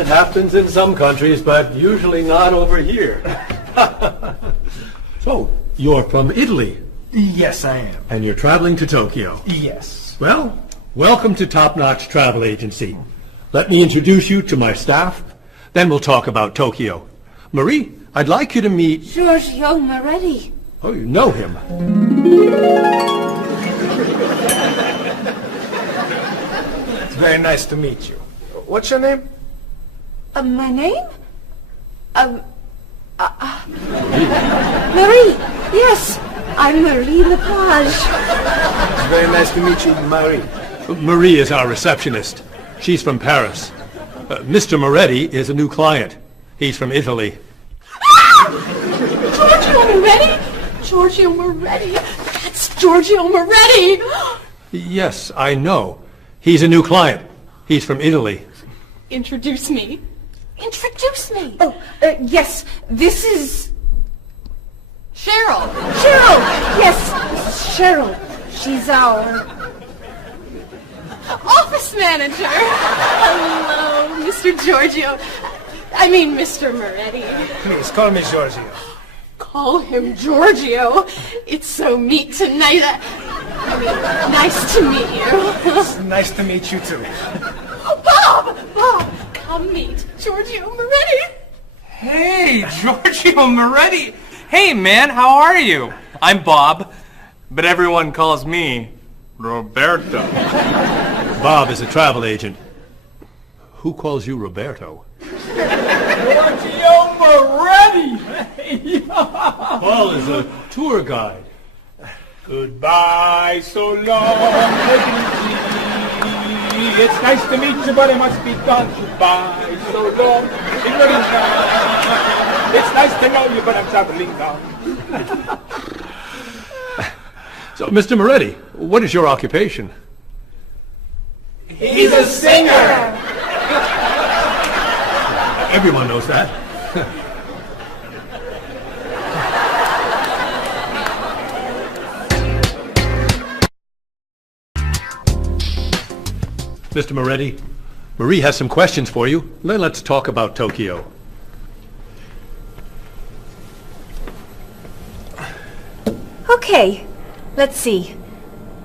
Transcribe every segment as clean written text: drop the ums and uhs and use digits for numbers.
it happens in some countries, but usually not over here. So, you're from Italy, Yes, I am. and you're traveling to Tokyo. Yes. Well, welcome to Top Notch Travel Agency. Let me introduce you to my staff, then we'll talk about Tokyo. Marie, I'd like you to meet... Giorgio Moretti. Oh, you know him. It's very nice to meet you. What's your name? My name? Marie. Yes, I'm Marie Lepage. It's very nice to meet you, Marie. Marie is our receptionist. She's from Paris. Mr. Moretti is a new client. He's from Italy. Giorgio Moretti? Giorgio Moretti. That's Giorgio Moretti. Yes, I know. He's a new client. He's from Italy. Introduce me. Introduce me. Oh, yes. This is... Cheryl. Cheryl. Yes, Cheryl. She's our... office manager. Hello, Mr. Giorgio. I mean, Mr. Moretti. Please, call me Giorgio. Call him Giorgio. It's so neat tonight. Nice to meet you. It's nice to meet you, too. Bob! Bob, come meet Giorgio Moretti. Hey, Giorgio Moretti. Hey, man, how are you? I'm Bob, but everyone calls me Roberto. Bob is a travel agent. Who calls you Roberto? Giorgio Moretti! Paul is a tour guide. Goodbye, so long, take it easy. It's nice to meet you, but it must be done. Goodbye, so long. It's nice to know you, but I'm traveling now. So, Mr. Moretti, what is your occupation? He's a singer. Everyone knows that. Mr. Moretti, Marie has some questions for you. Then let's talk about Tokyo. Okay, let's see.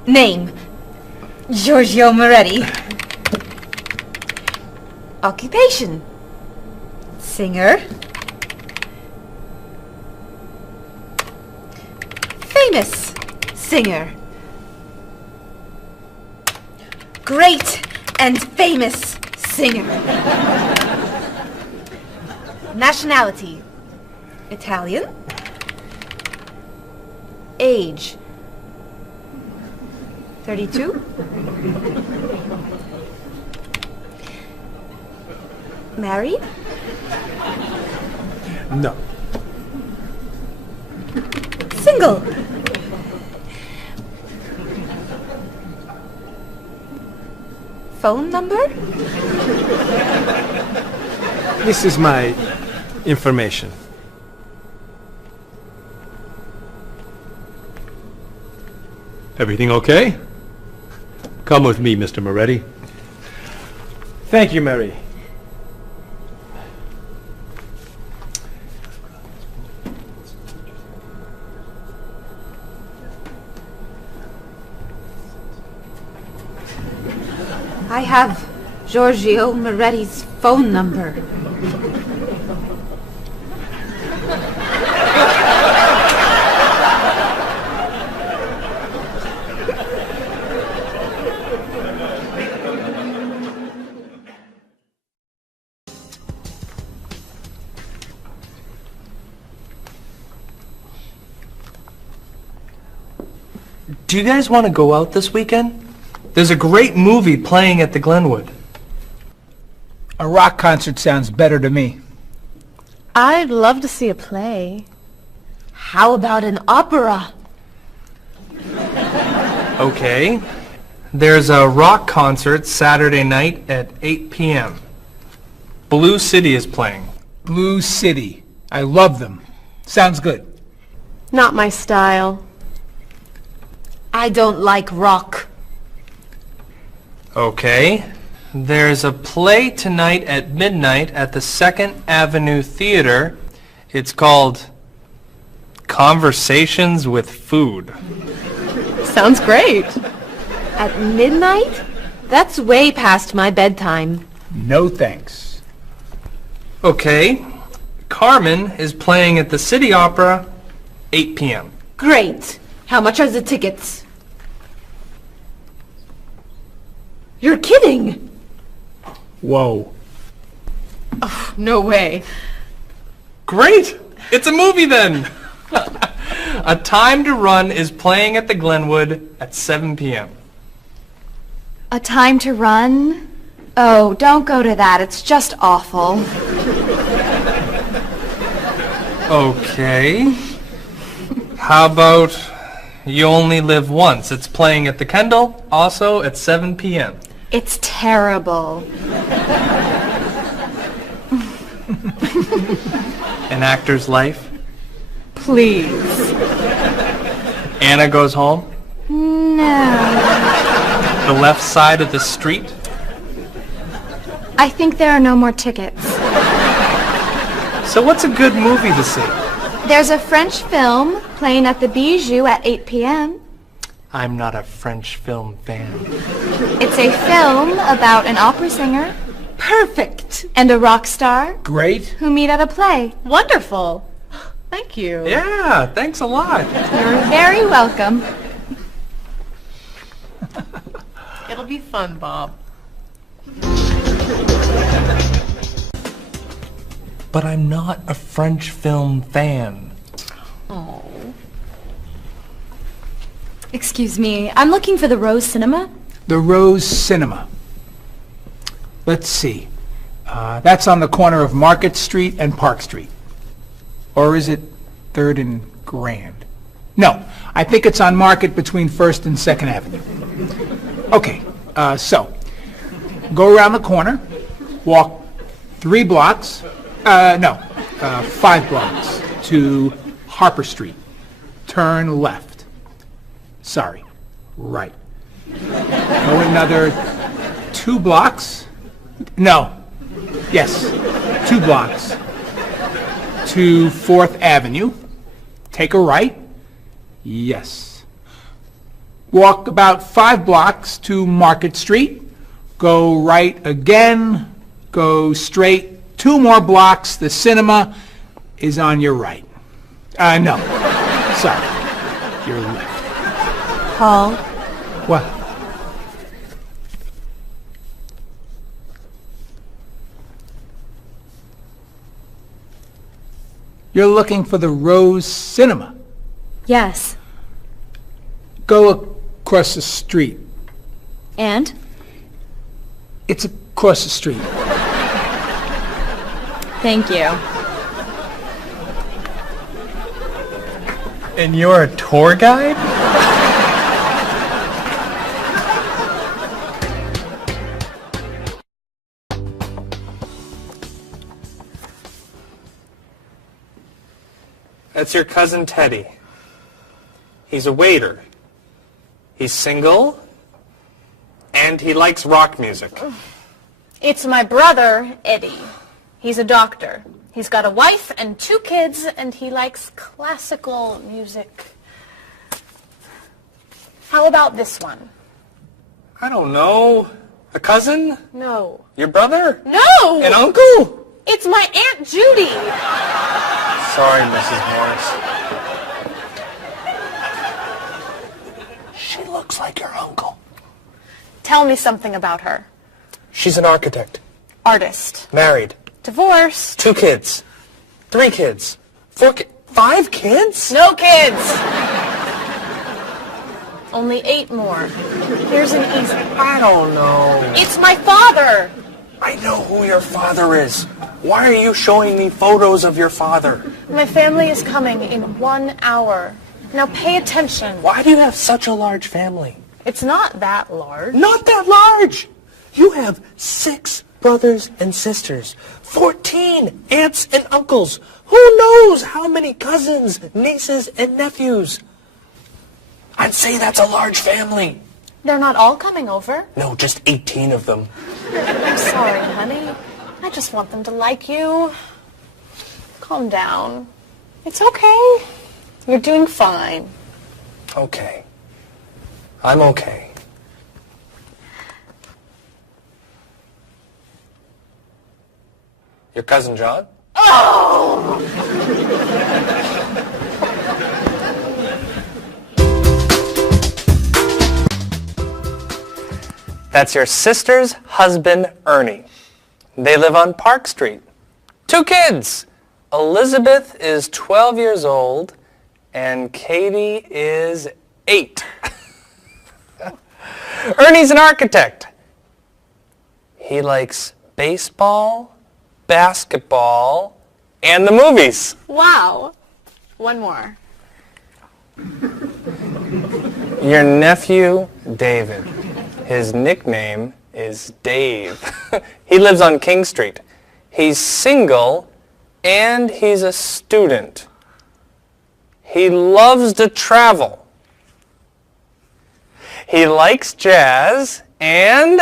Name, Giorgio Moretti. Occupation, singer. Famous singer. Great and famous singer. Nationality, Italian. Age, 32. Married? No. Single? Phone number? This is my information. Everything okay? Come with me, Mr. Moretti. Thank you, Mary. I have Giorgio Moretti's phone number. Do you guys want to go out this weekend? There's a great movie playing at the Glenwood. A rock concert sounds better to me. I'd love to see a play. How about an opera? Okay. There's a rock concert Saturday night at 8 p.m. Blue City is playing. Blue City. I love them. Sounds good. Not my style. I don't like rock. Okay. There's a play tonight at midnight at the 2nd Avenue Theater. It's called Conversations with Food. Sounds great. At midnight? That's way past my bedtime. No thanks. Okay. Carmen is playing at the City Opera, 8 p.m. Great. How much are the tickets? You're kidding! Whoa. No way. Great! It's a movie then! A Time to Run is playing at the Glenwood at 7 p.m. A Time to Run? Oh, don't go to that. It's just awful. Okay. How about You Only Live Once? It's playing at the Kendall, also at 7 p.m. It's terrible. An Actor's Life? Please. Anna Goes Home? No. The Left Side of the Street? I think there are no more tickets. So what's a good movie to see? There's a French film playing at the Bijou at 8 p.m. I'm not a French film fan. It's a film about an opera singer. Perfect. And a rock star Great. who meet at a play. Wonderful. Thank you. Yeah, thanks a lot. You're very welcome. It'll be fun, Bob. But I'm not a French film fan. Oh. Excuse me, I'm looking for the Rose Cinema. The Rose Cinema. Let's see. That's on the corner of Market Street and Park Street. Or is it 3rd and Grand? No, I think it's on Market between 1st and 2nd Avenue. Okay, so go around the corner, walk 5 blocks to Harper Street. Turn left. Sorry, right. Go another 2 blocks. No. Yes, 2 blocks to 4th Avenue. Take a right. Yes. Walk about 5 blocks to Market Street. Go right again. Go straight 2 more blocks. The cinema is on your right. No. Sorry. Your left. Paul, What? You're looking for the Rose Cinema. yes. Go across the street. And? It's across the street. Thank you. And you're a tour guide? That's your cousin Teddy. He's a waiter. He's single, and he likes rock music. It's my brother, Eddie. He's a doctor. He's got a wife and 2 kids, and he likes classical music. How about this one? I don't know. A cousin? No. Your brother? No! An uncle? It's my Aunt Judy. Sorry, Mrs. Morris. She looks like your uncle. Tell me something about her. She's an architect. Artist. Married. Divorced. 2 kids. 3 kids. 4 kids. 5 kids? No kids. Only 8 more. Here's an easy. I don't know. It's my father. I know who your father is. Why are you showing me photos of your father? My family is coming in 1 hour. Now pay attention. Why do you have such a large family? It's not that large. Not that large. You have 6 brothers and sisters, 14 aunts and uncles. Who knows how many cousins, nieces, and nephews? I'd say that's a large family. They're not all coming over. No, just 18 of them. I'm sorry, honey. I just want them to like you. Calm down. It's okay. You're doing fine. Okay. I'm okay. Your cousin John? That's your sister's husband, Ernie. They live on Park Street. 2 kids. Elizabeth is 12 years old, and Katie is 8. Ernie's an architect. He likes baseball, basketball, and the movies. Wow. One more. Your nephew, David. His nickname is Dave. He lives on King Street. He's single, and he's a student. He loves to travel. He likes jazz, and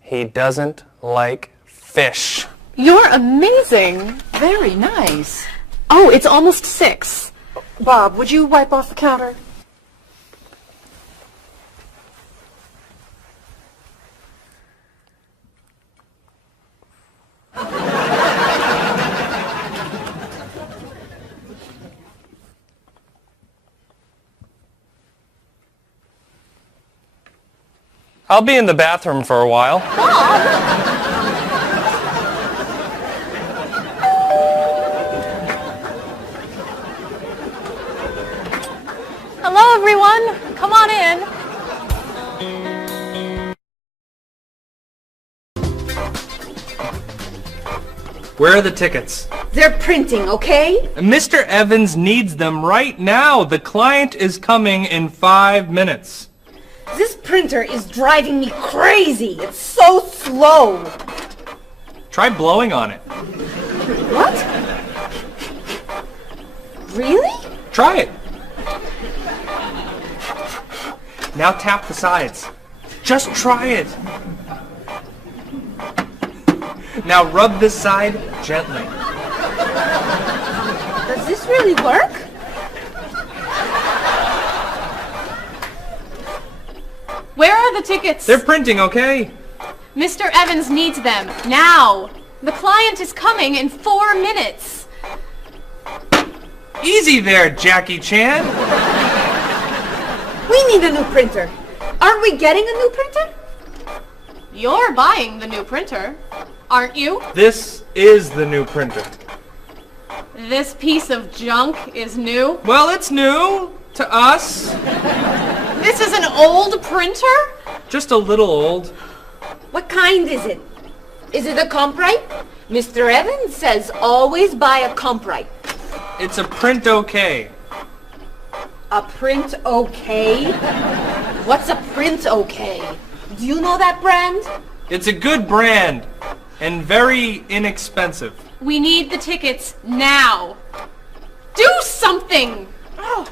he doesn't like fish. You're amazing. Very nice. Oh, it's almost 6. Bob, would you wipe off the counter? I'll be in the bathroom for a while. Hello, everyone. Come on in. Where are the tickets? They're printing, okay? Mr. Evans needs them right now. The client is coming in 5 minutes. This printer is driving me crazy. It's so slow. Try blowing on it. What? Really? Try it. Now tap the sides. Just try it. Now rub this side gently. Does this really work? Where are the tickets? They're printing, okay? Mr. Evans needs them now. The client is coming in 4 minutes. Easy there, Jackie Chan. We need a new printer. Aren't we getting a new printer? You're buying the new printer, aren't you? This is the new printer. This piece of junk is new. Well, it's new to us. This is an old printer? Just a little old. What kind is it? Is it a Comprite? Mr. Evans says always buy a Comprite. It's a print okay. A print okay? What's a print okay? Do you know that brand? It's a good brand and very inexpensive. We need the tickets now. Do something! Oh.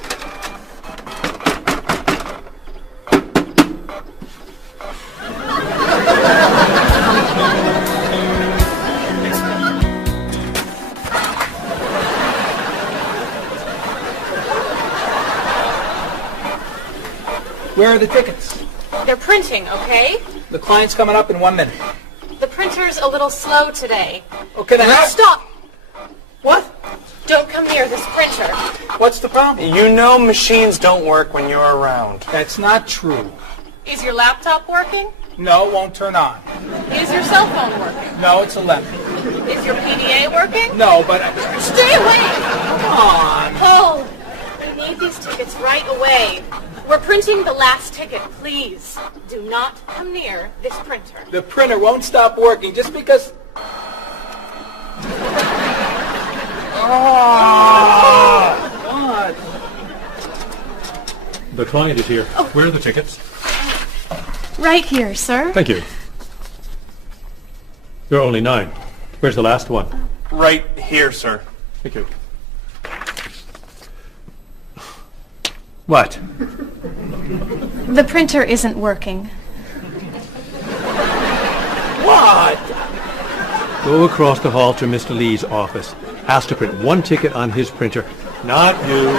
Where are the tickets? They're printing, okay? The client's coming up in 1 minute. The printer's a little slow today. Okay, then Stop! What? Don't come near this printer. What's the problem? You know machines don't work when you're around. That's not true. Is your laptop working? No, it won't turn on. Is your cell phone working? No, it's 11. Is your PDA working? No, but... Stay away! Come on. Paul, we need these tickets right away. We're printing the last ticket, please. Do not come near this printer. The printer won't stop working just because... What? The client is here. Where are the tickets? Right here, sir. Thank you. There are only 9. Where's the last one? Right here, sir. Thank you. What? The printer isn't working. God! Go across the hall to Mr. Lee's office. Ask to print one ticket on his printer. Not you.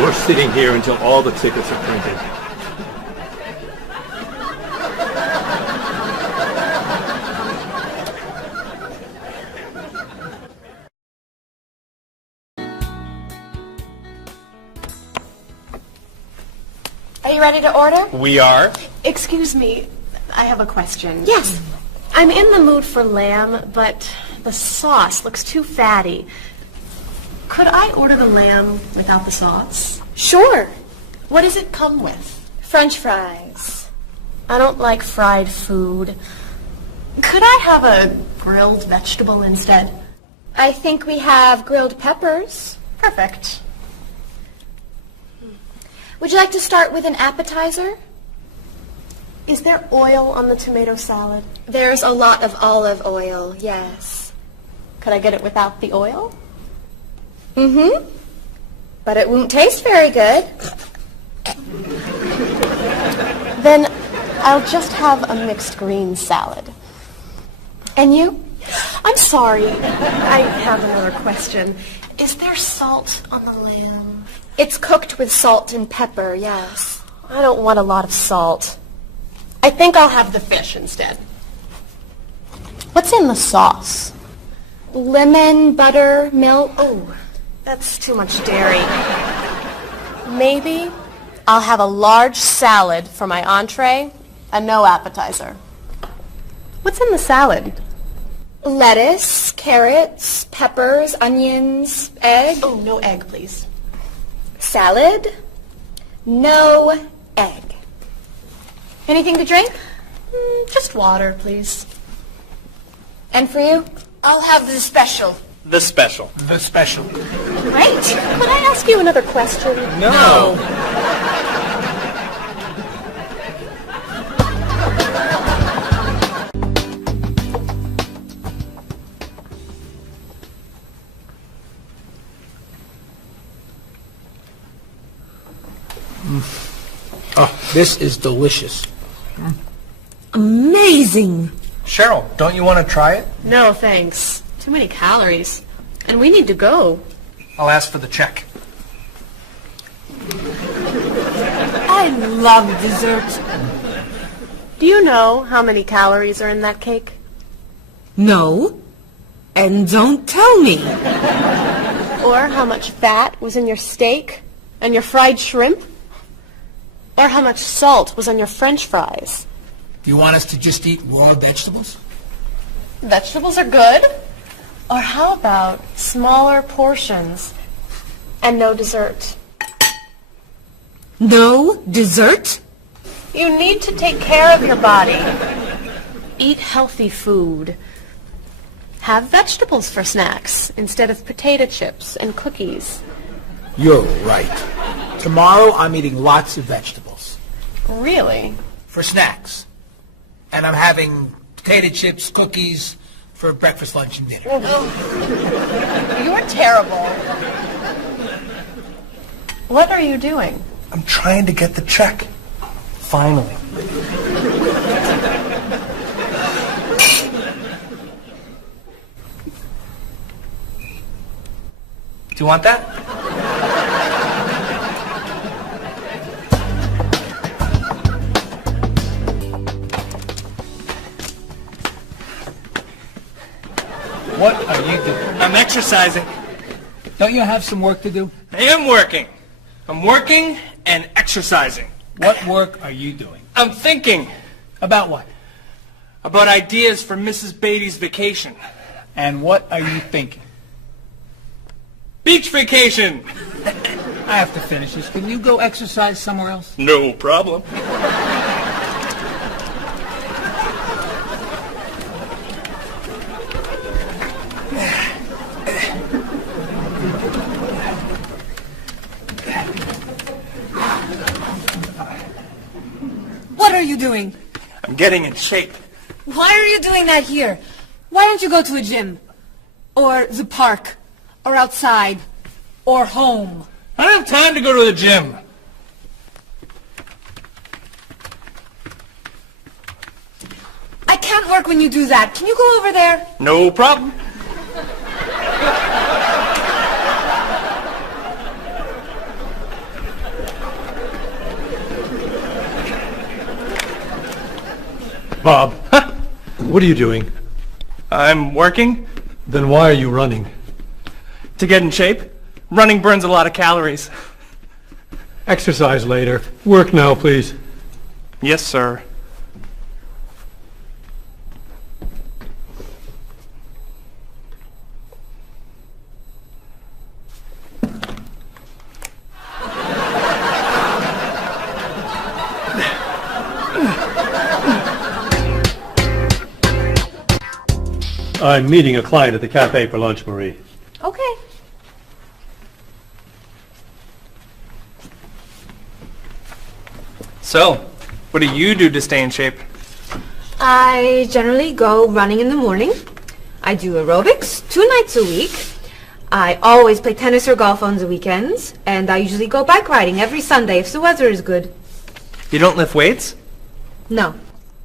You're sitting here until all the tickets are printed. Are you ready to order? We are? Excuse me, I have a question. Yes. I'm in the mood for lamb, but the sauce looks too fatty. Could I order the lamb without the sauce? Sure. What does it come with? French fries. I don't like fried food. Could I have a grilled vegetable instead? I think we have grilled peppers. Perfect. Would you like to start with an appetizer? Is there oil on the tomato salad? There's a lot of olive oil, yes. Could I get it without the oil? Mm-hmm. But it won't taste very good. Then I'll just have a mixed green salad. And you? I'm sorry. I have another question. Is there salt on the lamb? It's cooked with salt and pepper, yes. I don't want a lot of salt. I think I'll have the fish instead. What's in the sauce? Lemon, butter, milk. Oh, that's too much dairy. Maybe I'll have a large salad for my entree and no appetizer. What's in the salad? Lettuce, carrots, peppers, onions, egg. Oh, no egg, please. Salad, no egg. Anything to drink? Just water, please. And for you? I'll have the special. The special. The special. Great. Could I ask you another question? No. Oh, this is delicious. Amazing. Cheryl, don't you want to try it? No, thanks. Too many calories. And we need to go. I'll ask for the check. I love dessert. Do you know how many calories are in that cake? No. And don't tell me. Or how much fat was in your steak and your fried shrimp? Or how much salt was on your French fries? Do you want us to just eat raw vegetables? Vegetables are good. Or how about smaller portions and no dessert? No dessert? You need to take care of your body. Eat healthy food. Have vegetables for snacks instead of potato chips and cookies. You're right. Tomorrow I'm eating lots of vegetables. Really? For snacks. And I'm having potato chips, cookies for breakfast, lunch, and dinner. You're terrible. What are you doing? I'm trying to get the check. Finally. Do you want that? What are you doing? I'm exercising. Don't you have some work to do? I am working. I'm working and exercising. What work are you doing? I'm thinking About what? about ideas for Mrs. Beatty's vacation. And what are you thinking? Beach vacation! I have to finish this. Can you go exercise somewhere else? No problem. What are you doing? I'm getting in shape. Why are you doing that here? Why don't you go to a gym? Or the park? Or outside? Or home? I don't have time to go to the gym. I can't work when you do that. Can you go over there? No problem. Bob, what are you doing? I'm working Then why are you running? to get in shape. Running burns a lot of calories. Exercise later. Work now, please. Yes, sir. I'm meeting a client at the cafe for lunch, Marie. Okay. So, what do you do to stay in shape? I generally go running in the morning. I do aerobics 2 nights a week. I always play tennis or golf on the weekends. And I usually go bike riding every Sunday if the weather is good. You don't lift weights? No.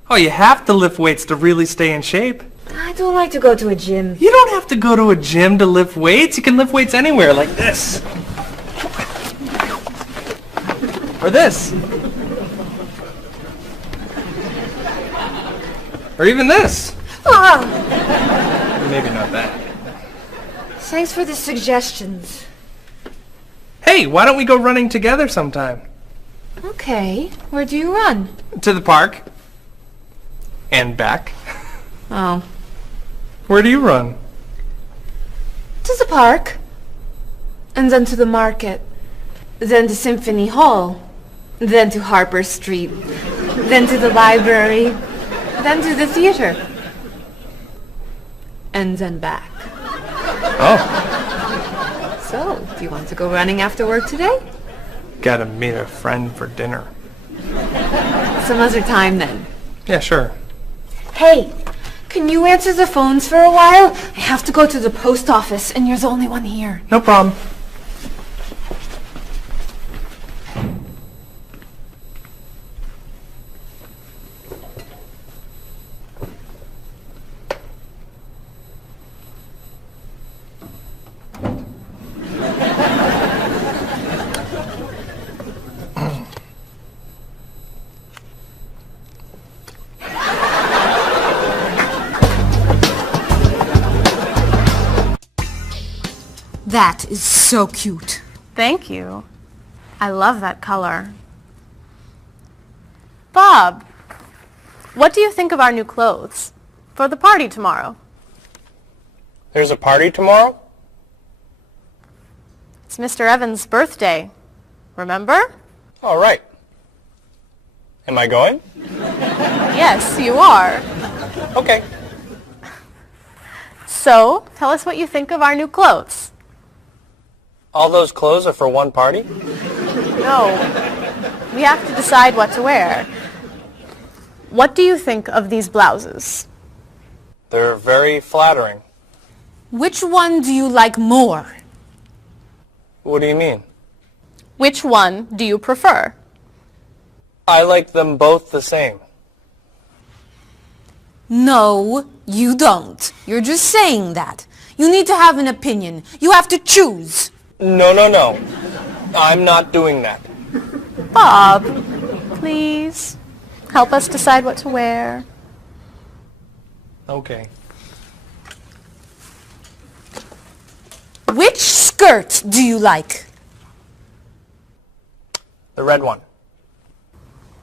Oh, you have to lift weights to really stay in shape. I don't like to go to a gym. You don't have to go to a gym to lift weights. You can lift weights anywhere, like this. Or this. Or even this. Ah, Maybe not that. thanks for the suggestions. Hey, why don't we go running together sometime? Okay, where do you run? To the park. And back. Oh. Where do you run? To the park. And then to the market. Then to Symphony Hall. Then to Harper Street. Then to the library. Then to the theater. And then back. Oh, So, do you want to go running after work today? gotta meet a friend for dinner. Some other time then. Yeah, sure. Hey, can you answer the phones for a while? I have to go to the post office and you're the only one here. No problem. That is so cute. Thank you. I love that color. Bob, what do you think of our new clothes for the party tomorrow? There's a party tomorrow? It's Mr. Evans' birthday. Remember? All right. Am I going? Yes, you are. Okay. So, tell us what you think of our new clothes. All those clothes are for one party? No. We have to decide what to wear. What do you think of these blouses? They're very flattering. Which one do you like more? What do you mean? Which one do you prefer? I like them both the same. No, you don't. You're just saying that. You need to have an opinion. You have to choose. No, no, no. I'm not doing that. Bob, please, help us decide what to wear. Okay. Which skirt do you like? The red one.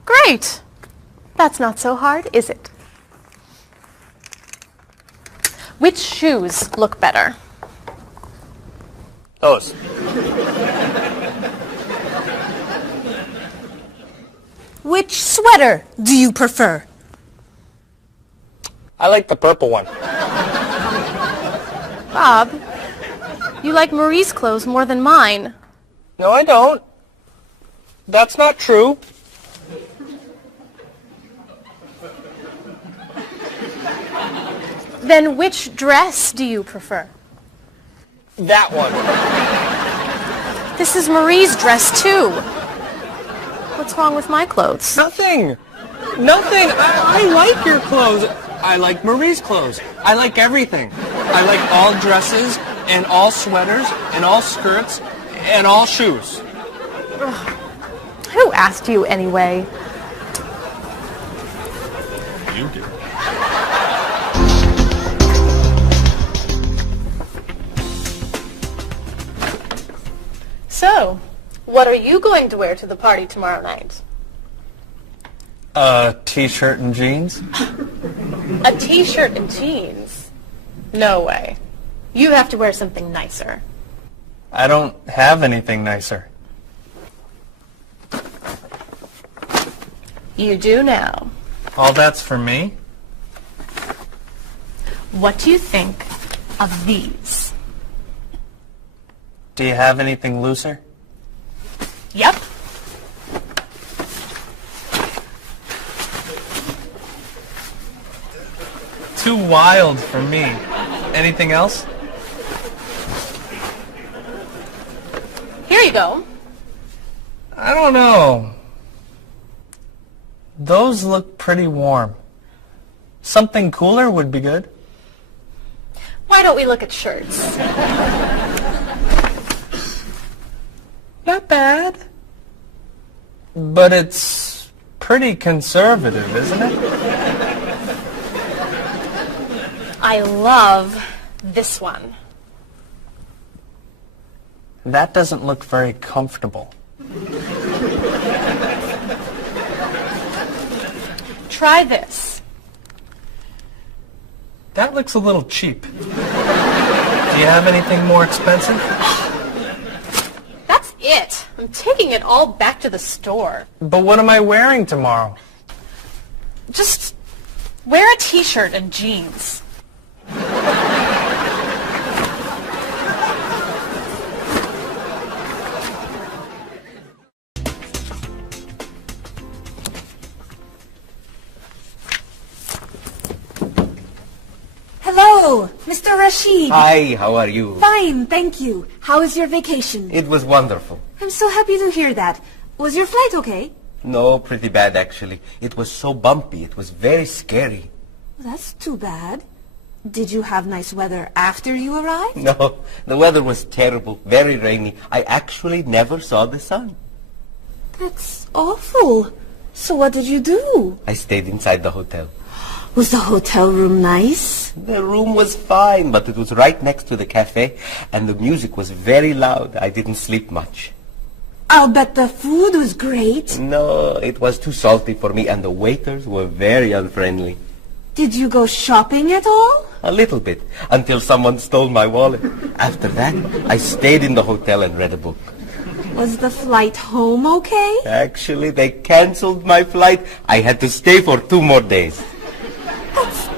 Great. That's not so hard, is it? Which shoes look better? Those. Which sweater do you prefer? I like the purple one. Bob, you like Marie's clothes more than mine. No, I don't. That's not true. Then which dress do you prefer? That one. This is Marie's dress, too. What's wrong with my clothes? Nothing. Nothing. I like your clothes. I like Marie's clothes. I like everything. I like all dresses and all sweaters and all skirts and all shoes. Who asked you anyway? You do. So, what are you going to wear to the party tomorrow night? A t-shirt and jeans? A t-shirt and jeans? No way. You have to wear something nicer. I don't have anything nicer. You do now. All that's for me? What do you think of these? Do you have anything looser? Yep. Too wild for me. Anything else? Here you go. I don't know. Those look pretty warm. Something cooler would be good. Why don't we look at shirts? Not bad. But it's pretty conservative, isn't it? I love this one. That doesn't look very comfortable. Try this. That looks a little cheap. Do you have anything more expensive? That's it. I'm taking it all back to the store. But what am I wearing tomorrow? Just wear a t-shirt and jeans. Hello, Mr. Rashid. Hi, how are you? Fine, thank you. How was your vacation? It was wonderful. I'm so happy to hear that. Was your flight okay? No, pretty bad actually. It was so bumpy. It was very scary. That's too bad. Did you have nice weather after you arrived? No, the weather was terrible, very rainy. I actually never saw the sun. That's awful. So what did you do? I stayed inside the hotel. Was the hotel room nice? The room was fine, but it was right next to the cafe, and the music was very loud. I didn't sleep much. I'll bet the food was great. No, it was too salty for me, and the waiters were very unfriendly. Did you go shopping at all? A little bit, until someone stole my wallet. After that, I stayed in the hotel and read a book. Was the flight home okay? Actually, they canceled my flight. I had to stay for 2 more days. That's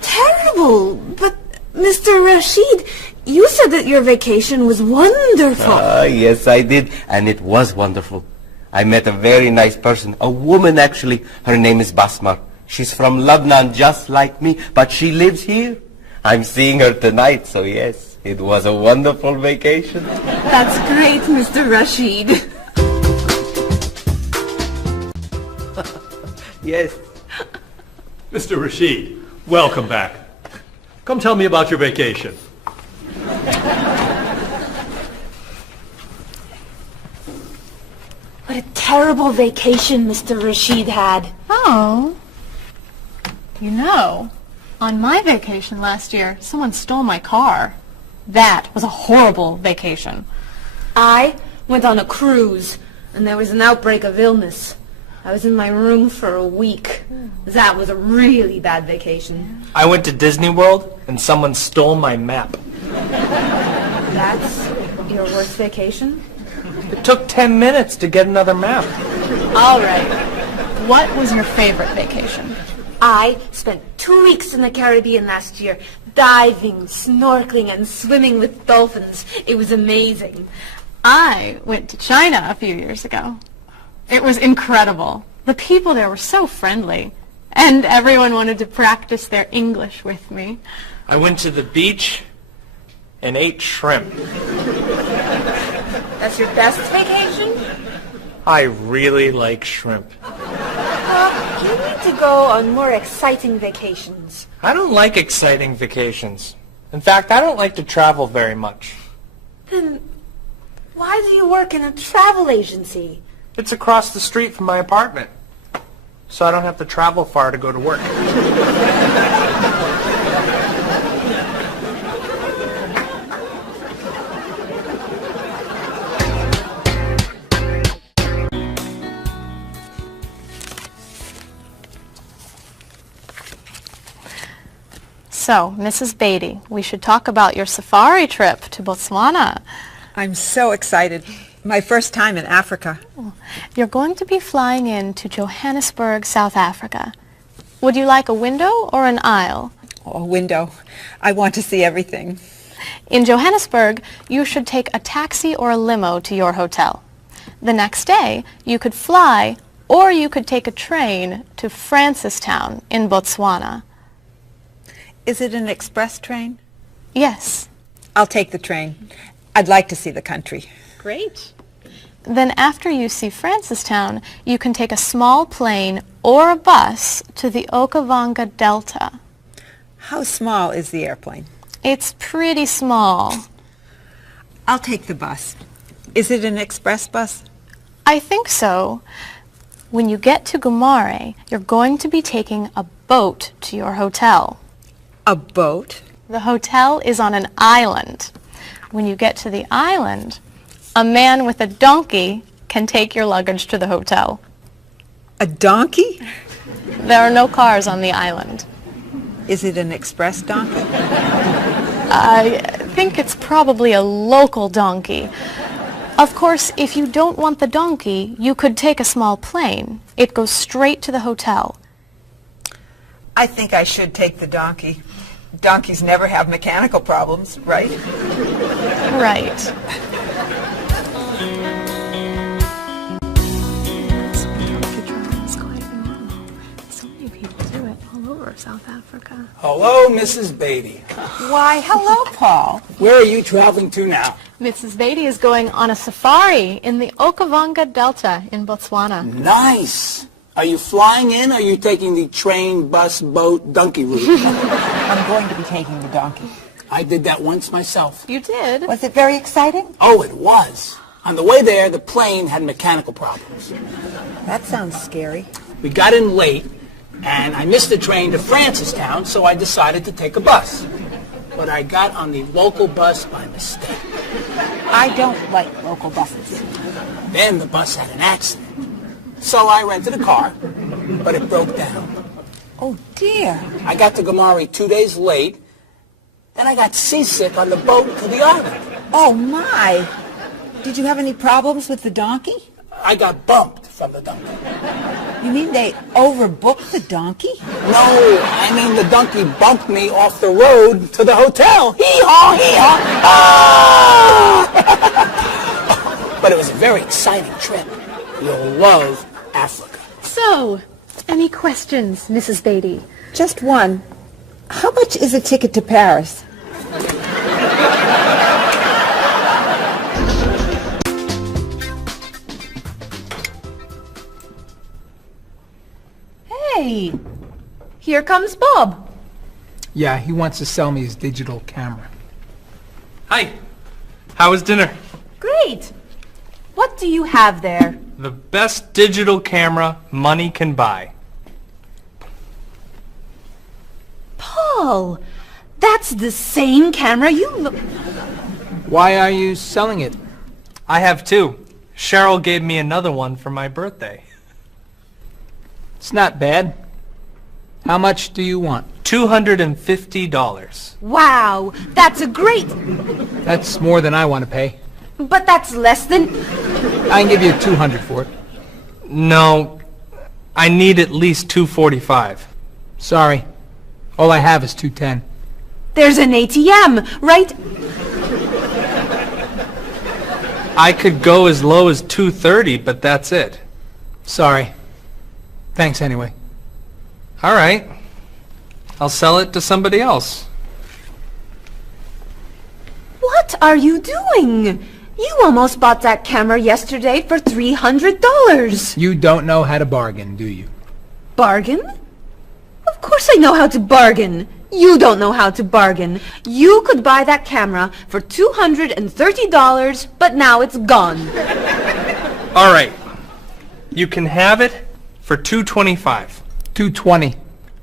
terrible. But, Mr. Rashid, you said that your vacation was wonderful. Yes, I did. And it was wonderful. I met a very nice person. A woman, actually. Her name is Basmar. She's from Lebanon, just like me. But she lives here. I'm seeing her tonight, so yes. It was a wonderful vacation. That's great, Mr. Rashid. Yes. Mr. Rashid, welcome back. Come tell me about your vacation. What a terrible vacation Mr. Rashid had. Oh. You know, on my vacation last year, someone stole my car. That was a horrible vacation. I went on a cruise, and there was an outbreak of illness. I was in my room for a week. That was a really bad vacation. I went to Disney World and someone stole my map. That's your worst vacation? It took 10 minutes to get another map. All right. What was your favorite vacation? I spent 2 weeks in the Caribbean last year, diving, snorkeling, and swimming with dolphins. It was amazing. I went to China a few years ago. It was incredible. The people there were so friendly, and everyone wanted to practice their English with me. I went to the beach and ate shrimp. That's your best vacation? I really like shrimp. You need to go on more exciting vacations. I don't like exciting vacations. In fact, I don't like to travel very much. Then why do you work in a travel agency? It's across the street from my apartment, so I don't have to travel far to go to work. So, Mrs. Beatty, we should talk about your safari trip to Botswana. I'm so excited. My first time in Africa. You're going to be flying in to Johannesburg, South Africa. Would you like a window or an aisle? Oh, a window. I want to see everything. In Johannesburg, you should take a taxi or a limo to your hotel. The next day, you could fly or you could take a train to Francistown in Botswana. Is it an express train? Yes. I'll take the train. I'd like to see the country. Great. Then after you see Francistown, you can take a small plane or a bus to the Okavango Delta. How small is the airplane? It's pretty small. I'll take the bus. Is it an express bus? I think so. When you get to Gumare, you're going to be taking a boat to your hotel. A boat? The hotel is on an island. When you get to the island, a man with a donkey can take your luggage to the hotel. A donkey? There are no cars on the island. Is it an express donkey? I think it's probably a local donkey. Of course, if you don't want the donkey, you could take a small plane. It goes straight to the hotel. I think I should take the donkey. Donkeys never have mechanical problems, right? Right. South Africa. Hello, Mrs. Beatty. Why, hello, Paul. Where are you traveling to now? Mrs. Beatty is going on a safari in the Okavango Delta in Botswana. Nice. Are you flying in or are you taking the train, bus, boat, donkey route? I'm going to be taking the donkey. I did that once myself. You did? Was it very exciting? Oh, it was. On the way there, the plane had mechanical problems. That sounds scary. We got in late, and I missed the train to Francistown, so I decided to take a bus. But I got on the local bus by mistake. I don't like local buses. Then the bus had an accident. So I rented a car, but it broke down. Oh, dear. I got to Gumare 2 days late, and I got seasick on the boat to the island. Oh, my. Did you have any problems with the donkey? I got bumped from the donkey. You mean they overbooked the donkey? No, I mean the donkey bumped me off the road to the hotel. Hee-haw, hee-haw. Ah! But it was a very exciting trip. You'll love Africa. So, any questions, Mrs. Beatty? Just one. How much is a ticket to Paris? Hey, here comes Bob. Yeah, he wants to sell me his digital camera. Hi. How was dinner? Great. What do you have there? The best digital camera money can buy. Paul, that's the same camera you look... Why are you selling it? I have two. Cheryl gave me another one for my birthday. It's not bad. How much do you want? $250. Wow, that's a great... That's more than I want to pay. But that's less than... I can give you $200 for it. No, I need at least $245. Sorry. All I have is $210. There's an ATM, right? I could go as low as $230, but that's it. Sorry. Thanks anyway. All right. I'll sell it to somebody else. What are you doing? You almost bought that camera yesterday for $300. You don't know how to bargain, do you? Bargain? Of course I know how to bargain. You don't know how to bargain. You could buy that camera for $230, but now it's gone. All right. You can have it for $225. $220.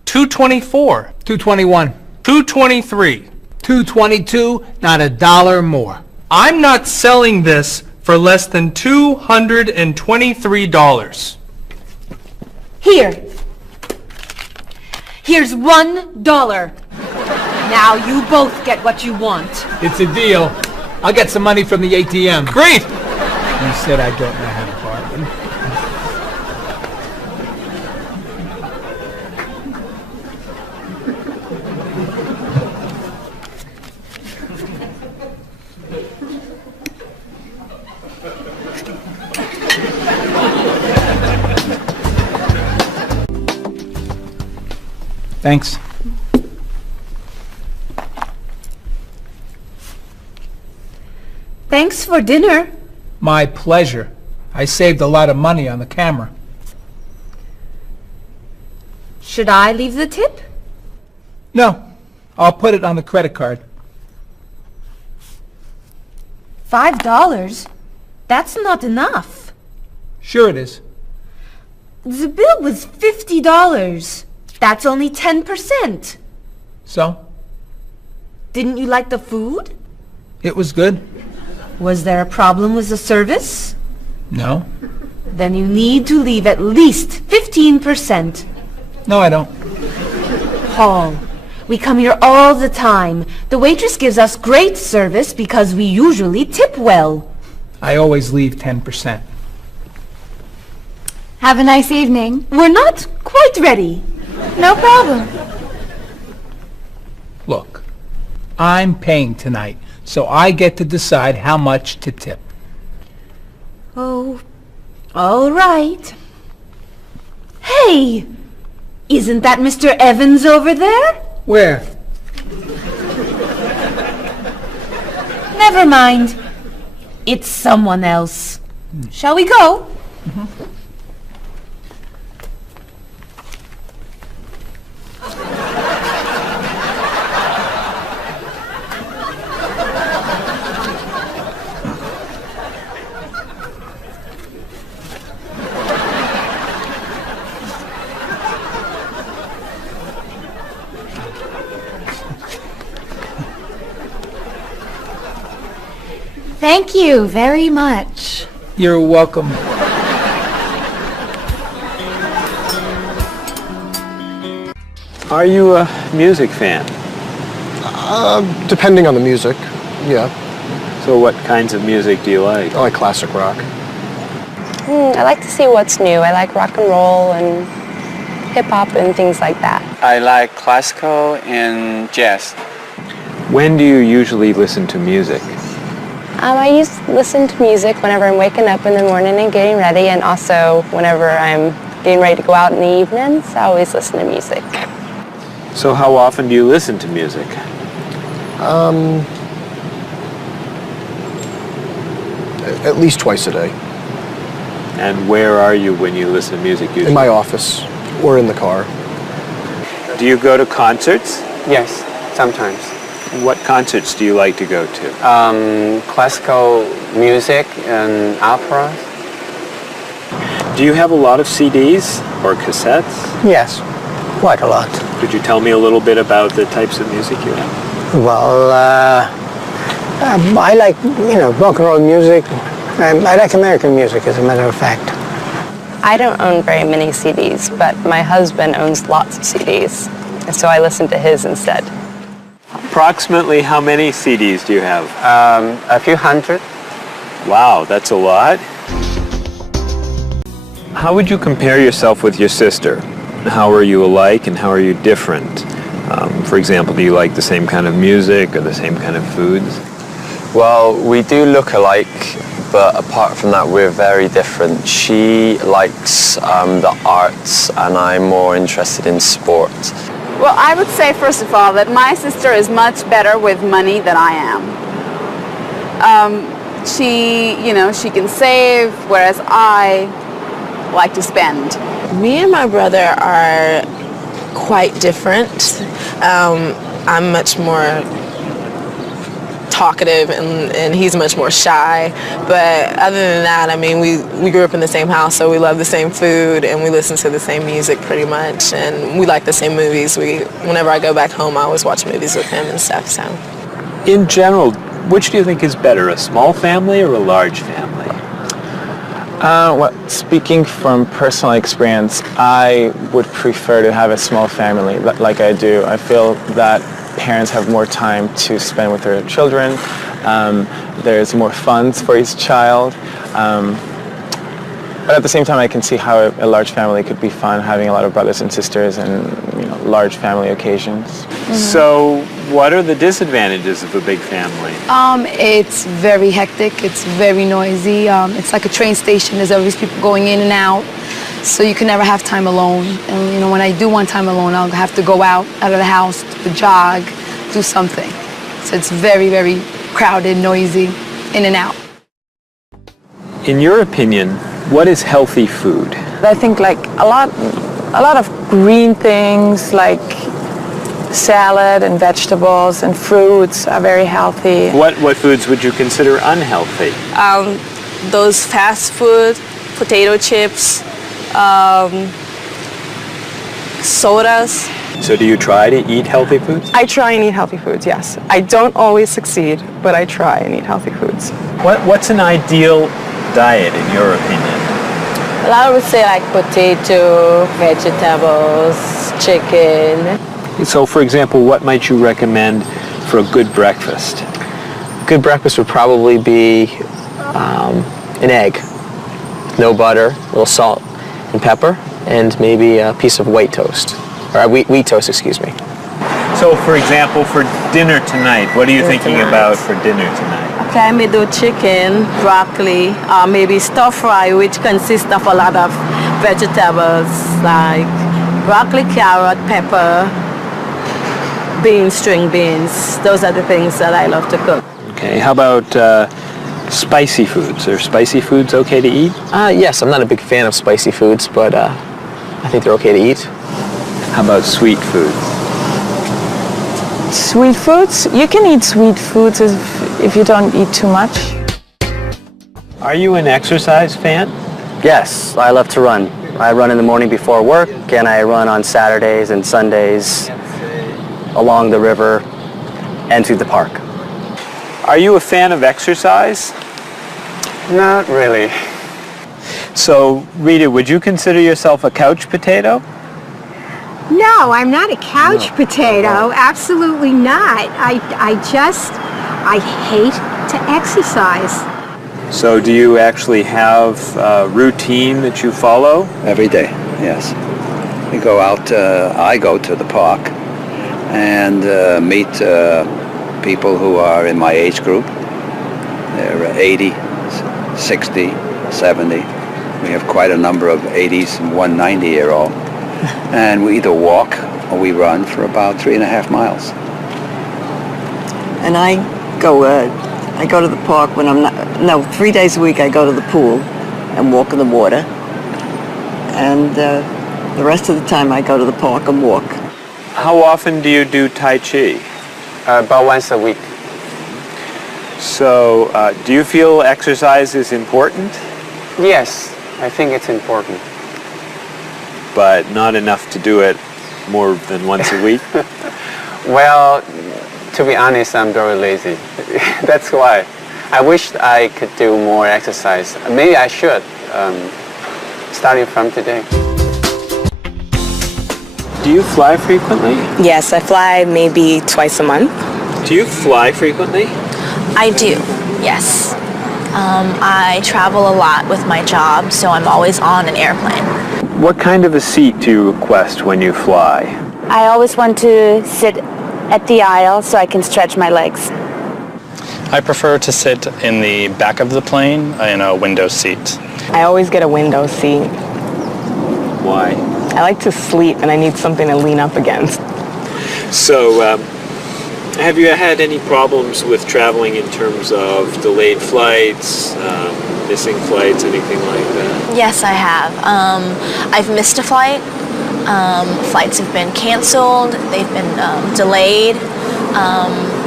$224. $221. $223. $222, not a dollar more. I'm not selling this for less than $223. Here. Here's $1. Now you both get what you want. It's a deal. I'll get some money from the ATM. Great! You said I don't know how to bargain. Thanks. Thanks for dinner. My pleasure. I saved a lot of money on the camera. Should I leave the tip? No, I'll put it on the credit card. $5? That's not enough. Sure it is. The bill was $50. That's only 10%. So? Didn't you like the food? It was good. Was there a problem with the service? No. Then you need to leave at least 15%. No, I don't. Paul, we come here all the time. The waitress gives us great service because we usually tip well. I always leave 10%. Have a nice evening. We're not quite ready. No problem. Look, I'm paying tonight, so I get to decide how much to tip. Oh, all right. Hey! Isn't that Mr. Evans over there? Where? Never mind. It's someone else. Shall we go? Thank you very much. You're welcome. Are you a music fan? Depending on the music, yeah. So what kinds of music do you like? I like classic rock. I like to see what's new. I like rock and roll and hip-hop and things like that. I like classical and jazz. When do you usually listen to music? I used to listen to music whenever I'm waking up in the morning and getting ready, and also whenever I'm getting ready to go out in the evenings. I always listen to music. So how often do you listen to music? At least twice a day. And where are you when you listen to music usually? In my office or in the car. Do you go to concerts? Yes, sometimes. What concerts do you like to go to? Classical music and operas. Do you have a lot of CDs or cassettes? Yes, quite a lot. Could you tell me a little bit about the types of music you have? Well, I like, rock and roll music. I like American music, as a matter of fact. I don't own very many CDs, but my husband owns lots of CDs, and so I listen to his instead. Approximately how many CDs do you have? A few hundred. Wow, that's a lot. How would you compare yourself with your sister? How are you alike and how are you different? For example, do you like the same kind of music or the same kind of foods? Well, we do look alike, but apart from that, we're very different. She likes the arts and I'm more interested in sport. Well, I would say, first of all, that my sister is much better with money than I am. She can save, whereas I like to spend. Me and my brother are quite different. I'm much more talkative and he's much more shy, but other than that, I mean, we grew up in the same house, so we love the same food and we listen to the same music pretty much, and we like the same movies. Whenever I go back home, I always watch movies with him and stuff. So In general, which do you think is better, a small family or a large family? Well, speaking from personal experience, I would prefer to have a small family like I do. I feel that parents have more time to spend with their children. There's more funds for each child. But at the same time, I can see how a large family could be fun, having a lot of brothers and sisters and large family occasions. So what are the disadvantages of a big family? It's very hectic. It's very noisy. It's like a train station. There's always people going in and out. So you can never have time alone. And when I do want time alone, I'll have to go out of the house, to jog, do something. So it's very, very crowded, noisy, in and out. In your opinion, what is healthy food? I think like a lot of green things like salad and vegetables and fruits are very healthy. What foods would you consider unhealthy? Those fast food, potato chips, sodas. So do you try to eat healthy foods? I try and eat healthy foods, yes. I don't always succeed, but I try and eat healthy foods. What's an ideal diet in your opinion? Well, I would say like potato, vegetables, chicken. So for example, what might you recommend for a good breakfast? Good breakfast would probably be an egg, no butter, a little salt and pepper, and maybe a piece of white toast, or wheat toast, excuse me. So for example, for dinner tonight, what are you thinking about for dinner tonight? okay, I may do chicken, broccoli, maybe stir fry, which consists of a lot of vegetables like broccoli, carrot, pepper, beans, string beans. Those are the things that I love to cook. Okay, how about spicy foods? Are spicy foods okay to eat? Yes, I'm not a big fan of spicy foods, but I think they're okay to eat. How about sweet foods? Sweet foods? You can eat sweet foods if you don't eat too much. Are you an exercise fan? Yes, I love to run. I run in the morning before work, and I run on Saturdays and Sundays along the river and through the park. Are you a fan of exercise? Not really. So, Rita, would you consider yourself a couch potato? No, I'm not a couch potato. Absolutely not. I hate to exercise. So do you actually have a routine that you follow? Every day, yes. We go out, I go to the park and meet people who are in my age group. They're 80, 60, 70. We have quite a number of 80s and 190-year-old. And we either walk or we run for about 3.5 miles. And I go to the park when I'm not, 3 days a week I go to the pool and walk in the water. And the rest of the time I go to the park and walk. How often do you do Tai Chi? About once a week. So, do you feel exercise is important? Yes, I think it's important. But not enough to do it more than once a week? Well, to be honest, I'm very lazy. That's why. I wish I could do more exercise. Maybe I should, starting from today. Do you fly frequently? Yes, I fly maybe twice a month. Do you fly frequently? I do, yes. I travel a lot with my job, so I'm always on an airplane. What kind of a seat do you request when you fly? I always want to sit at the aisle so I can stretch my legs. I prefer to sit in the back of the plane in a window seat. I always get a window seat. Why? I like to sleep and I need something to lean up against. So, Have you had any problems with traveling in terms of delayed flights, missing flights, anything like that? Yes, I have. I've missed a flight. Flights have been canceled. They've been delayed.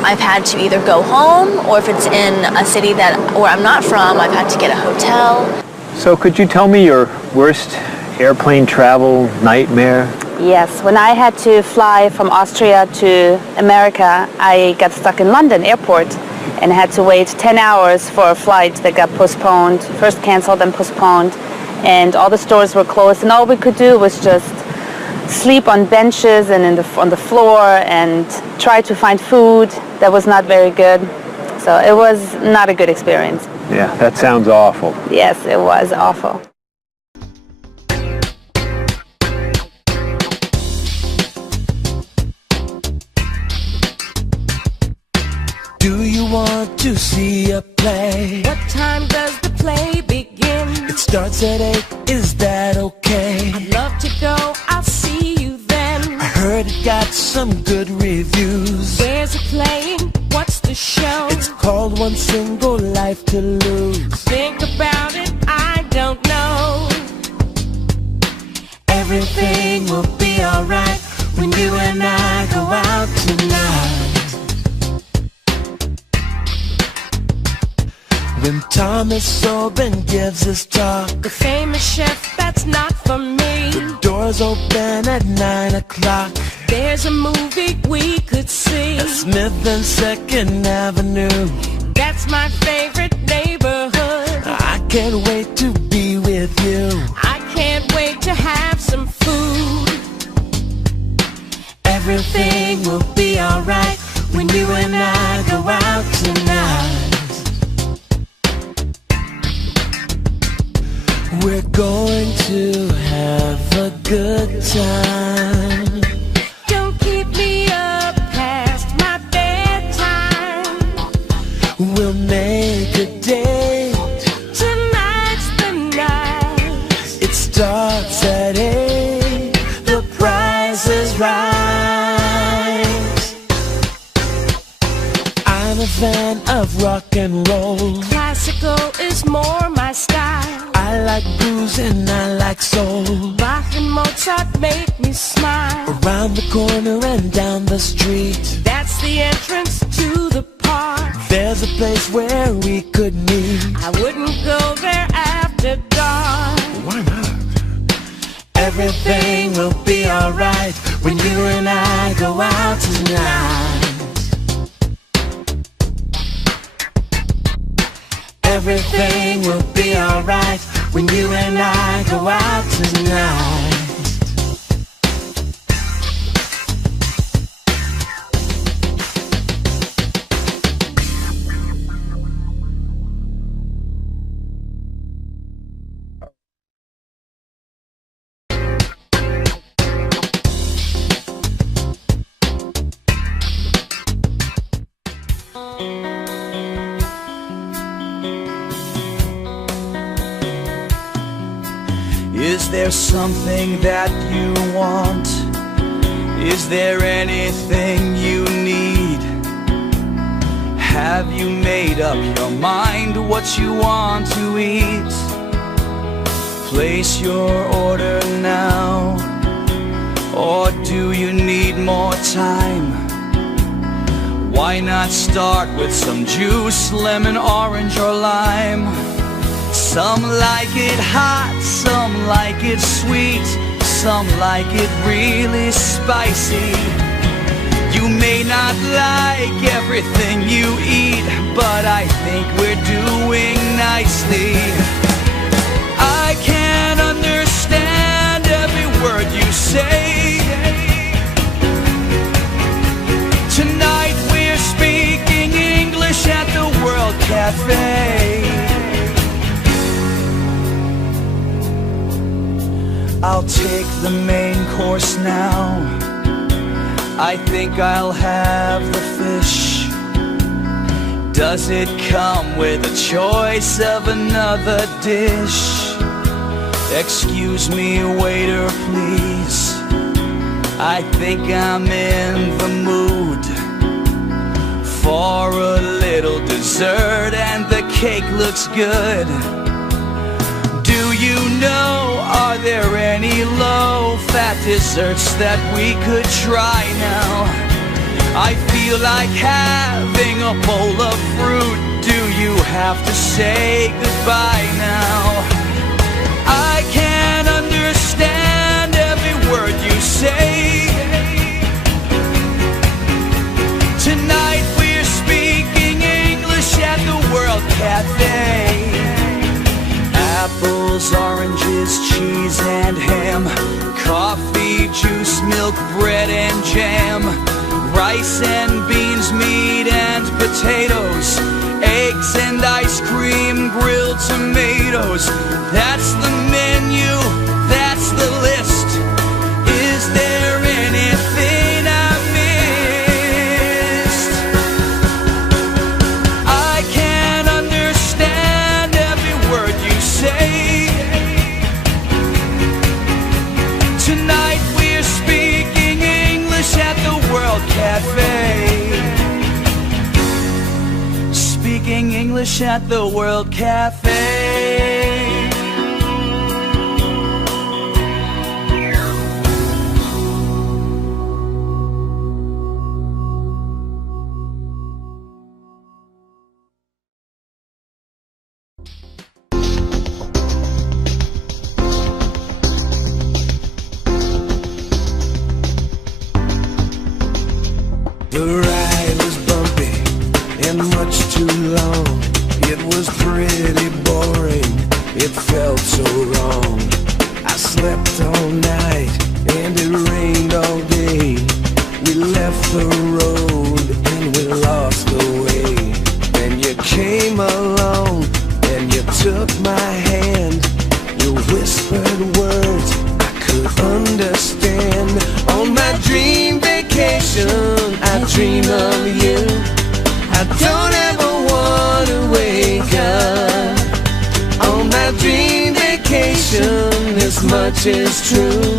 I've had to either go home, or if it's in a city where I'm not from, I've had to get a hotel. So could you tell me your worst airplane travel nightmare? Yes, when I had to fly from Austria to America, I got stuck in London airport and had to wait 10 hours for a flight that got postponed, first canceled and postponed, and all the stores were closed, and all we could do was just sleep on benches and on the floor and try to find food that was not very good. So it was not a good experience. Yeah, that sounds awful. Yes, it was awful. Do you want to see a play? What time does the play begin? It starts at 8, is that okay? I'd love to go, I'll see you then. I heard it got some good reviews. Where's it playing? What's the show? It's called One Single Life to Lose. Think about it, I don't know. Everything will be alright when you and I go out tonight. When Thomas Sobin gives his talk, the famous chef, that's not for me. The doors open at 9 o'clock. There's a movie we could see at Smith and 2nd Avenue. That's my favorite neighborhood. I can't wait to be with you. I can't wait to have some food. Everything will be alright when you and I go out tonight. We're going to have a good time. Don't keep me up past my bedtime. We'll make a date. Tonight's the night. It starts at 8. The price is right. I'm a fan of rock and roll. Classical is more my style. I like blues and I like soul. Bach and Mozart make me smile. Around the corner and down the street, that's the entrance to the park. There's a place where we could meet. I wouldn't go there after dark. Why not? Everything will be alright when you and I go out tonight. Everything will be alright when you and I go out tonight. Is there something that you want? Is there anything you need? Have you made up your mind what you want to eat? Place your order now, or do you need more time? Why not start with some juice, lemon, orange, or lime? Some like it hot, some like it sweet, some like it really spicy. You may not like everything you eat, but I think we're doing nicely. I can't understand every word you say. Tonight we're speaking English at the World Cafe. I'll take the main course now. I think I'll have the fish. Does it come with a choice of another dish? Excuse me, waiter, please. I think I'm in the mood. for a little dessert, and the cake looks good. Do you know, are there any low-fat desserts that we could try now? I feel like having a bowl of fruit. Do you have to say goodbye now? I can't understand every word you say. Tonight we're speaking English at the World Cafe. Apples, oranges, cheese and ham, coffee, juice, milk, bread and jam, rice and beans, meat and potatoes, eggs and ice cream, grilled tomatoes. That's the menu, that's the list. Is there anything I missed? I can't understand every word you say. Tonight we're speaking English at the World Cafe. Speaking English at the World Cafe. The ride was bumpy and much too long. It was pretty boring, it felt so wrong. I slept all night and it rained all day. We left the road and we lost the way. Then you came along and you took my hand. You whispered words I could understand. On my dream vacation I dream of you. I don't ever want to wake up. On my dream vacation, this much is true.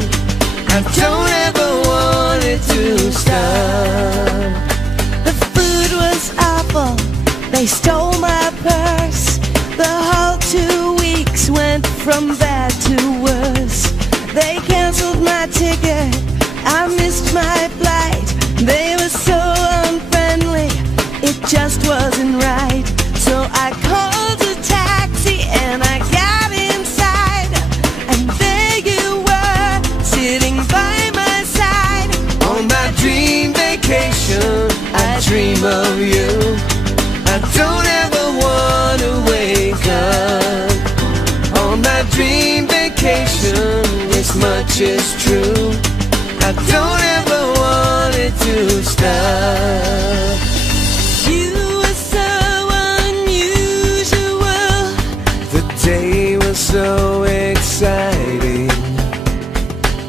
I don't ever want it to stop. The food was awful, they stole my purse. The whole 2 weeks went from bad to worse. They canceled my ticket, I missed my flight. They were so unfriendly, it just wasn't right. So I called a taxi and I got inside, and there you were, sitting by my side. On my dream vacation, I dream of you. I don't ever want to wake up. On my dream vacation, this much is true. I don't ever want it to stop. You were so unusual. The day was so exciting.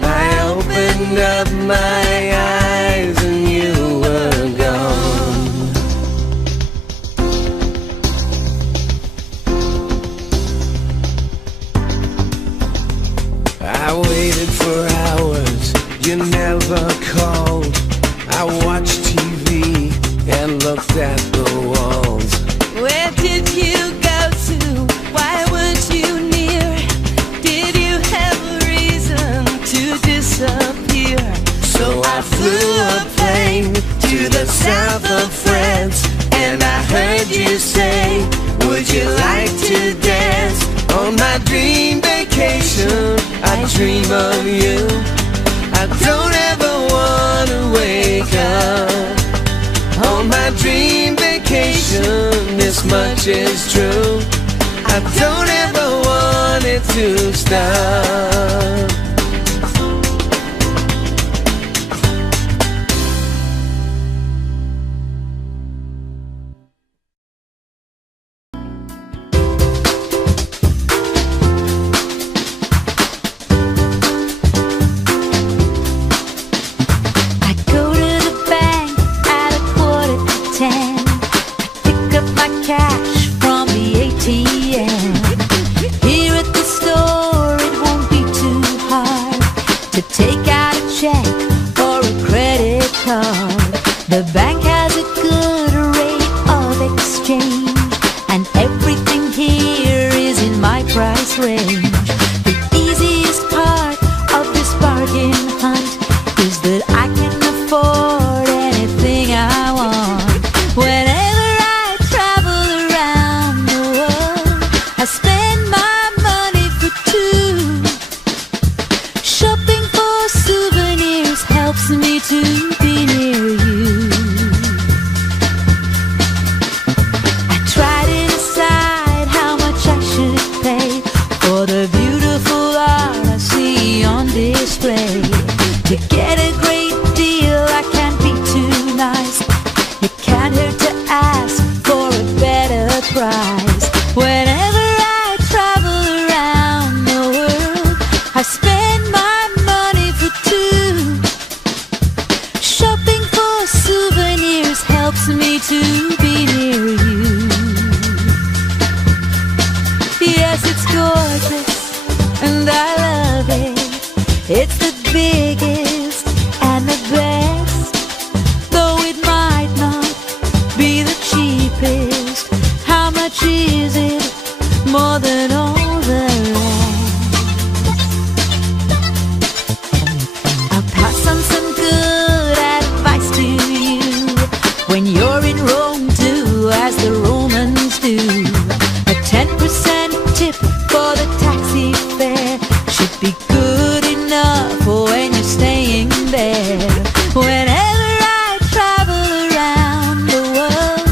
I opened up my eyes and you were gone. I waited for hours, you never called. I watched TV and looked at the walls. Where did you go to? Why weren't you near? Did you have a reason to disappear? So I flew a plane to the south of France, and I heard you say, would you like to dance? On my dream vacation, I dream of you. I don't ever want to wake up. On my dream vacation, this much is true. I don't ever want it to stop. Cash from the ATM. Here at the store, it won't be It's the biggest and the best, though it might not be the cheapest. How much is it? More than all the rest. I'll pass on some good advice to you. When you're in Rome, do as the Romans do. A 10% tip for the taxi fare should be good enough for when you're staying there. Whenever I travel around the world,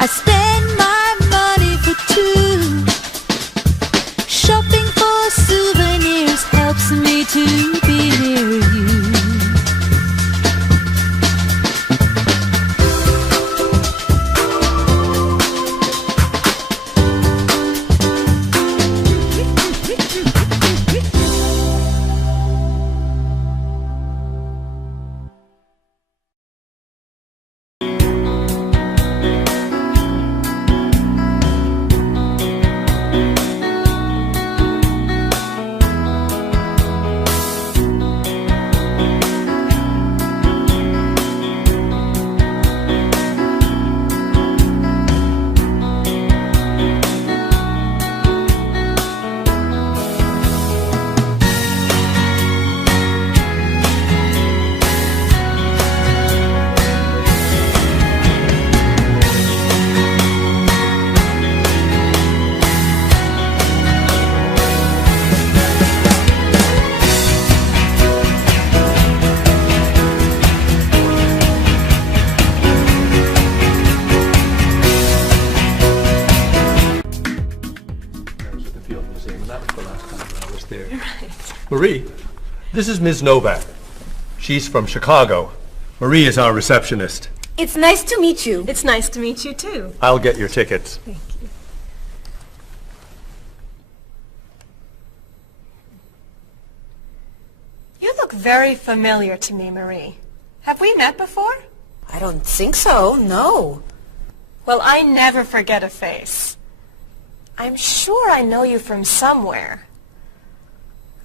I spend my money for two. Shopping for souvenirs helps me to be near you. Marie, this is Ms. Novak. She's from Chicago. Marie is our receptionist. It's nice to meet you. It's nice to meet you, too. I'll get your tickets. Thank you. You look very familiar to me, Marie. Have we met before? I don't think so, no. Well, I never forget a face. I'm sure I know you from somewhere.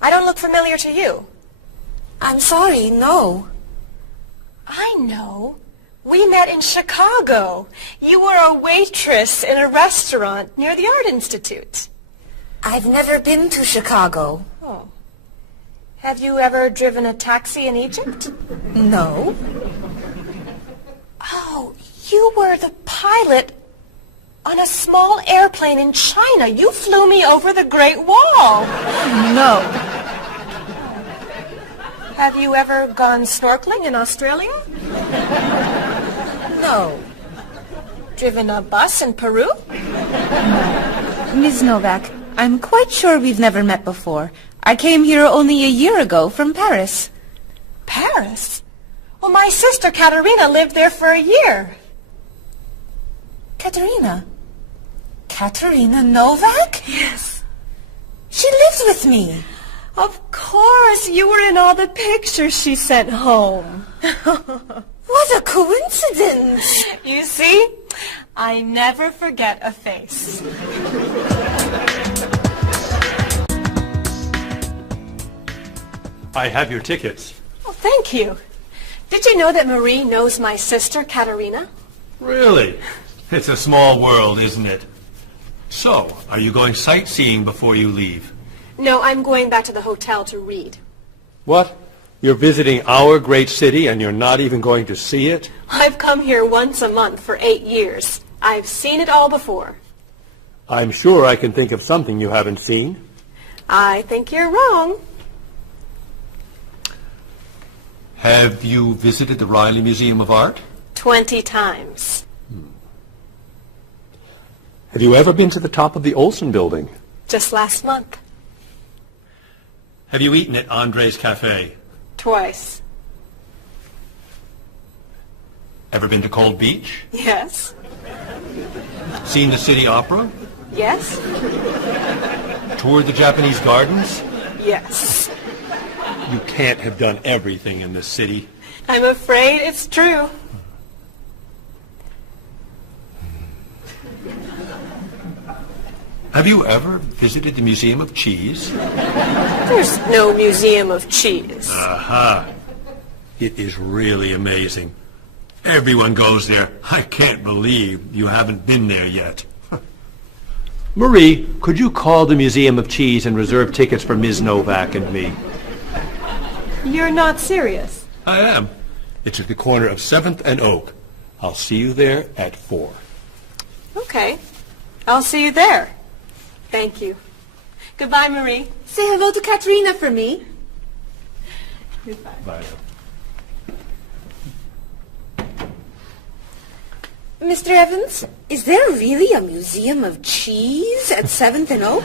I don't look familiar to you. I'm sorry, no. I know. We met in Chicago. You were a waitress in a restaurant near the Art Institute. I've never been to Chicago. Oh. Have you ever driven a taxi in Egypt? No. Oh, you were the pilot on a small airplane in China. You flew me over the Great Wall. No. Have you ever gone snorkeling in Australia? No. Driven a bus in Peru? Ms. Novak, I'm quite sure we've never met before. I came here only a year ago from Paris. Paris? Well, my sister Katerina lived there for a year. Katerina? Katerina Novak? Yes. She lives with me. Of course, you were in all the pictures she sent home. What a coincidence. You see, I never forget a face. I have your tickets. Oh, thank you. Did you know that Marie knows my sister, Katerina? Really? It's a small world, isn't it? So, are you going sightseeing before you leave? No, I'm going back to the hotel to read. What? You're visiting our great city and you're not even going to see it? I've come here once a month for 8 years. I've seen it all before. I'm sure I can think of something you haven't seen. I think you're wrong. Have you visited the Riley Museum of Art? 20 times. Have you ever been to the top of the Olson Building? Just last month. Have you eaten at Andre's Cafe? Twice. Ever been to Cold Beach? Yes. Seen the City Opera? Yes. Toured the Japanese gardens? Yes. You can't have done everything in this city. I'm afraid it's true. Have you ever visited the Museum of Cheese? There's no museum of cheese. Aha. It is really amazing. Everyone goes there. I can't believe you haven't been there yet. Marie, could you call the Museum of Cheese and reserve tickets for Ms. Novak and me? You're not serious. I am. It's at the corner of 7th and Oak. I'll see you there at 4. Okay. I'll see you there. Thank you. Goodbye, Marie. Say hello to Katerina for me. Goodbye. Bye. Mr. Evans, is there really a museum of cheese at 7th and Oak?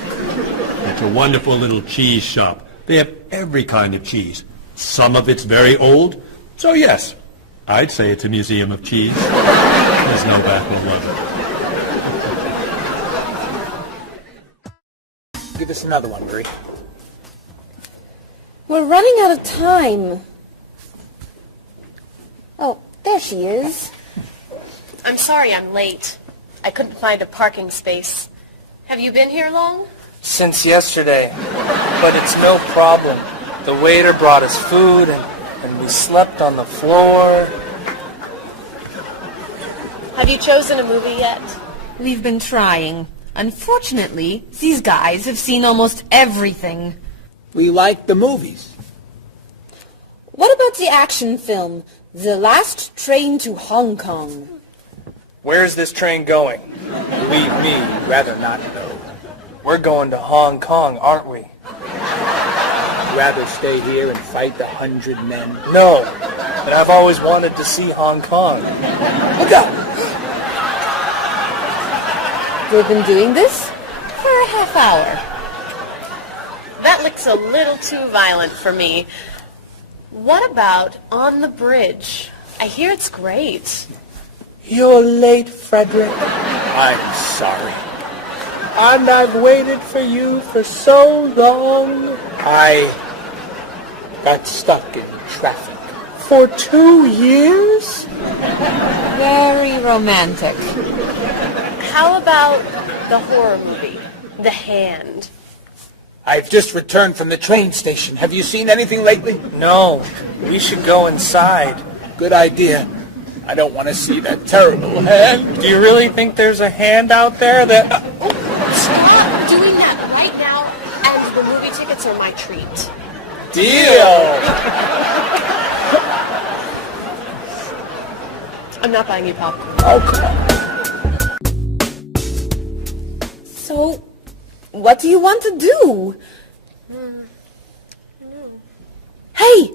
It's a wonderful little cheese shop. They have every kind of cheese. Some of it's very old. So yes, I'd say it's a museum of cheese. There's no back will love it. Give us another one, Marie. We're running out of time. Oh, there she is. I'm sorry I'm late. I couldn't find a parking space. Have you been here long? Since yesterday. But it's no problem. The waiter brought us food and we slept on the floor. Have you chosen a movie yet? We've been trying. Unfortunately, these guys have seen almost everything. We like the movies. What about the action film, The Last Train to Hong Kong? Where's this train going? Believe me, rather not know. We're going to Hong Kong, aren't we? Rather stay here and fight the 100 men? No, but I've always wanted to see Hong Kong. Look out! We've been doing this for a half hour. That looks a little too violent for me. What about On the Bridge? I hear it's great. You're late, Frederick. I'm sorry. And I've waited for you for so long. I got stuck in traffic for 2 years. Very romantic. How about the horror movie, The Hand? I've just returned from the train station. Have you seen anything lately? No, we should go inside. Good idea. I don't want to see that terrible hand. Do you really think there's a hand out there that... Stop doing that right now, and the movie tickets are my treat. Deal! I'm not buying you popcorn. Oh, come on. So, what do you want to do? Hey!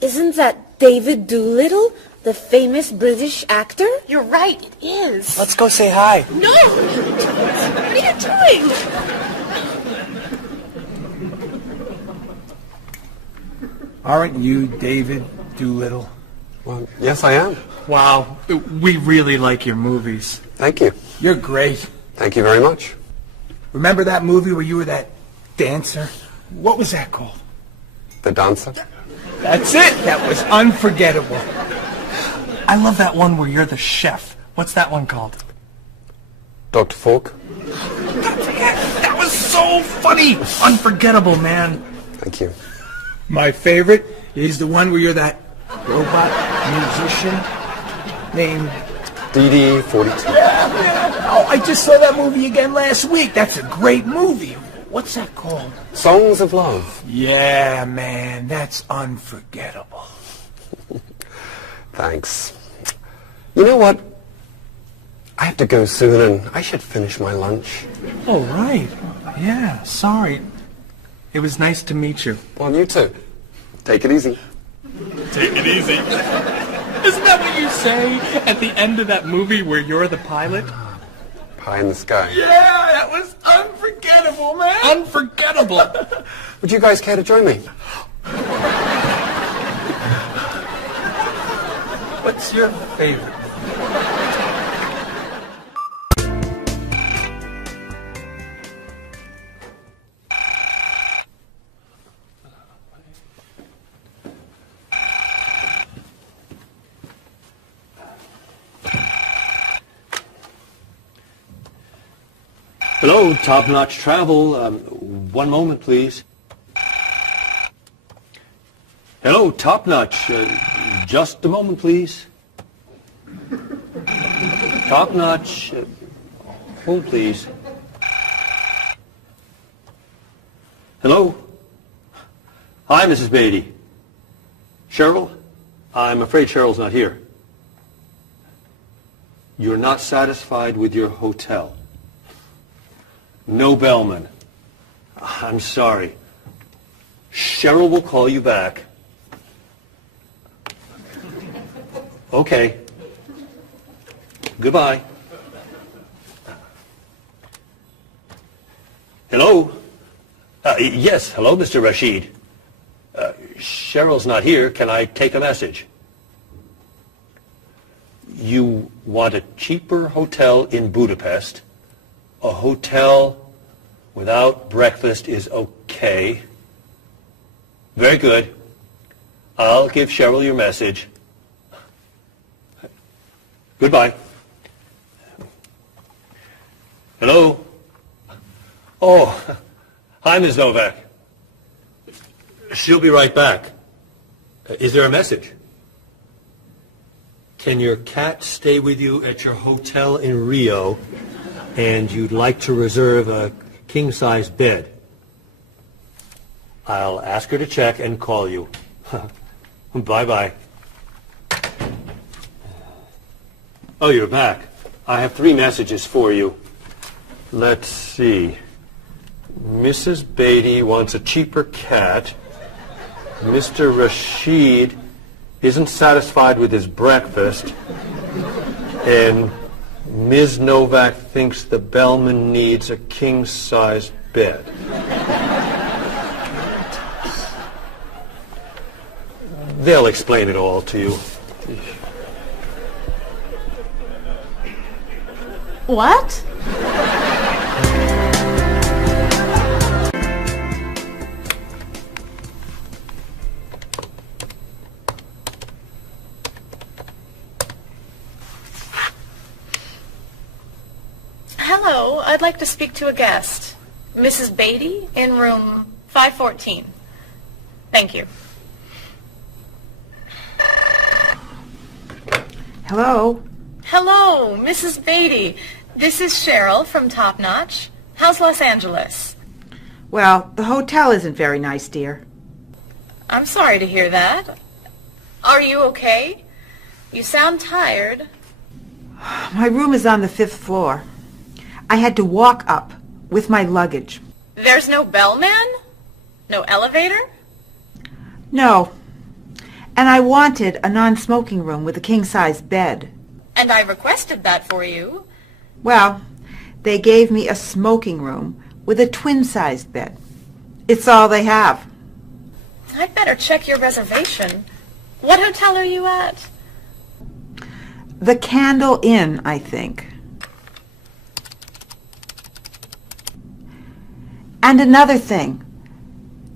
Isn't that David Doolittle, the famous British actor? You're right, it is. Let's go say hi. No! What are you doing? Aren't you David Doolittle? Well, yes, I am. Wow, we really like your movies. Thank you. You're great. Thank you very much. Remember that movie where you were that dancer? What was that called? The Dancer? That's it! That was unforgettable. I love that one where you're the chef. What's that one called? Dr. Falk? That was so funny! Unforgettable, man. Thank you. My favorite is the one where you're that robot musician named... DD-42. Yeah. Oh, I just saw that movie again last week. That's a great movie. What's that called? Songs of Love. Yeah, man, that's unforgettable. Thanks. You know what? I have to go soon, and I should finish my lunch. Oh, right. Yeah, sorry. It was nice to meet you. Well, you too. Take it easy. Take it easy. Isn't that what you say at the end of that movie where you're the pilot? Pie in the sky. Yeah, that was unforgettable, man. Unforgettable. Would you guys care to join me? What's your favorite? Hello, Top Notch Travel. One moment, please. Hello, Top Notch. Just a moment, please. Top Notch. Hold, please. Hello? Hi, Mrs. Beatty. Cheryl? I'm afraid Cheryl's not here. You're not satisfied with your hotel? No bellman. I'm sorry. Cheryl will call you back. Okay. Goodbye. Hello? Yes, hello, Mr. Rashid. Cheryl's not here. Can I take a message? You want a cheaper hotel in Budapest. A hotel without breakfast is okay. Very good. I'll give Cheryl your message. Goodbye. Hello? Oh, hi, Ms. Novak. She'll be right back. Is there a message? Can your cat stay with you at your hotel in Rio, and you'd like to reserve a king-size bed? I'll ask her to check and call you. Bye-bye. Oh, you're back. I have 3 messages for you. Let's see. Mrs. Beatty wants a cheaper cat. Mr. Rashid isn't satisfied with his breakfast. And Ms. Novak thinks the bellman needs a king-size bed. They'll explain it all to you. What? Hello, I'd like to speak to a guest. Mrs. Beatty in room 514. Thank you. Hello? Hello, Mrs. Beatty. This is Cheryl from Top Notch. How's Los Angeles? Well, the hotel isn't very nice, dear. I'm sorry to hear that. Are you okay? You sound tired. My room is on the 5th floor. I had to walk up with my luggage. There's no bellman? No elevator? No. And I wanted a non-smoking room with a king-size bed. And I requested that for you. Well, they gave me a smoking room with a twin-sized bed. It's all they have. I'd better check your reservation. What hotel are you at? The Candle Inn, I think. And another thing.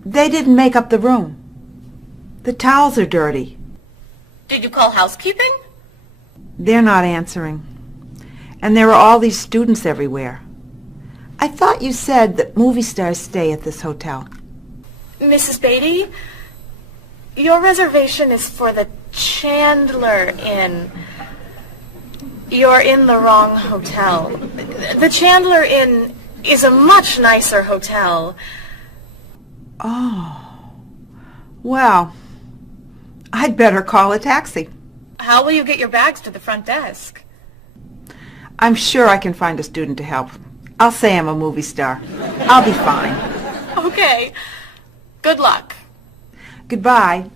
They didn't make up the room. The towels are dirty. Did you call housekeeping? They're not answering. And there are all these students everywhere. I thought you said that movie stars stay at this hotel. Mrs. Beatty, your reservation is for the Chandler Inn. You're in the wrong hotel. The Chandler Inn is a much nicer hotel. Oh. Well, I'd better call a taxi. How will you get your bags to the front desk? I'm sure I can find a student to help. I'll say I'm a movie star. I'll be fine. Okay. Good luck. Goodbye.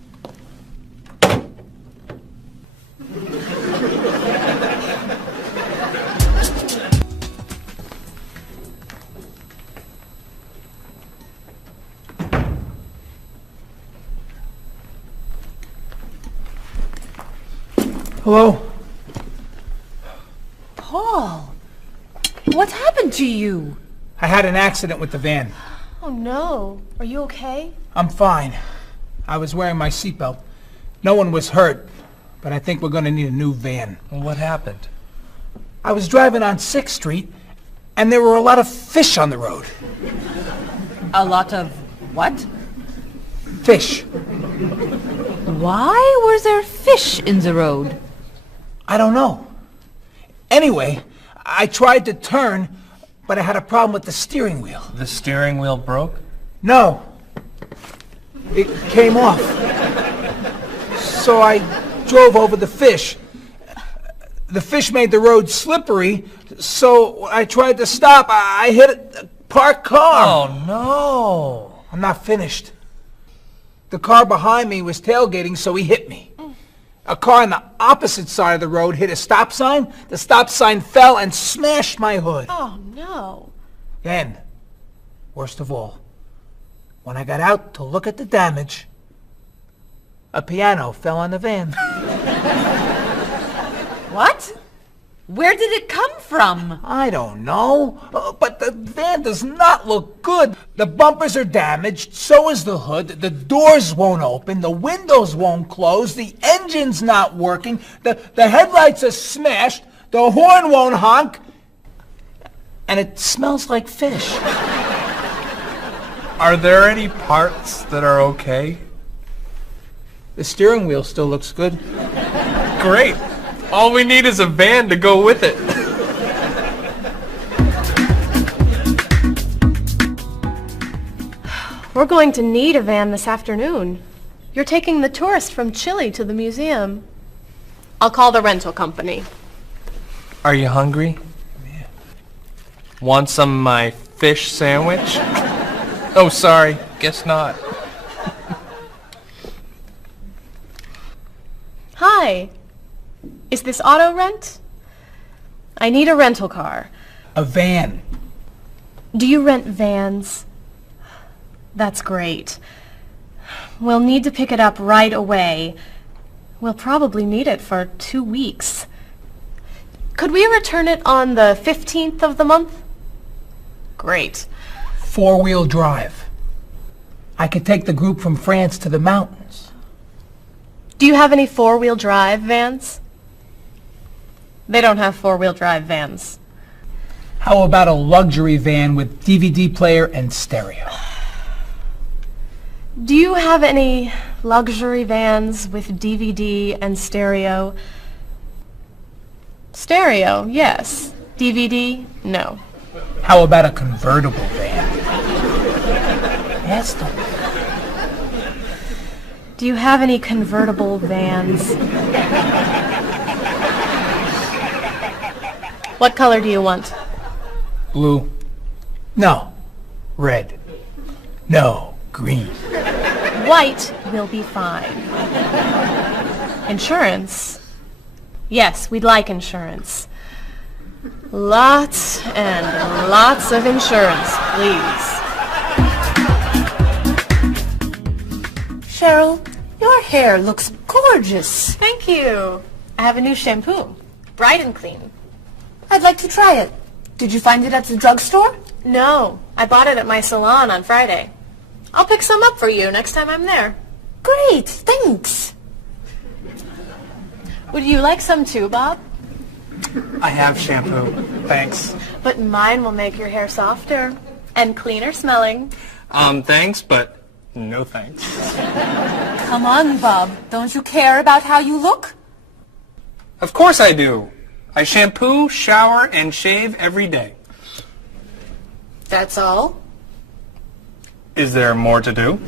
Hello? Paul, what happened to you? I had an accident with the van. Oh no. Are you okay? I'm fine. I was wearing my seatbelt. No one was hurt, but I think we're going to need a new van. Well, what happened? I was driving on 6th Street, And there were a lot of fish on the road. A lot of what? Fish. Why were there fish in the road? I don't know. Anyway, I tried to turn, but I had a problem with the steering wheel. The steering wheel broke? No. It came off. So I drove over the fish. The fish made the road slippery, so when I tried to stop, I hit a parked car. Oh, no. I'm not finished. The car behind me was tailgating, so he hit me. A car on the opposite side of the road hit a stop sign. The stop sign fell and smashed my hood. Oh, no. Then, worst of all, when I got out to look at the damage, a piano fell on the van. What? Where did it come from? I don't know, but the van does not look good. The bumpers are damaged, so is the hood, the doors won't open, the windows won't close, the engine's not working, the headlights are smashed, the horn won't honk, and it smells like fish. Are there any parts that are okay? The steering wheel still looks good. Great. All we need is a van to go with it. We're going to need a van this afternoon. You're taking the tourist from Chile to the museum. I'll call the rental company. Are you hungry? Yeah. Want some of my fish sandwich? Oh, sorry. Guess not. Hi. Is this auto rent? I need a rental car. A van. Do you rent vans? That's great. We'll need to pick it up right away. We'll probably need it for 2 weeks. Could we return it on the 15th of the month? Great. 4-wheel drive. I could take the group from France to the mountains. Do you have any 4-wheel drive vans? They don't have 4-wheel drive vans. How about a luxury van with DVD player and stereo? Do you have any luxury vans with DVD and stereo? Stereo, yes. DVD, no. How about a convertible van? Yes, do you have any convertible vans? What color do you want? Blue. No. Red. No. Green. White will be fine. Insurance? Yes, we'd like insurance. Lots and lots of insurance, please. Cheryl, your hair looks gorgeous. Thank you. I have a new shampoo. Bright and clean. I'd like to try it. Did you find it at the drugstore? No, I bought it at my salon on Friday. I'll pick some up for you next time I'm there. Great, thanks. Would you like some too, Bob? I have shampoo. Thanks. But mine will make your hair softer and cleaner smelling. Thanks, but no thanks. Come on, Bob. Don't you care about how you look? Of course I do. I shampoo, shower, and shave every day. That's all? Is there more to do?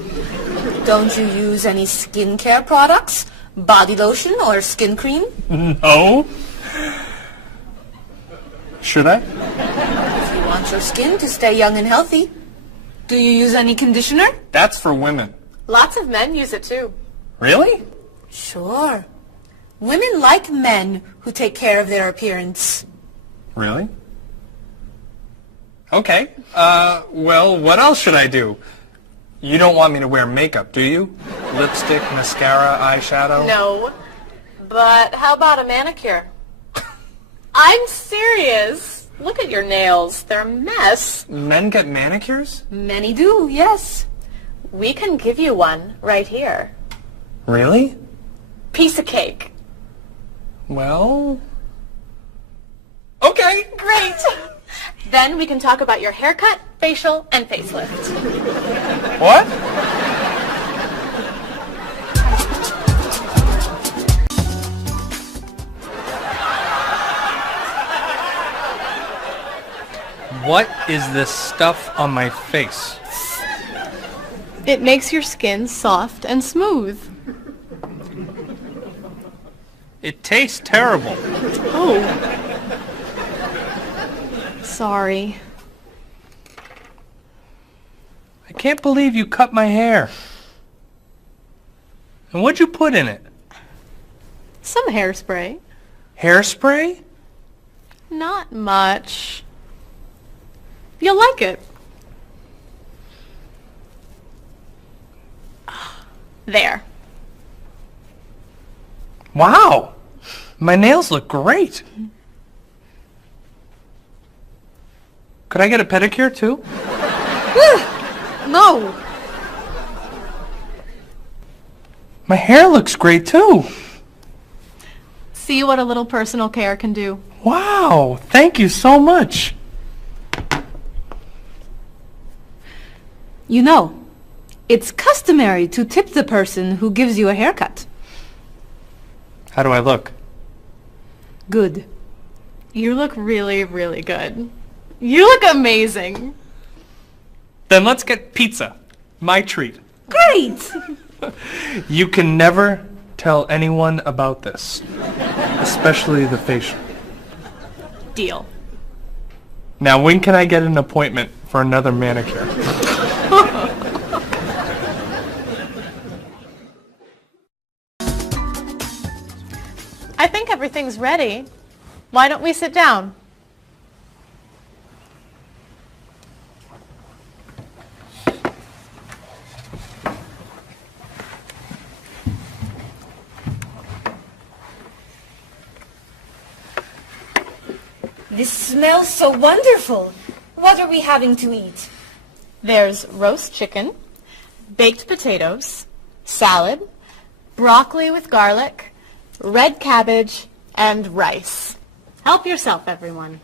Don't you use any skincare products? Body lotion or skin cream? No. Should I? If you want your skin to stay young and healthy. Do you use any conditioner? That's for women. Lots of men use it too. Really? Sure. Women like men who take care of their appearance. Really? Okay. Well, what else should I do? You don't want me to wear makeup, do you? Lipstick, mascara, eyeshadow? No. But how about a manicure? I'm serious. Look at your nails. They're a mess. Men get manicures? Many do, yes. We can give you one right here. Really? Piece of cake. Well... Okay. Great. Then we can talk about your haircut, facial, and facelift. What? What is this stuff on my face? It makes your skin soft and smooth. It tastes terrible. Oh. Sorry. I can't believe you cut my hair. And what'd you put in it? Some hairspray. Hairspray? Not much. You'll like it. There. Wow! My nails look great. Could I get a pedicure too? No. My hair looks great too. See what a little personal care can do. Wow! Thank you so much. You know, it's customary to tip the person who gives you a haircut. How do I look? Good. You look really, really good. You look amazing. Then let's get pizza. My treat. Great! You can never tell anyone about this. Especially the facial. Deal. Now when can I get an appointment for another manicure? I think everything's ready. Why don't we sit down? This smells so wonderful. What are we having to eat? There's roast chicken, baked potatoes, salad, broccoli with garlic, red cabbage, and rice. Help yourself, everyone.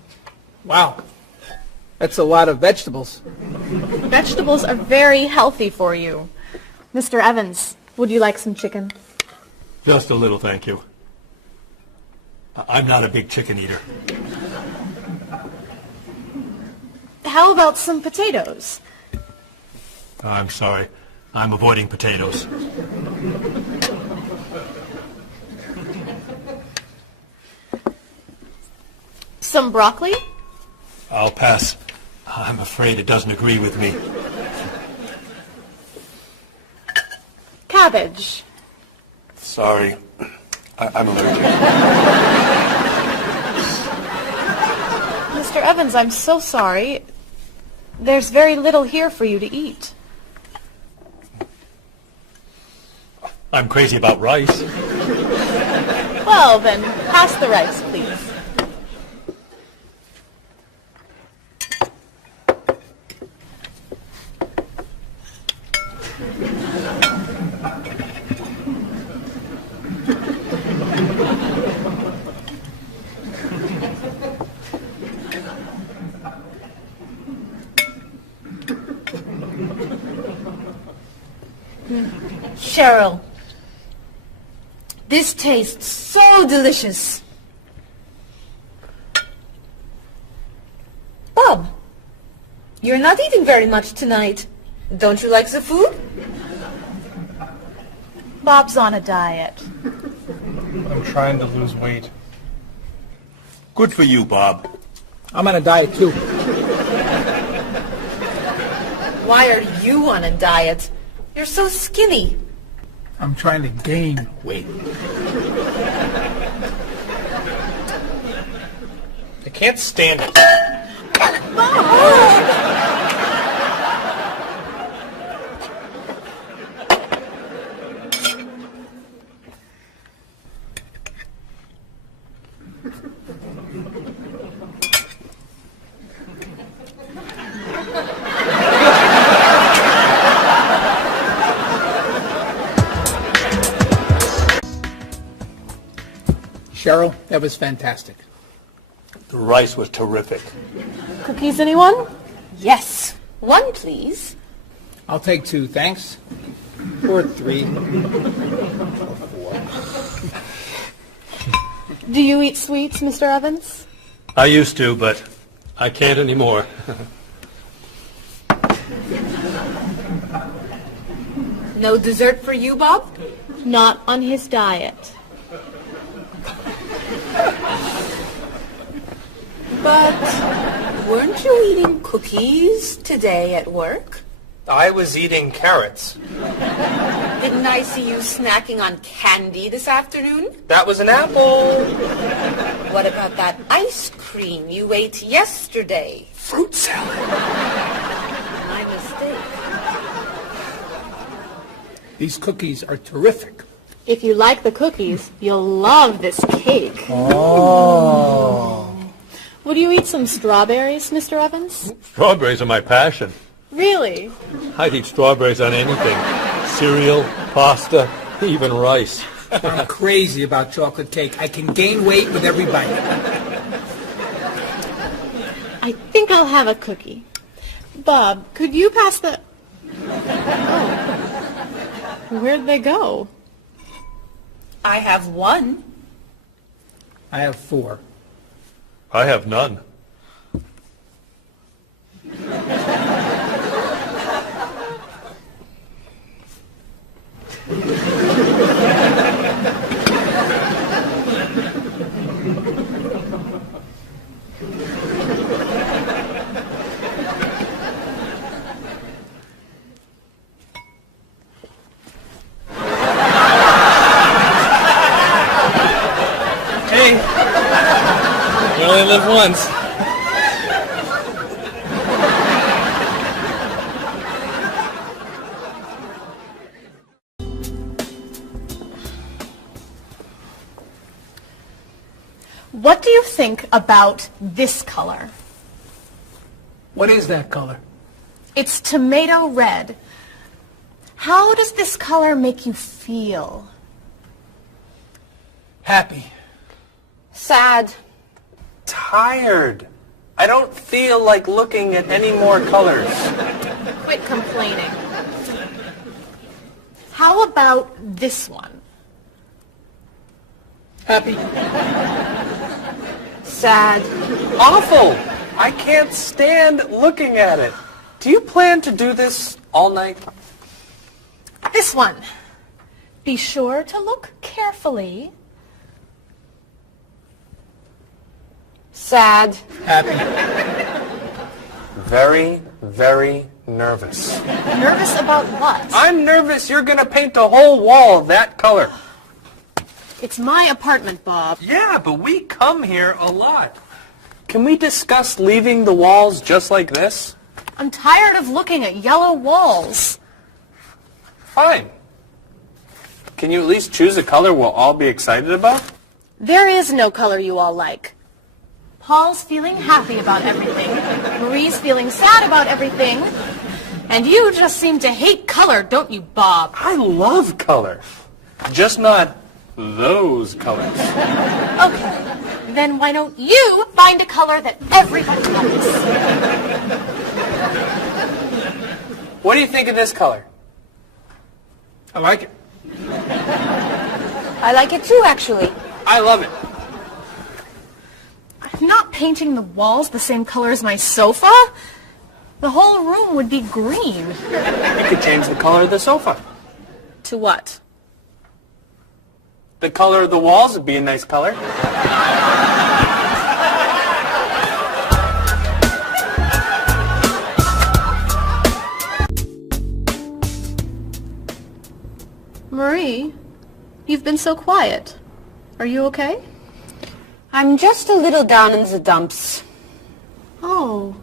Wow. That's a lot of vegetables. Vegetables are very healthy for you. Mr. Evans, would you like some chicken? Just a little, thank you. I'm not a big chicken eater. How about some potatoes? I'm sorry. I'm avoiding potatoes. Some broccoli? I'll pass. I'm afraid it doesn't agree with me. Cabbage. Sorry. I'm allergic. Mr. Evans, I'm so sorry. There's very little here for you to eat. I'm crazy about rice. Well, then, pass the rice, please. Cheryl, this tastes so delicious. Bob, you're not eating very much tonight. Don't you like the food? Bob's on a diet. I'm trying to lose weight. Good for you, Bob. I'm on a diet too. Why are you on a diet? You're so skinny. I'm trying to gain weight. I can't stand it. Cheryl, that was fantastic. The rice was terrific. Cookies, anyone? Yes. One, please. I'll take 2, thanks. Or 3. Do you eat sweets, Mr. Evans? I used to, but I can't anymore. No dessert for you, Bob? Not on his diet. But weren't you eating cookies today at work? I was eating carrots. Didn't I see you snacking on candy this afternoon? That was an apple. What about that ice cream you ate yesterday? Fruit salad. My mistake. These cookies are terrific. If you like the cookies, you'll love this cake. Oh. Would you eat some strawberries, Mr. Evans? Strawberries are my passion. Really? I'd eat strawberries on anything. Cereal, pasta, even rice. I'm crazy about chocolate cake. I can gain weight with every bite. I think I'll have a cookie. Bob, could you pass the... Oh. Where'd they go? I have 1. I have 4. I have none. Hey, you only live once. What do you think about this color? What is that color? It's tomato red. How does this color make you feel? Happy. Sad. Tired. I don't feel like looking at any more colors. Quit complaining. How about this one? Happy. Sad. Awful. I can't stand looking at it. Do you plan to do this all night? This one. Be sure to look carefully. Sad. Happy. Very, very nervous. Nervous about what? I'm nervous you're going to paint the whole wall that color. It's my apartment, Bob. Yeah, but we come here a lot. Can we discuss leaving the walls just like this? I'm tired of looking at yellow walls. Fine. Can you at least choose a color we'll all be excited about? There is no color you all like. Paul's feeling happy about everything. Marie's feeling sad about everything. And you just seem to hate color, don't you, Bob? I love color. Just not those colors. Okay. Then why don't you find a color that everybody likes? What do you think of this color? I like it. I like it too, actually. I love it. I'm not painting the walls the same color as my sofa. The whole room would be green. You could change the color of the sofa. To what? The color of the walls would be a nice color. Marie, you've been so quiet. Are you okay? I'm just a little down in the dumps. Oh,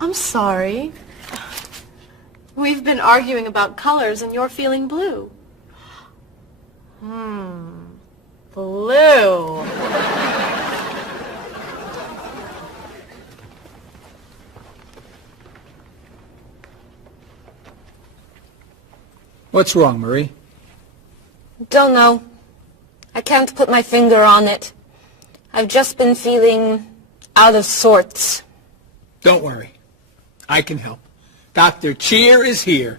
I'm sorry. We've been arguing about colors and you're feeling blue. Blue. What's wrong, Marie? Don't know. I can't put my finger on it. I've just been feeling out of sorts. Don't worry. I can help. Dr. Cheer is here.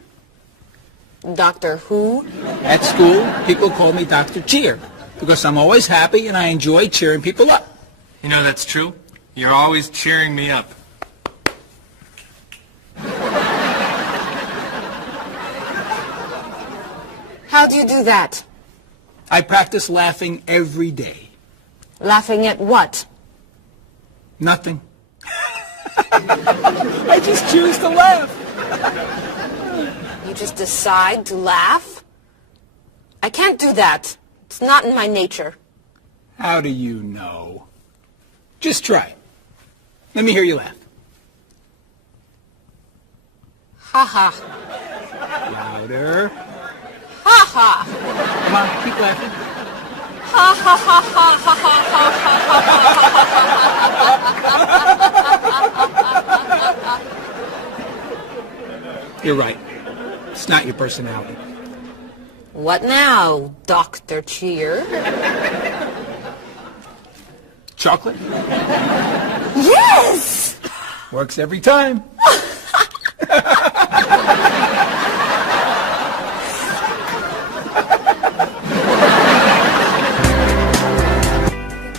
Doctor who? At school, people call me Dr. Cheer because I'm always happy and I enjoy cheering people up. You know that's true. You're always cheering me up. How do you do that? I practice laughing every day. Laughing at what? Nothing. I just choose to laugh. You just decide to laugh? I can't do that. It's not in my nature. How do you know? Just try. Let me hear you laugh. Ha ha. Louder. Ha ha. Come on, keep laughing. Ha ha ha ha ha ha. You're right. It's not your personality. What now, Dr. Cheer? Chocolate? Yes! Works every time.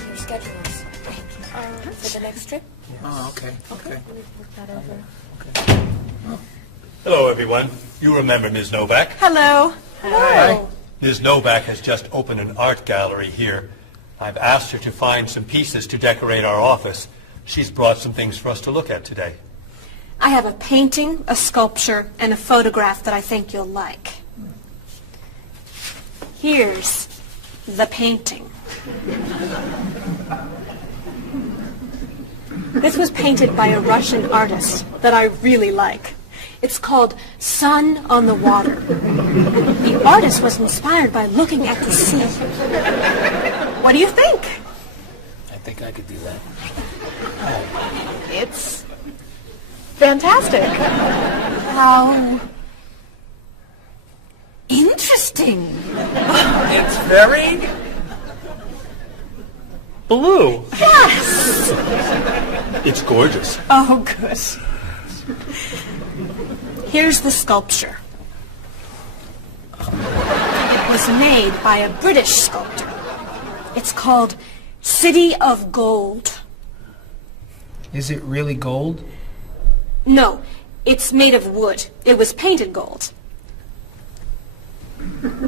Your schedules for the next trip. Oh, okay. Okay. Look that over. Hello, everyone. You remember Ms. Novak? Hello. Hi. Ms. Novak has just opened an art gallery here. I've asked her to find some pieces to decorate our office. She's brought some things for us to look at today. I have a painting, a sculpture, and a photograph that I think you'll like. Here's the painting. This was painted by a Russian artist that I really like. It's called Sun on the Water. The artist was inspired by looking at the sea. What do you think? I think I could do that. It's fantastic. How interesting. It's very blue. Yes. It's gorgeous. Oh, good. Here's the sculpture. It was made by a British sculptor. It's called City of Gold. Is it really gold? No, it's made of wood. It was painted gold.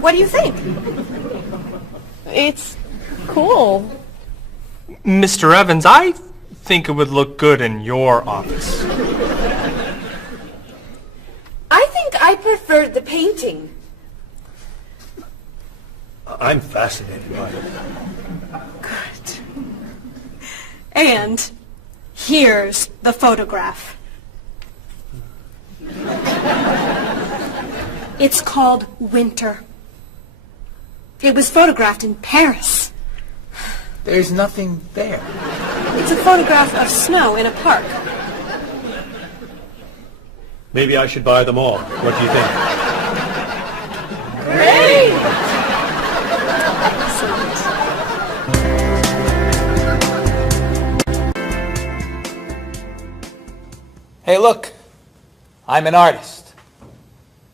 What do you think? It's cool. Mr. Evans, I think it would look good in your office. I think I prefer the painting. I'm fascinated by it. Good. And here's the photograph. It's called Winter. It was photographed in Paris. There's nothing there. It's a photograph of snow in a park. Maybe I should buy them all. What do you think? Great! Hey, look. I'm an artist.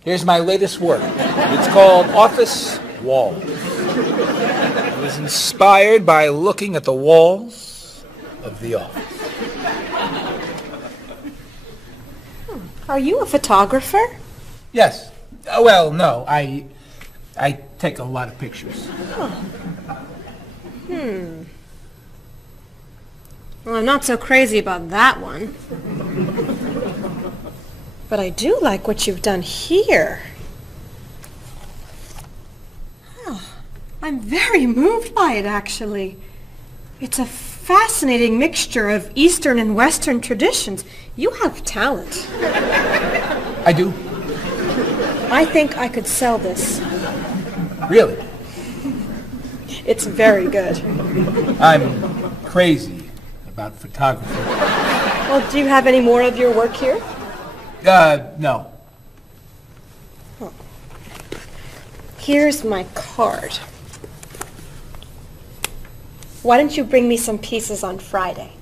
Here's my latest work. It's called Office Walls. It was inspired by looking at the walls of the office. Are you a photographer? Yes. Well, no. I take a lot of pictures. Well, I'm not so crazy about that one. But I do like what you've done here. Oh, I'm very moved by it, actually. It's a fascinating mixture of Eastern and Western traditions. You have talent. I do. I think I could sell this. Really? It's very good. I'm crazy about photography. Well, do you have any more of your work here? No. Here's my card. Why don't you bring me some pieces on Friday?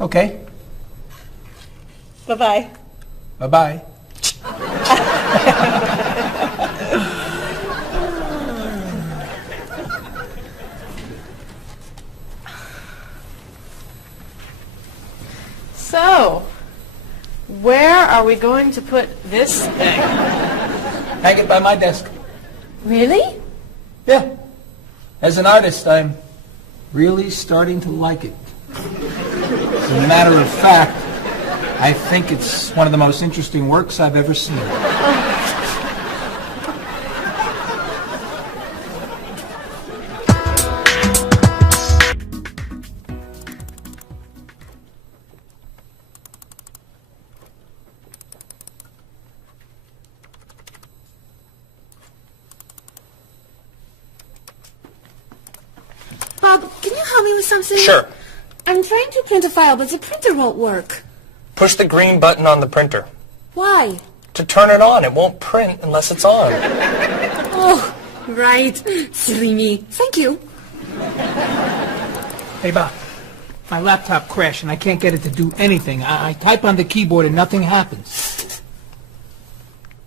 Okay. Bye-bye. Bye-bye. So, where are we going to put this thing? Hang it by my desk. Really? Yeah. As an artist, I'm really starting to like it. As a matter of fact, I think it's one of the most interesting works I've ever seen. Bob, can you help me with something? Sure. I'm trying to print a file, but the printer won't work. Push the green button on the printer. Why? To turn it on. It won't print unless it's on. Oh, right. Silly me. Thank you. Hey, Bob. My laptop crashed and I can't get it to do anything. I type on the keyboard and nothing happens.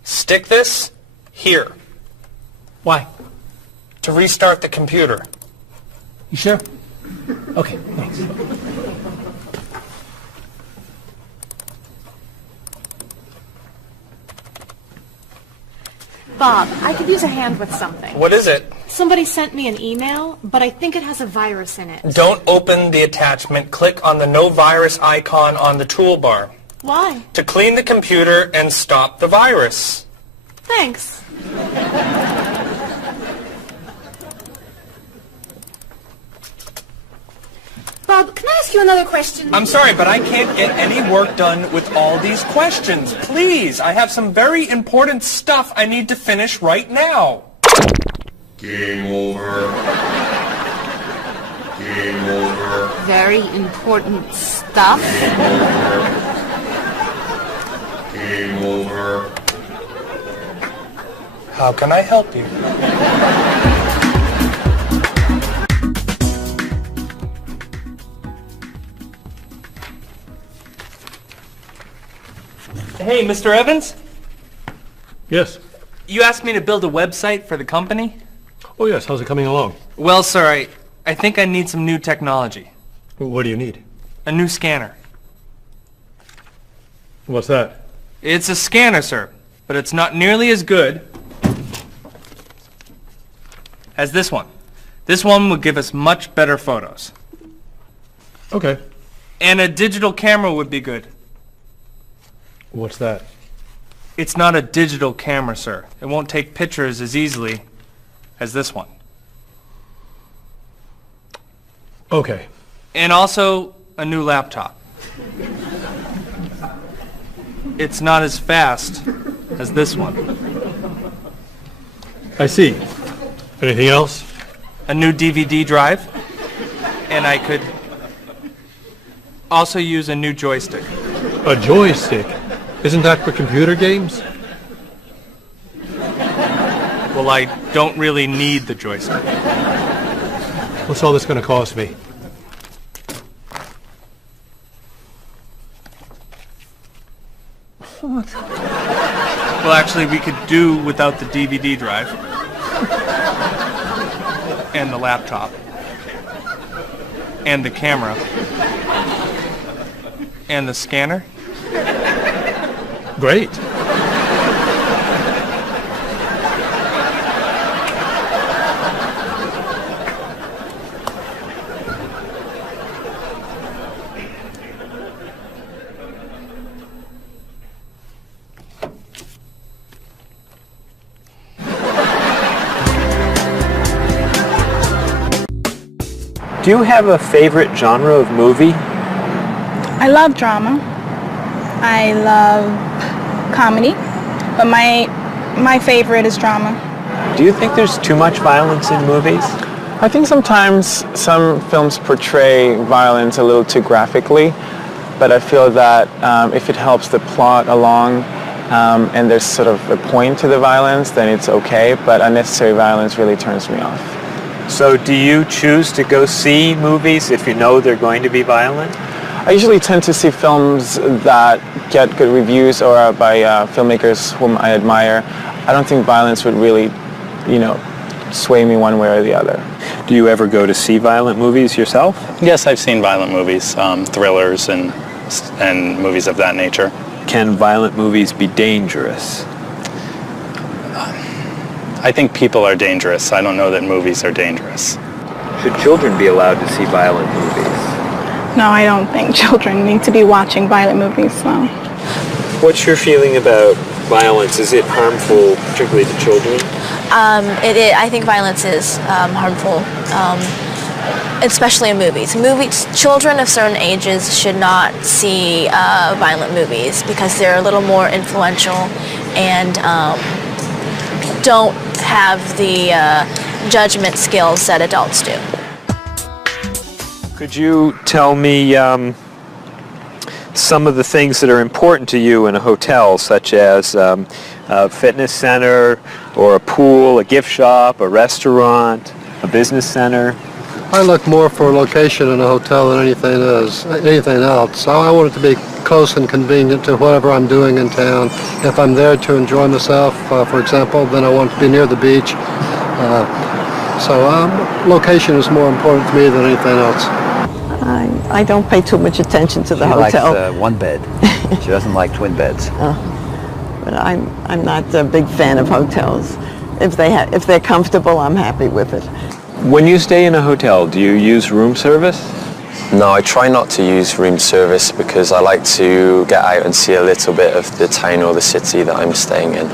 Stick this here. Why? To restart the computer. You sure? Okay, thanks. Bob, I could use a hand with something. What is it? Somebody sent me an email, but I think it has a virus in it. Don't open the attachment. Click on the no virus icon on the toolbar. Why? To clean the computer and stop the virus. Thanks. Bob, can I ask you another question? I'm sorry, but I can't get any work done with all these questions. Please, I have some very important stuff I need to finish right now. Game over. Game over. Very important stuff. Game over. How can I help you? Hey, Mr. Evans? Yes. You asked me to build a website for the company? Oh, yes. How's it coming along? Well, sir, I think I need some new technology. What do you need? A new scanner. What's that? It's a scanner, sir, but it's not nearly as good as this one. This one will give us much better photos. Okay. And a digital camera would be good. What's that? It's not a digital camera, sir. It won't take pictures as easily as this one. Okay. And also a new laptop. It's not as fast as this one. I see. Anything else? A new DVD drive. And I could also use a new joystick. A joystick? Isn't that for computer games? Well, I don't really need the joystick. What's all this going to cost me? What? Well, actually, we could do without the DVD drive. And the laptop. And the camera. And the scanner. Great. Do you have a favorite genre of movie? I love drama. I love comedy, but my favorite is drama. Do you think there's too much violence in movies? I think sometimes some films portray violence a little too graphically, but I feel that if it helps the plot along and there's sort of a point to the violence, then it's okay, but unnecessary violence really turns me off. So do you choose to go see movies if you know they're going to be violent? I usually tend to see films that get good reviews or are by filmmakers whom I admire. I don't think violence would really, sway me one way or the other. Do you ever go to see violent movies yourself? Yes, I've seen violent movies, thrillers and movies of that nature. Can violent movies be dangerous? I think people are dangerous. I don't know that movies are dangerous. Should children be allowed to see violent movies? No, I don't think children need to be watching violent movies, so. What's your feeling about violence? Is it harmful, particularly to children? I think violence is harmful, especially in movies. Children of certain ages should not see violent movies because they're a little more influential and don't have the judgment skills that adults do. Could you tell me some of the things that are important to you in a hotel, such as a fitness center or a pool, a gift shop, a restaurant, a business center? I look more for a location in a hotel than anything else. I want it to be close and convenient to whatever I'm doing in town. If I'm there to enjoy myself, for example, then I want to be near the beach. Location is more important to me than anything else. I don't pay too much attention to the hotel. She likes one bed. She doesn't like twin beds. But I'm not a big fan of hotels. If they're comfortable, I'm happy with it. When you stay in a hotel, do you use room service? No, I try not to use room service because I like to get out and see a little bit of the town or the city that I'm staying in.